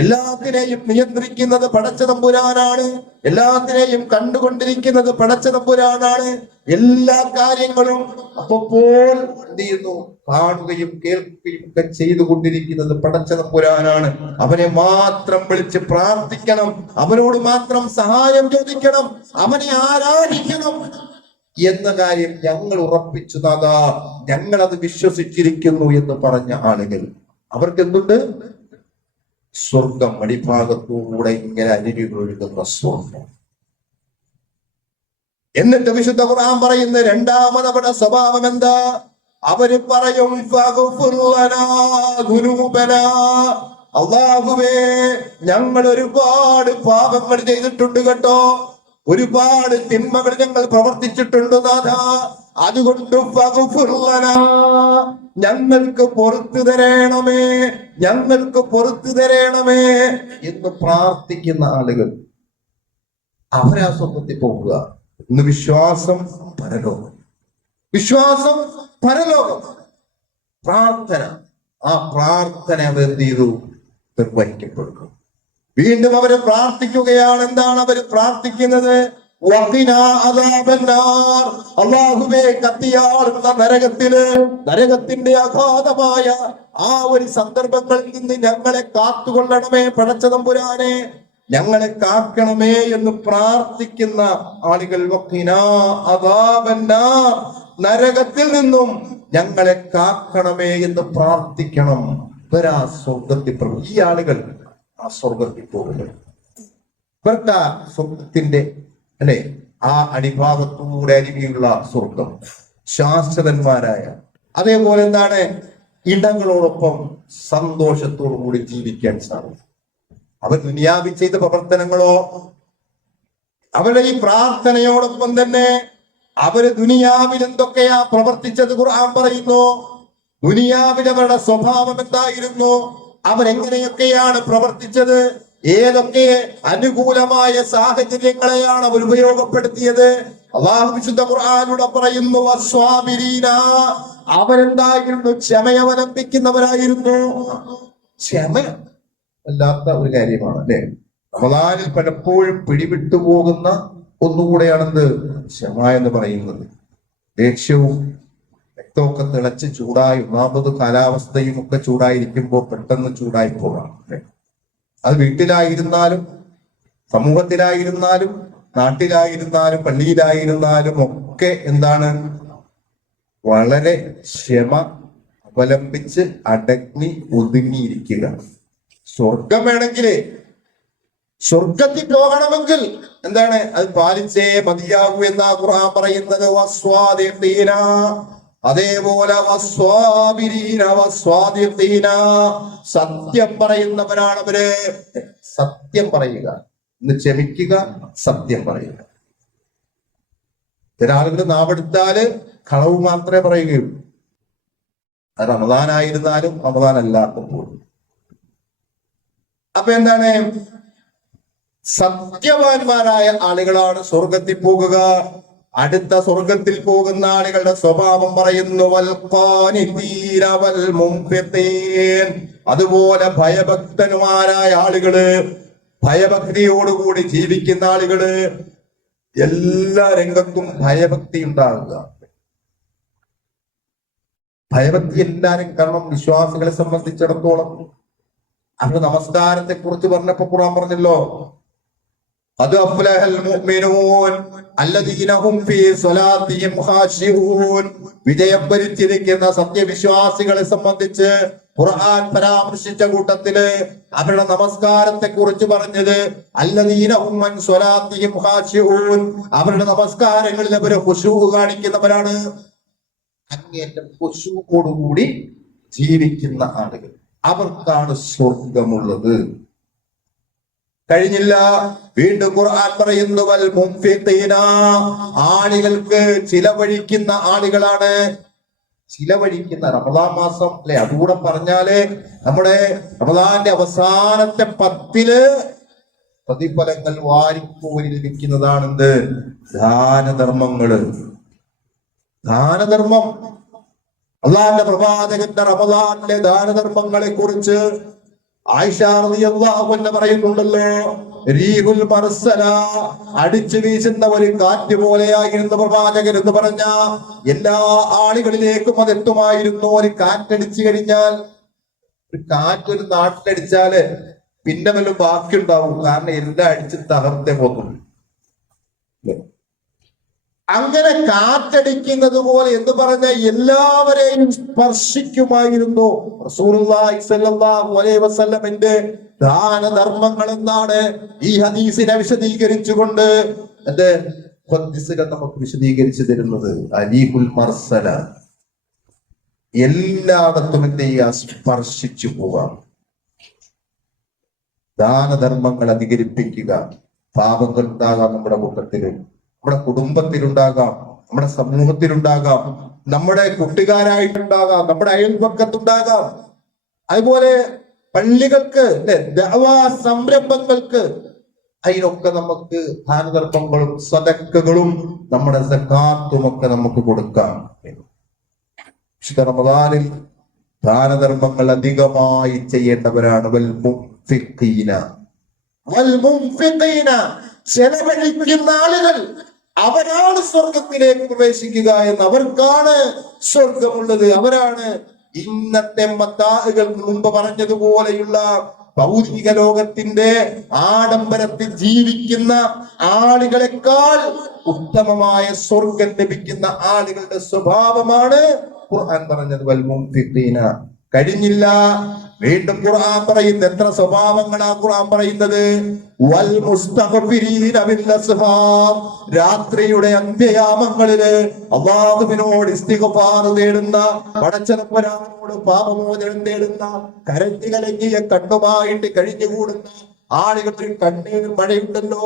എല്ലാത്തിനെയും നിയന്ത്രിക്കുന്നത് പടച്ച തമ്പുരാനാണ്. എല്ലാത്തിനെയും കണ്ടുകൊണ്ടിരിക്കുന്നത് പടച്ച തമ്പുരാനാണ്. എല്ലാ കാര്യങ്ങളും അപ്പോൾ എന്ത് ചെയ്യുന്നു? കാണുകയും കേൾക്കുകയും ഒക്കെ ചെയ്തുകൊണ്ടിരിക്കുന്നത് പടച്ച തമ്പുരാനാണ്. അവനെ മാത്രം വിളിച്ച് പ്രാർത്ഥിക്കണം, അവനോട് മാത്രം സഹായം ചോദിക്കണം, അവനെ ആരാധിക്കണം എന്ന കാര്യം ഞങ്ങൾ ഉറപ്പിച്ചു നാഥാ, ഞങ്ങൾ അത് വിശ്വസിച്ചിരിക്കുന്നു എന്ന് പറഞ്ഞ ആളുകൾ, അവർക്ക് എന്തുണ്ട്? സ്വർഗം അടിഭാഗത്തൂടെ ഇങ്ങനെ അരുവി ഒഴുകുന്ന സ്വർഗം. എന്നിട്ട് വിശുദ്ധ ഖുർആൻ പറയുന്ന രണ്ടാമത് അവരുടെ സ്വഭാവം എന്താ? അവര് പറയും, അല്ലാഹുവേ ഞങ്ങൾ ഒരുപാട് പാപങ്ങൾ ചെയ്തിട്ടുണ്ട് കേട്ടോ, ഒരുപാട് തിന്മകൾ ഞങ്ങൾ പ്രവർത്തിച്ചിട്ടുണ്ട് നാഥാ, അതുകൊണ്ട് ഞങ്ങൾക്ക് പുറത്തു തരണമേ, ഞങ്ങൾക്ക് പുറത്തു തരണമേ എന്ന് പ്രാർത്ഥിക്കുന്ന ആളുകൾ അവരാ സ്വർഗത്തിൽ പോകുക. ഇന്ന് വിശ്വാസം പരലോകം, വിശ്വാസം പരലോകം, പ്രാർത്ഥന. ആ പ്രാർത്ഥന അവർ എന്ത് ചെയ്തു? നിർവഹിക്കപ്പെടുന്നു. വീണ്ടും അവര് പ്രാർത്ഥിക്കുകയാണ്. എന്താണ് അവർ പ്രാർത്ഥിക്കുന്നത്? അല്ലാഹുവേ കത്തിയാളുന്ന നരകത്തിന്റെ അഗാധമായ ആ ഒരു സന്ദർഭങ്ങളിൽ നിന്ന് ഞങ്ങളെ കാത്തുകൊള്ളണമേ പടച്ച തമ്പുരാനെ, ഞങ്ങളെ കാക്കണമേ എന്ന് പ്രാർത്ഥിക്കുന്ന ആളുകൾ. നരകത്തിൽ നിന്നും ഞങ്ങളെ കാക്കണമേ എന്ന് പ്രാർത്ഥിക്കണം. ഇവരാ സ്വർഗത്തിൽ പ്രഭു. ഈ ആളുകൾ ആ സ്വർഗത്തിൽ പോകുന്നത് ഇവർക്ക് ആ സ്വർഗത്തിന്റെ അല്ലെ ആ അടിഭാഗത്തൂടെ അരികിലുള്ള സ്വർഗം, ശാശ്വതന്മാരായ, അതേപോലെ എന്താണ് ഇടങ്ങളോടൊപ്പം സന്തോഷത്തോടു കൂടി ജീവിക്കാൻ സാധിക്കും. അവർ ദുനിയാവിൽ ചെയ്ത പ്രവർത്തനങ്ങളോ അവരുടെ ഈ പ്രാർത്ഥനയോടൊപ്പം തന്നെ അവര് ദുനിയാവിൽ എന്തൊക്കെയാ പ്രവർത്തിച്ചത് ഖുർആൻ പറയുന്നു. ദുനിയാവിൽ അവരുടെ സ്വഭാവം എന്തായിരുന്നു? അവരെങ്ങനെയൊക്കെയാണ് പ്രവർത്തിച്ചത്? ഏതൊക്കെ അനുകൂലമായ സാഹചര്യങ്ങളെയാണ് അവർ ഉപയോഗപ്പെടുത്തിയത്? അല്ലാഹു വിശുദ്ധ ഖുർആനിലൂടെ പറയുന്നു, അവരെന്തായിരുന്നു? ക്ഷമയവലംബിക്കുന്നവരായിരുന്നു. ക്ഷമ അല്ലാത്ത ഒരു കാര്യമാണ് അല്ലെ? റമദാനിൽ പലപ്പോഴും പിടിവിട്ടു പോകുന്ന ഒന്നുകൂടെയാണെന്ത് ക്ഷമ എന്ന് പറയുന്നത്. ദേഷ്യവും രക്തമൊക്കെ തിളച്ച് ചൂടായി, ഒന്നാമത് കാലാവസ്ഥയും ഒക്കെ ചൂടായിരിക്കുമ്പോൾ പെട്ടെന്ന് ചൂടായി പോകാം. അത് വീട്ടിലായിരുന്നാലും സമൂഹത്തിലായിരുന്നാലും നാട്ടിലായിരുന്നാലും പള്ളിയിലായിരുന്നാലും ഒക്കെ എന്താണ്? വളരെ ക്ഷമ അവലംബിച്ച് അടങ്ങി ഒതുങ്ങിയിരിക്കുക. സ്വർഗം വേണമെങ്കിൽ, സ്വർഗത്തിൽ പോകണമെങ്കിൽ എന്താണ്? അത് പാലിച്ചേ മതിയാകൂ എന്നാ ഖുർആൻ പറയുന്നത്. വസ്വാദിഖീന, അതേപോലെ സത്യം പറയുന്നവരാണ് അവര്. സത്യം പറയുക, ഇന്ന് ക്ഷമിക്കുക, സത്യം പറയുക. ചില ആളുകൾ നാവെടുത്താല് കളവ് മാത്രമേ പറയുകയുള്ളൂ. അത് റമദാനായിരുന്നാലും റമദാൻ അല്ലാത്തപ്പോഴും. അപ്പൊ എന്താണ്? സത്യവാന്മാരായ ആളുകളാണ് സ്വർഗത്തിൽ പോകുക. അടുത്ത സ്വർഗത്തിൽ പോകുന്ന ആളുകളുടെ സ്വഭാവം പറയുന്നു, അതുപോലെ ഭയഭക്തന്മാരായ ആളുകള്, ഭയഭക്തിയോടുകൂടി ജീവിക്കുന്ന ആളുകള്. എല്ലാ രംഗത്തും ഭയഭക്തി ഉണ്ടാകുക. ഭയഭക്തി എല്ലാരും, കാരണം വിശ്വാസികളെ സംബന്ധിച്ചിടത്തോളം അവരുടെ നമസ്കാരത്തെ കുറിച്ച് പറഞ്ഞപ്പോ ഖുർആൻ പറഞ്ഞല്ലോ, അത് അഫ്ലഹൽ മുഅ്മിനൂൻ അല്ലദീന ഹും ഫീ സ്വലാത്തിഹിം ഖാശിഊൻ. വിജയം വരിച്ചിരിക്കുന്ന സത്യവിശ്വാസികളെ സംബന്ധിച്ച് ഖുർആൻ പരാമർശിച്ച കൂട്ടത്തില് അവരുടെ നമസ്കാരത്തെ കുറിച്ച് പറഞ്ഞത് അല്ലദീന ഹും അൻ സ്വലാത്തിഹിം ഖാശിഊൻ, അവരുടെ നമസ്കാരങ്ങളിൽ അവർ ഖുശൂ കാണിക്കുന്നവരാണ്. അങ്ങേറ്റം ഖുശൂവോടുകൂടി ജീവിക്കുന്ന ആളുകൾ, അവർക്കാണ് സ്വർഗമുള്ളത്. കഴിഞ്ഞില്ല, വീണ്ടും ഖുർആൻ പറയുന്നു വൽ മുൻഫിഖീന, ആളുകൾക്ക് ചിലവഴിക്കുന്ന ആളുകളാണ്. ചിലവഴിക്കുന്ന റമദാൻ മാസം അല്ലെ, അതുകൂടെ പറഞ്ഞാല് നമ്മുടെ റമദാന്റെ അവസാനത്തെ 10 പ്രതിഫലങ്ങൾ വാരിക്കോരി ലഭിക്കുന്നതാണെന്ത്? ദാനധർമ്മങ്ങള്. ദാനധർമ്മം, അള്ളാന്റെ പ്രവാചകന്റെ റമദാനിലെ ദാനധർമ്മങ്ങളെ കുറിച്ച് ആയിഷ റളിയല്ലാഹു അൻഹ പറയുന്നുണ്ടല്ലോ, റീഹുൽ മർസല, അടിച്ചു വീശുന്ന ഒരു കാറ്റ് പോലെയായിരുന്നു പ്രവാചകൻ എന്ന് പറഞ്ഞ എല്ലാ ആളുകളിലേക്കും അതെത്തുമായിരുന്നു. ഒരു കാറ്റടിച്ചു കഴിഞ്ഞാൽ, ഒരു കാറ്റ് ഒരു നാട്ടിലടിച്ചാല് പിന്നെ വല്ല ബാക്കിയുണ്ടാവും, കാരണം എല്ലാം അടിച്ച് തകർത്തേ പോകും. അങ്ങനെ കാറ്റടിക്കുന്നത് പോലെ എന്ന് പറഞ്ഞ എല്ലാവരെയും സ്പർശിക്കുമായിരുന്നു. റസൂലുള്ളാഹി സ്വല്ലല്ലാഹു അലൈഹി വസല്ലമിന്റെ ദാനധർമ്മങ്ങൾ എന്നാണ് ഈ ഹദീസിനെ വിശദീകരിച്ചുകൊണ്ട് എന്റെ ഹദീസുകൾ നമുക്ക് വിശദീകരിച്ചു തരുന്നത്. അലീഹുൽ മർസല, എല്ലായിടത്തും എന്ത് ചെയ്യുക? സ്പർശിച്ചു പോവാം. ദാനധർമ്മങ്ങൾ അധികരിപ്പിക്കുക. പാപങ്ങൾ ഉണ്ടാകാം നമ്മുടെ കൂട്ടത്തില്, നമ്മുടെ കുടുംബത്തിലുണ്ടാകാം, നമ്മുടെ സമൂഹത്തിലുണ്ടാകാം, നമ്മുടെ കൂട്ടുകാരായിട്ടുണ്ടാകാം, നമ്മുടെ അയൽപക്കത്തുണ്ടാകാം, അതുപോലെ പള്ളികൾക്ക്, ദഅവാ സംരംഭങ്ങൾക്ക്, അതിനൊക്കെ നമുക്ക് ദാനധർമ്മങ്ങളും സദഖകളും നമ്മുടെ സകാത്തും ഒക്കെ നമുക്ക് കൊടുക്കാം. വിശുദ്ധ റമദാനിൽ ദാനധർമ്മങ്ങൾ അധികമായി ചെയ്യേണ്ടവരാണ്. വൽ മുൻഫിഖീന, വൽ മുൻഫിഖീന, ചെലവഴിക്കുന്ന ആളുകൾ, അവരാണ് സ്വർഗത്തിലേക്ക് പ്രവേശിക്കുക എന്ന്, അവർക്കാണ് സ്വർഗമുള്ളത്, അവരാണ്. ഇന്നത്തെ മത്താഹുകൾക്ക് മുമ്പ് പറഞ്ഞതുപോലെയുള്ള ഭൗതിക ലോകത്തിന്റെ ആഡംബരത്തിൽ ജീവിക്കുന്ന ആളുകളെക്കാൾ ഉത്തമമായ സ്വർഗം ലഭിക്കുന്ന ആളുകളുടെ സ്വഭാവമാണ് ഖുർആൻ പറഞ്ഞത് വൽ മുൻഫിഖീന. കഴിഞ്ഞില്ല, വീണ്ടും ഖുർആൻ പറയുന്ന എത്ര സ്വഭാവങ്ങളാ ഖുർആൻ പറയുന്നത്? വൽ മുസ്തഗ്ഫിരീന ബിൽ അസ്ഹാർ, രാത്രിയുടെ അന്ത്യയാമങ്ങളില് അല്ലാഹുവിനോട് ഇസ്തിഗ്ഫാർ തേടുന്ന, പടച്ചതമ്പുരാനോട് പാപമോചനം തേടുന്ന, കരഞ്ഞു കലങ്ങിയ കണ്ണുമായിട്ട് കഴിഞ്ഞുകൂടുന്ന ആളുകൾക്ക് കണ്ണീർ മഴയുണ്ടല്ലോ.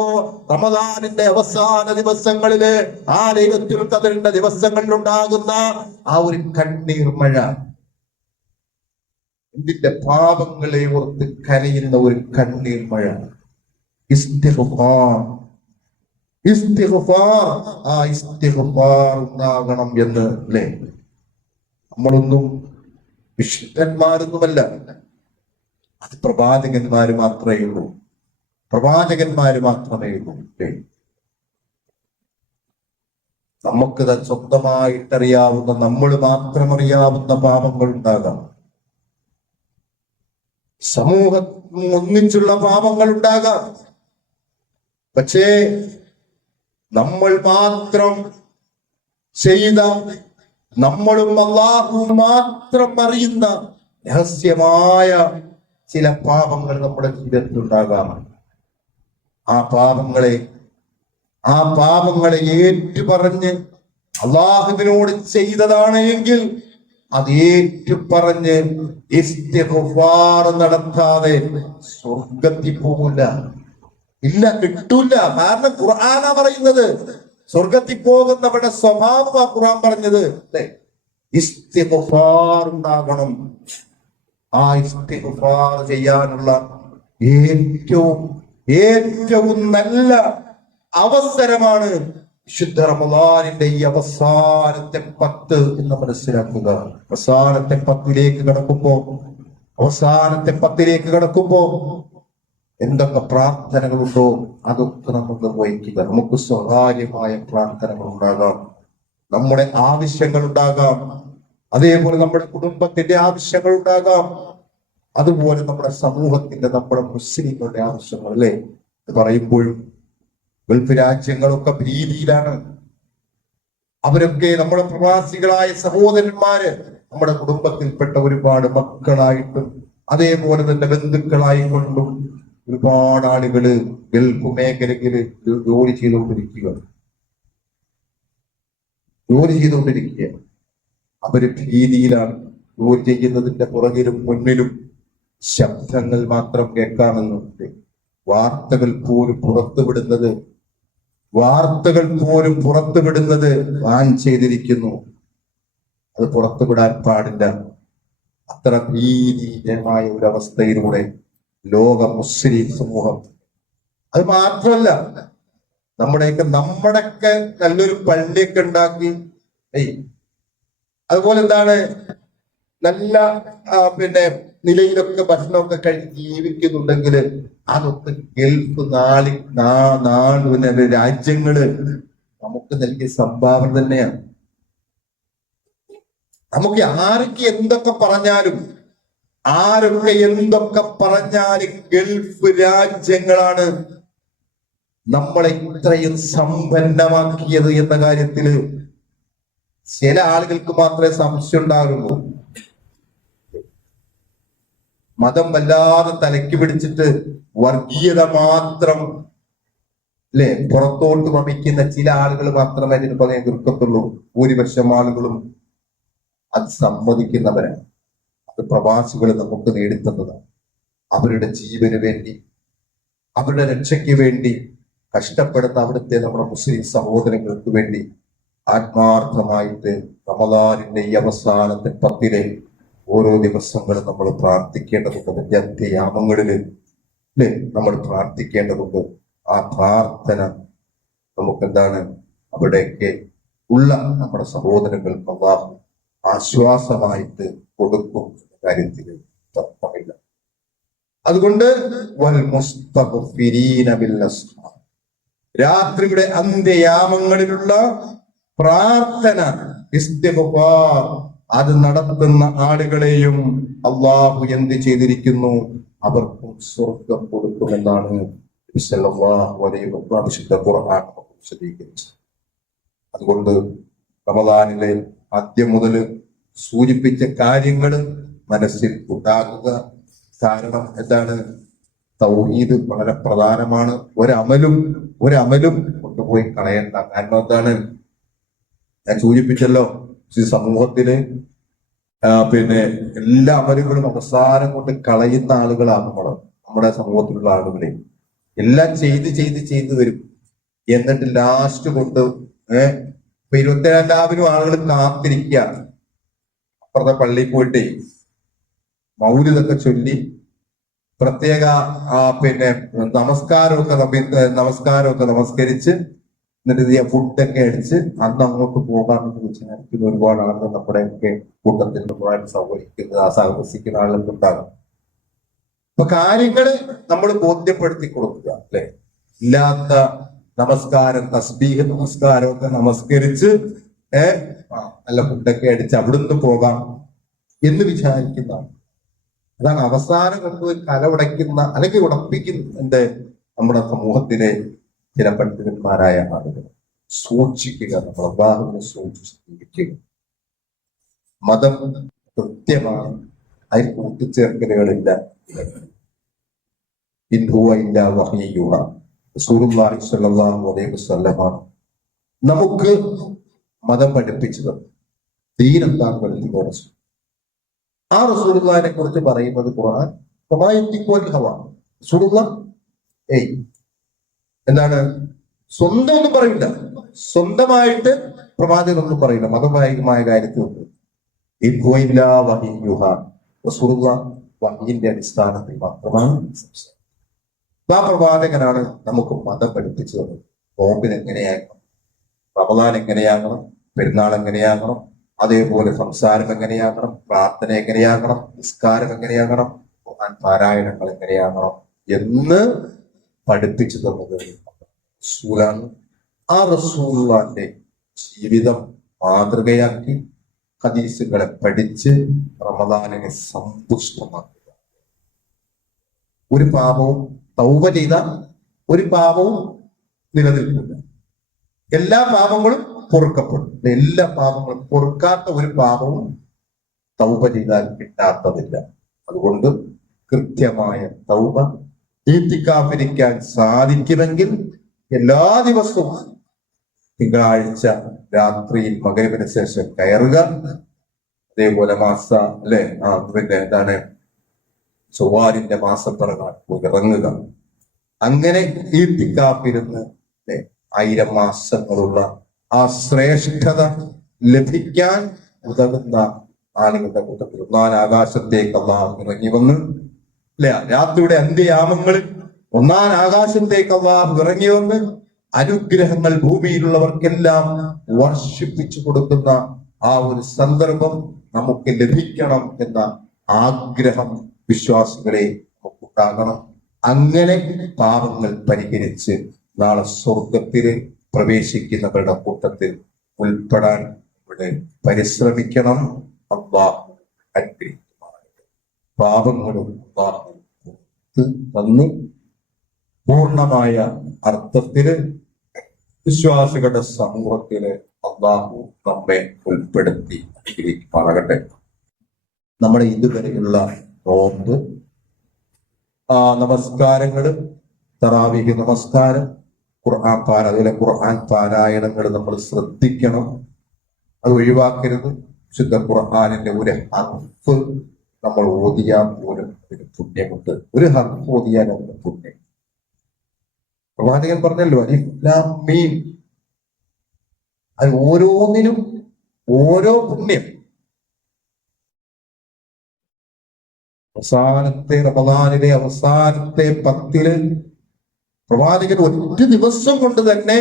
റമദാനിന്റെ അവസാന ദിവസങ്ങളില്, ആ ലൈലത്തുൽ ഖദറിന്റെ ദിവസങ്ങളിൽ ഉണ്ടാകുന്ന ആ ഒരു കണ്ണീർ മഴ, ഇതിന്റെ പാപങ്ങളെ ഓർത്ത് കരയുന്ന ഒരു കണ്ണീർ മഴ. ഇസ്തിഗ്ഫാർ, ഇസ്തിഗ്ഫാർ, ആ ഇസ്തിഗ്ഫാർ ഉണ്ടാകണം എന്ന് അല്ലേ? നമ്മളൊന്നും വിശുദ്ധന്മാരൊന്നുമല്ല, അത് പ്രവാചകന്മാര് മാത്രമേ ഉള്ളൂ, പ്രവാചകന്മാര് മാത്രമേ ഉള്ളൂ. നമുക്ക് സ്വന്തമായിട്ടറിയാവുന്ന, നമ്മൾ മാത്രം അറിയാവുന്ന പാപങ്ങൾ ഉണ്ടാകാം, സമൂഹം ഒന്നിച്ചുള്ള പാപങ്ങൾ ഉണ്ടാകാം. പക്ഷേ നമ്മൾ മാത്രം ചെയ്ത, നമ്മളും അല്ലാഹുവും മാത്രം അറിയുന്ന രഹസ്യമായ ചില പാപങ്ങൾ നമ്മുടെ ജീവിതത്തിൽ ഉണ്ടാകാം. ആ പാപങ്ങളെ ഏറ്റുപറഞ്ഞ് അല്ലാഹുവിനോട് ചെയ്തതാണ് എങ്കിൽ അത് ഏറ്റുപറഞ്ഞ് ഇസ്തിഗ്ഫാർ നടത്താതെ സ്വർഗത്തിൽ പോകില്ല. ഇല്ല, കിട്ടൂല. കാരണം ഖുർആനാ പറയുന്നത് സ്വർഗത്തിൽ പോകുന്നവരുടെ സ്വഭാവമാ ഖുർആൻ പറഞ്ഞത്. ഇസ്തിഗ്ഫാർ ഉണ്ടാകണം. ആ ഇസ്തിഗ്ഫാർ ചെയ്യാനുള്ള ഏറ്റവും നല്ല അവസരമാണ് വിശുദ്ധ റമദാനിന്റെ ഈ അവസാനത്തെ 10 എന്ന് മനസ്സിലാക്കുക. അവസാനത്തെ 10ലേക്ക് കടക്കുമ്പോ എന്തൊക്കെ പ്രാർത്ഥനകളുണ്ടോ അതൊക്കെ നമ്മൾ നിർവഹിക്കുക. നമുക്ക് സ്വകാര്യമായ പ്രാർത്ഥനകൾ ഉണ്ടാകാം, നമ്മുടെ ആവശ്യങ്ങൾ ഉണ്ടാകാം, അതേപോലെ നമ്മുടെ കുടുംബത്തിന്റെ ആവശ്യങ്ങൾ ഉണ്ടാകാം, അതുപോലെ നമ്മുടെ സമൂഹത്തിന്റെ, നമ്മുടെ മുസ്ലിങ്ങളുടെ ആവശ്യങ്ങൾ അല്ലേ? ഇത് പറയുമ്പോഴും ഗൾഫ് രാജ്യങ്ങളൊക്കെ ഭീതിയിലാണ്. അവരൊക്കെ നമ്മുടെ പ്രവാസികളായ സഹോദരന്മാര് നമ്മുടെ കുടുംബത്തിൽപ്പെട്ട ഒരുപാട് മക്കളായിട്ടും അതേപോലെ തന്നെ ബന്ധുക്കളായിക്കൊണ്ടും ഒരുപാട് ആളുകള് ഗൾഫ് മേഖലകളിൽ ജോലി ചെയ്തുകൊണ്ടിരിക്കുക. അവര് ഭീതിയിലാണ്. ജോലി ചെയ്യുന്നതിന്റെ പുറകിലും മുന്നിലും ശബ്ദങ്ങൾ മാത്രം കേൾക്കാമെന്നുണ്ട്. വാർത്തകൾ പോലും പുറത്തുവിടുന്നത് ബാൻ ചെയ്തിരിക്കുന്നു. അത് പുറത്തുവിടാൻ പാടില്ല. അത്ര ഭീതിജനമായ ഒരു അവസ്ഥയിലൂടെ ലോക മുസ്ലിം സമൂഹം, അത് മാത്രമല്ല നമ്മുടെയൊക്കെ നല്ലൊരു പള്ളിയൊക്കെ ഉണ്ടാക്കി, അതുപോലെ എന്താണ് നല്ല നിലയിലൊക്കെ ഭക്ഷണമൊക്കെ കഴിച്ച് ജീവിക്കുന്നുണ്ടെങ്കിൽ അതൊക്കെ ഗൾഫ് രാജ്യങ്ങള് നമുക്ക് നൽകിയ സംഭാവന തന്നെയാണ്. നമുക്ക് ആരൊക്കെ എന്തൊക്കെ പറഞ്ഞാലും ഗൾഫ് രാജ്യങ്ങളാണ് നമ്മളെ ഇത്രയും സമ്പന്നമാക്കിയത് എന്ന കാര്യത്തില് ചില ആളുകൾക്ക് മാത്രമേ സംശയം ഉണ്ടാകുള്ളൂ. മതം വല്ലാതെ തലയ്ക്ക് പിടിച്ചിട്ട് വർഗീയത മാത്രം പുറത്തോട്ട് വമിക്കുന്ന ചില ആളുകൾ മാത്രമേ അതിന് പറയാൻ എതിർക്കത്തുള്ളൂ. ഭൂരിപക്ഷം ആളുകളും അത് സമ്മതിക്കുന്നവരാണ്. അത് പ്രവാസികൾ നമുക്ക് നേടിത്തന്നതാണ്. അവരുടെ ജീവന് വേണ്ടി, അവരുടെ രക്ഷയ്ക്ക് വേണ്ടി കഷ്ടപ്പെടുന്ന അവിടുത്തെ നമ്മുടെ മുസ്ലിം സഹോദരങ്ങൾക്ക് വേണ്ടി ആത്മാർത്ഥമായിട്ട് റമദാനിന്റെ ഈ അവസാനത്തെ 10 ഓരോ ദിവസങ്ങളും നമ്മൾ പ്രാർത്ഥിക്കേണ്ടതുണ്ട്. അതിന്റെ അന്ത്യയാമങ്ങളില് നമ്മൾ പ്രാർത്ഥിക്കേണ്ടതുണ്ട്. ആ പ്രാർത്ഥന നമുക്കെന്താണ് അവിടെയൊക്കെ ഉള്ള നമ്മുടെ സഹോദരങ്ങൾക്ക് അല്ലാഹു ആശ്വാസമായിട്ട് കൊടുക്കും എന്ന കാര്യത്തിൽ തർക്കമില്ല. അതുകൊണ്ട് രാത്രിയുടെ അന്ത്യയാമങ്ങളിലുള്ള പ്രാർത്ഥന, ഇസ്തിഗ്ഫാർ, അത് നടത്തുന്ന ആളുകളെയും അള്ളാഹു എന്ത് ചെയ്തിരിക്കുന്നു? അവർക്കും സ്വർഗം കൊടുക്കുമെന്നാണ് വിശുദ്ധ ഖുർആൻ വിശദീകരിച്ചത്. അതുകൊണ്ട് റമദാനിലെ ആദ്യം മുതൽ സൂചിപ്പിച്ച കാര്യങ്ങൾ മനസ്സിൽ ഉണ്ടാകുക. കാരണം എന്താണ്? തൗഹീദ് വളരെ പ്രധാനമാണ്. ഒരമലും കൊണ്ടുപോയി കളയണ്ട. കാരണം എന്താണ്? ഞാൻ സൂചിപ്പിച്ചല്ലോ, സമൂഹത്തില് എല്ലാ അമലുകളും അവസാനം കൊണ്ട് കളയുന്ന ആളുകളാണ് നമ്മുടെ സമൂഹത്തിലുള്ള ആളുകളെ. എല്ലാം ചെയ്ത് വരും. എന്നിട്ട് ലാസ്റ്റ് കൊണ്ട് 22 ആളുകൾ കാത്തിരിക്കുകയാണ്. അപ്പുറത്തെ പള്ളിയിൽ പോയിട്ട് മൗലിദൊക്കെ ചൊല്ലി പ്രത്യേക നമസ്കാരമൊക്കെ നമസ്കരിച്ച് എന്നിട്ട് ഫുഡൊക്കെ അടിച്ച് അന്ന് അങ്ങോട്ട് പോകാമെന്ന് വിചാരിക്കുന്ന ഒരുപാട് ആളുകൾ നമ്മുടെയൊക്കെ കൂട്ടത്തിൽ ഒരുപാട് സാഹസിക്കുന്ന ആളുകൾക്ക് ഉണ്ടാകും. അപ്പൊ കാര്യങ്ങള് നമ്മൾ ബോധ്യപ്പെടുത്തി കൊടുക്കുക. ഇല്ലാത്ത നമസ്കാരം, തസ്ബീഹ് നമസ്കാരമൊക്കെ നമസ്കരിച്ച് നല്ല ഫുഡൊക്കെ അടിച്ച് അവിടുന്ന് പോകാം എന്ന് വിചാരിക്കുന്നതാണ്. അതാണ് അവസാനം കൊണ്ടുപോയി ഉടയ്ക്കുന്ന അല്ലെങ്കിൽ ഉടപ്പിക്കുന്ന നമ്മുടെ സമൂഹത്തിലെ ചില പണ്ഡിതന്മാരായ ആളുകൾ. സൂക്ഷിക്കുക, നമ്മൾ അല്ലാഹുവിനെ സൂക്ഷിക്കുക. മതം കൃത്യമാണ്, അതിൽ കൂട്ടിച്ചേർക്കലുകളില്ല. റസൂലുള്ളാഹി സ്വല്ലല്ലാഹു അലൈഹി വസല്ലം നമുക്ക് മതം പഠിപ്പിച്ചത് ദീൻ എന്താന്ന് പഠിപ്പിക്കുന്ന റസൂൽ. ആ റസൂലുള്ളാഹിനെ കുറിച്ച് പറയുന്നത് ഖുർആൻ എന്താണ്? സ്വന്തം ഒന്നും പറയില്ല, സ്വന്തമായിട്ട് പ്രവാചകനൊന്നും പറയില്ല. മതപരമായ കാര്യത്തിൽ വഹീന്റെ അടിസ്ഥാനത്തിൽ മാത്രമാണ് സംസാരം. ആ പ്രവാചകനാണ് നമുക്ക് മതം പഠിപ്പിച്ചു തന്നത്. നോമ്പിന് എങ്ങനെയാകണം, റമദാൻ എങ്ങനെയാകണം, പെരുന്നാൾ എങ്ങനെയാകണം, അതേപോലെ സംസാരം എങ്ങനെയാകണം, പ്രാർത്ഥന എങ്ങനെയാകണം, നിസ്കാരം എങ്ങനെയാകണം, ഖുർആൻ പാരായണങ്ങൾ എങ്ങനെയാകണം എന്ന് പഠിപ്പിച്ചു തന്നത് റസൂലാണ്. ആ റസൂലുള്ളാഹിന്റെ ജീവിതം മാതൃകയാക്കി ഹദീസുകളെ പഠിച്ച് റമദാനിനെ സമ്പുഷ്ടമാക്കുക. ഒരു പാപവും തൗബ ചെയ്ത ഒരു പാപവും നിലനിൽക്കില്ല. എല്ലാ പാപങ്ങളും പൊറുക്കപ്പെടും. എല്ലാ പാപങ്ങളും പൊറുക്കാത്ത ഒരു പാപവും തൗബ ചെയ്താൽ കിട്ടാത്തതില്ല. അതുകൊണ്ട് കൃത്യമായ തൗബ ഈത്തിക്കാഫിരിക്കാൻ സാധിക്കുമെങ്കിൽ എല്ലാ ദിവസവും തിങ്കളാഴ്ച രാത്രിയിൽ മഗ്‌രിബിന് ശേഷം കയറുക. അതേപോലെ പിന്നെ എന്താണ് ചൊവ്വാലിന്റെ മാസം പിറന്നാൾ ഇറങ്ങുക. അങ്ങനെ ഈത്തിക്കാഫിരുന്ന് 1000 മാസങ്ങളുള്ള ആ ശ്രേഷ്ഠത ലഭിക്കാൻ ഉതകുന്ന ആളുകളുടെ കൂട്ടത്തിൽ 1-ാം ആകാശത്തേക്ക് അള്ളാഹു ഇറങ്ങി വന്ന് രാത്രിയുടെ അന്ത്യയാമങ്ങളിൽ 1-ാം ആകാശത്തേക്ക് അള്ളാഹു ഇറങ്ങി വന്ന് അനുഗ്രഹങ്ങൾ ഭൂമിയിലുള്ളവർക്കെല്ലാം വർഷിപ്പിച്ചു കൊടുക്കുന്ന ആ ഒരു സന്ദർഭം നമുക്ക് ലഭിക്കണം എന്ന ആഗ്രഹം വിശ്വാസികളെ നമുക്കുണ്ടാകണം. അങ്ങനെ പാപങ്ങൾ പരിഹരിച്ച് നാളെ സ്വർഗത്തിൽ പ്രവേശിക്കുന്നവരുടെ കൂട്ടത്തിൽ ഉൾപ്പെടാൻ ഇവിടെ പരിശ്രമിക്കണം. അല്ലാഹു അനുഗ്രഹിക്കുമാറാകട്ടെ. പാപങ്ങളും അല്ലാഹു തന്ന് പൂർണ്ണമായ അർത്ഥത്തില് വിശ്വാസികളുടെ സമൂഹത്തില് അല്ലാഹു നമ്മെ ഉൾപ്പെടുത്തി അനുഗ്രഹിക്കുമാറാകട്ടെ. നമ്മുടെ ഇതുവരെയുള്ള നോമ്പ്, നമസ്കാരങ്ങള്, തറാവീഹ് നമസ്കാരം, അതുപോലെ ഖുർആൻ പാരായണങ്ങൾ നമ്മൾ ശ്രദ്ധിക്കണം. അത് ഒഴിവാക്കരുത്. വിശുദ്ധ ഖുർആനിന്റെ ഒരു ഹർഫ് നമ്മൾ ഓതിയാൽ പോലും അതിന് പുണ്യമുണ്ട്. ഒരു ഹർഫ് ഓതിയാൽ അതിന് പുണ്യം. പ്രവാചകൻ പറഞ്ഞല്ലോ, അലിഫ് ലാം മീം, അത് ഓരോന്നിനും ഓരോ പുണ്യം. അവസാനത്തെ റമദാനിലെ അവസാനത്തെ 10 പ്രവാചകൻ ഒറ്റ ദിവസം കൊണ്ട് തന്നെ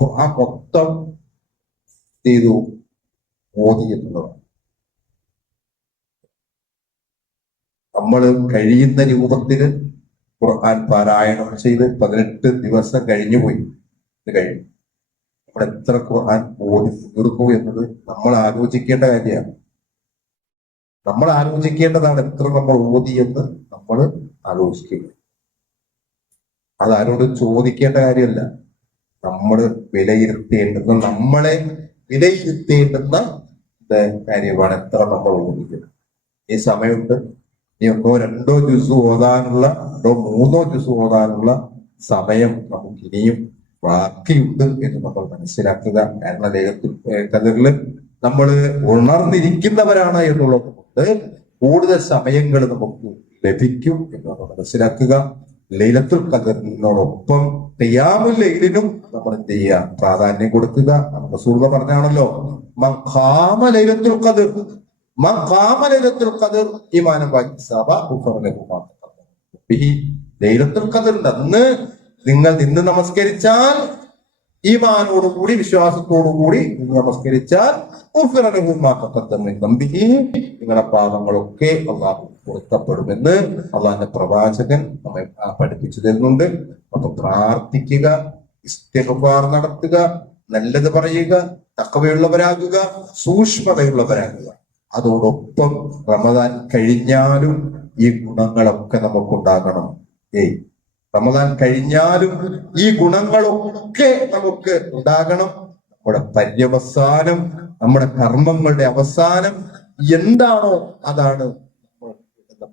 ഖുർആൻ മൊത്തം ചെയ്തു ഓതി എന്നുള്ളതാണ്. നമ്മൾ കഴിയുന്ന രൂപത്തില് ഖുർആൻ പാരായണം ചെയ്ത് 18 ദിവസം കഴിഞ്ഞുപോയി. ഇത് കഴിഞ്ഞു നമ്മൾ എത്ര ഖുർആൻ ഓതി തീർന്നു എന്നത് നമ്മൾ ആലോചിക്കേണ്ട കാര്യമാണ്. നമ്മൾ ആലോചിക്കേണ്ടതാണ് എത്ര നമ്മൾ ഓതിയെന്ന് നമ്മൾ ആലോചിക്കുക. അത് ആരോട് ചോദിക്കേണ്ട കാര്യമല്ല. നമ്മൾ വിലയിരുത്തേണ്ടുന്ന, നമ്മളെ വിലയിരുത്തേണ്ടുന്ന കാര്യമാണ് എത്ര നമ്മൾ ഓദിക്കുന്നത്. ഈ സമയത്ത് ഇനി 1-2 ജുസ് ഓതാനുള്ള, 2-3 ജുസ് ഓതാനുള്ള സമയം നമുക്ക് ഇനിയും ബാക്കിയുണ്ട് എന്ന് നമ്മൾ മനസ്സിലാക്കുക. കാരണം ലൈലത്തുൽ ഖദറിൽ നമ്മൾ ഉണർന്നിരിക്കുന്നവരാണ് എന്നുള്ളത് കൊണ്ട് കൂടുതൽ സമയങ്ങൾ നമുക്ക് ലഭിക്കും എന്ന് നമ്മൾ മനസ്സിലാക്കുക. ലൈലത്തുൽ ഖദറിനോടൊപ്പം ഖിയാമുൽ ലൈലിനും നമ്മൾ എന്ത് ചെയ്യുക, പ്രാധാന്യം കൊടുക്കുക. റസൂൽ പറഞ്ഞാണല്ലോ, മൻ ഖാമ ലൈലത്തുൽ ഖദർ, മൻ ഖാമ ലൈലത്തുൽ ഖദർ ഈമാനൻ വഹിസാബ ഗുഫറ ലഹു മാ തഖദ്ദമ ബിഹി. ലൈലത്തുൽ ഖദറിന്റെ അന്ന് നിങ്ങൾ നിന്ന് നമസ്കരിച്ചാൽ, ഈമാനോടുകൂടി വിശ്വാസത്തോടുകൂടി നിന്ന് നമസ്കരിച്ചാൽ, ഗുഫറ ലഹു മാ തഖദ്ദമ മിൻ ദംബിഹി, നിങ്ങളുടെ പാപങ്ങളൊക്കെ അല്ലാഹു പൊറുക്കപ്പെടുമെന്ന് അള്ളാഹിന്റെ പ്രവാചകൻ നമ്മെ പഠിപ്പിച്ചു തരുന്നുണ്ട്. അപ്പൊ പ്രാർത്ഥിക്കുക, ഇസ്തിഗ്ഫാർ നടത്തുക, നല്ലത് പറയുക, തഖ്വയുള്ളവരാകുക, സൂക്ഷ്മതയുള്ളവരാകുക. അതോടൊപ്പം റമദാൻ കഴിഞ്ഞാലും ഈ ഗുണങ്ങളൊക്കെ നമുക്കുണ്ടാകണം. റമദാൻ കഴിഞ്ഞാലും ഈ ഗുണങ്ങളൊക്കെ നമുക്ക് ഉണ്ടാകണം. നമ്മുടെ പര്യവസാനം, നമ്മുടെ കർമ്മങ്ങളുടെ അവസാനം എന്താണോ അതാണ്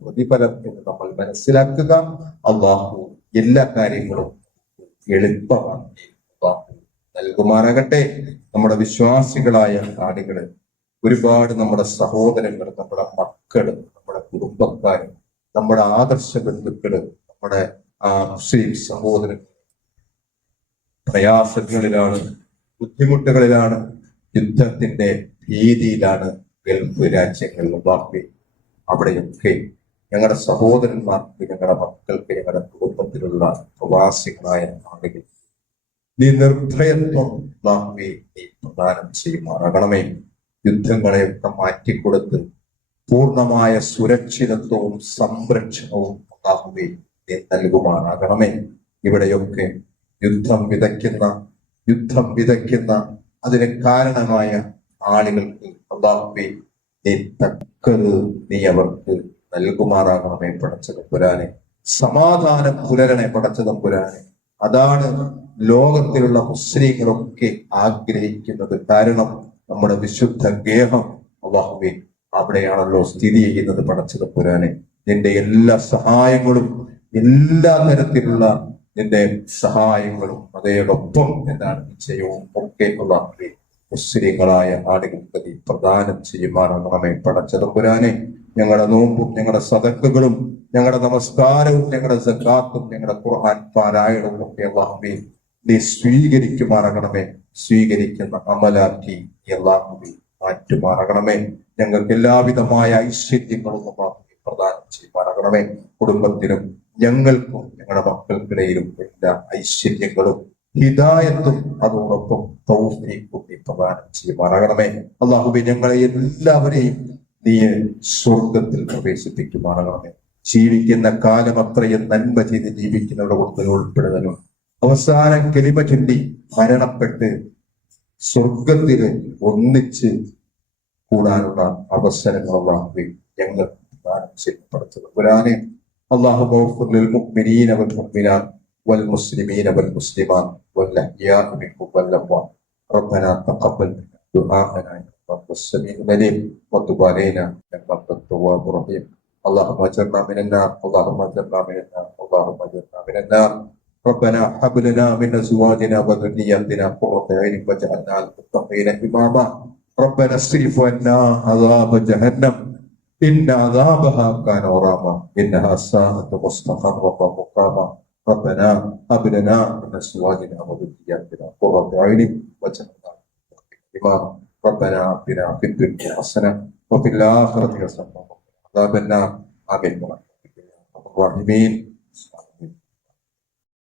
പ്രതിഫലം എന്ന് നമ്മൾ മനസ്സിലാക്കുക. അല്ലാഹു എല്ലാ കാര്യങ്ങളും എളുപ്പമാക്കി നൽകുമാറാകട്ടെ. നമ്മുടെ വിശ്വാസികളായ ആളുകള്, ഒരുപാട് നമ്മുടെ സഹോദരങ്ങൾ, നമ്മുടെ മക്കള്, നമ്മുടെ കുടുംബക്കാര്, നമ്മുടെ ആദർശ ബന്ധുക്കള്, നമ്മുടെ മുസ്ലിം സഹോദരൻ പ്രയാസങ്ങളിലാണ്, ബുദ്ധിമുട്ടുകളിലാണ്, യുദ്ധത്തിന്റെ ഭീതിയിലാണ് ഗൾഫ് രാജ്യങ്ങളിൽ. അവിടെയൊക്കെ ഞങ്ങളുടെ സഹോദരന്മാർക്ക്, ഞങ്ങളുടെ മക്കൾക്ക്, ഞങ്ങളുടെ കുടുംബത്തിലുള്ള പ്രവാസികളായ ആളുകൾ നീ നിർഭയത്വം നീ പ്രദാനം ചെയ്യുമാറാകണമേ. യുദ്ധങ്ങളെയൊക്കെ മാറ്റിക്കൊടുത്ത് പൂർണ്ണമായ സുരക്ഷിതത്വവും സംരക്ഷണവും ഉണ്ടാകുകയും നീ നൽകുമാറാകണമേ. ഇവിടെയൊക്കെ യുദ്ധം വിതയ്ക്കുന്ന അതിന് കാരണമായ ആളുകൾക്ക് അല്ലാഹുവേ നീ തക്കത് നീ അവർക്ക് നൽകുമാറാകണമേ. പടച്ച തമ്പുരാനെ, സമാധാനം പുലരണേ പടച്ച തമ്പുരാനെ. അതാണ് ലോകത്തിലുള്ള മുസ്ലിങ്ങളൊക്കെ ആഗ്രഹിക്കുന്നത്. കാരണം നമ്മുടെ വിശുദ്ധ ഗേഹം അല്ലാഹുവേ അവിടെയാണല്ലോ സ്ഥിതി ചെയ്യുന്നത്. പടച്ചത് പുരാനെ, നിന്റെ എല്ലാ സഹായങ്ങളും, എല്ലാ തരത്തിലുള്ള നിന്റെ സഹായങ്ങളും അതോടൊപ്പം എന്താണ് നിശ്ചയവും ഒക്കെ ഉള്ള മുസ്ലിങ്ങളായ ആളുകൾക്ക് നീ പ്രദാനം ചെയ്യുമാറാകണമേ. പടച്ചത് പുരാനെ, ഞങ്ങളുടെ നോമ്പും ഞങ്ങളുടെ സദക്കകളും ഞങ്ങളുടെ നമസ്കാരവും ഞങ്ങളുടെ സക്കാത്തും ഞങ്ങളുടെ ഖുർആൻ പാരായണവും ഒക്കെ അല്ലാഹുവേ നീ സ്വീകരിക്കുമാറാകണമേ. സ്വീകരിക്കുന്ന അമലാക്കി അല്ലാഹുവേ മാറ്റുമാറാകണമേ. ഞങ്ങൾക്ക് എല്ലാവിധമായ ഐശ്വര്യങ്ങളും അല്ലാഹുവേ പ്രദാനം ചെയ്യുമാറാകണമേ. കുടുംബത്തിനും ഞങ്ങൾക്കും ഞങ്ങളുടെ മക്കൾക്കിടയിലും എല്ലാ ഐശ്വര്യങ്ങളും ഹിദായത്തും അതോടൊപ്പം തൗഫീഖും നീ പ്രദാനം ചെയ്യുമാറാകണമേ. അല്ലാഹുവേ ഞങ്ങളെ എല്ലാവരെയും നീ സ്വർഗത്തിൽ പ്രവേശിപ്പിക്കുമാറാകണമേ. ജീവിക്കുന്ന കാലം അത്രയും നന്മ ചെയ്ത് ജീവിക്കുന്നവരുടെ കൂട്ടത്തിൽ ഉൾപ്പെടുന്നതിനും അവസാനം കലിമ ചൊല്ലി മരണപ്പെട്ട് സ്വർഗത്തില് ഒന്നിച്ച് കൂടാനുള്ള അവസരങ്ങളുള്ള ഞങ്ങൾ പ്രദാനം ചെയ്യപ്പെടുത്തുന്നു. ഖുർആനെ അല്ലാഹു മഗ്ഫിർ ലിൽ മുഅ്മിനീന വൽ മുഅ്മിനാത്ത് വൽ മുസ്ലിമീന വൽ മുസ്ലിമാത്ത് വൽ അഹ്യാഇ മിൻഹും വൽ അംവാത്ത് റബ്ബനാ തഖബ്ബൽ ദുആഅനാ ഇന്നക സമീഉൽ അലീം വതുബ് അലൈനാ ഇന്നക അൻതത് റഹീം. اللهم اجرنا من النار، اللهم اجرنا من النار، اللهم اجرنا من النار. ربنا هب لنا من ازواجنا وذرياتنا قرة عين واجعلنا للمتقين اماما. ربنا اصرف عنا عذاب جهنم ان عذابها كان غراما انها ساءت مستقرا ومقاما. ربنا هب لنا من ازواجنا وذرياتنا قرة عين واجعلنا للمتقين اماما. ربنا اتنا في الدنيا حسنة وفي الآخرة حسنة عذاب النار. آمين. الراحمين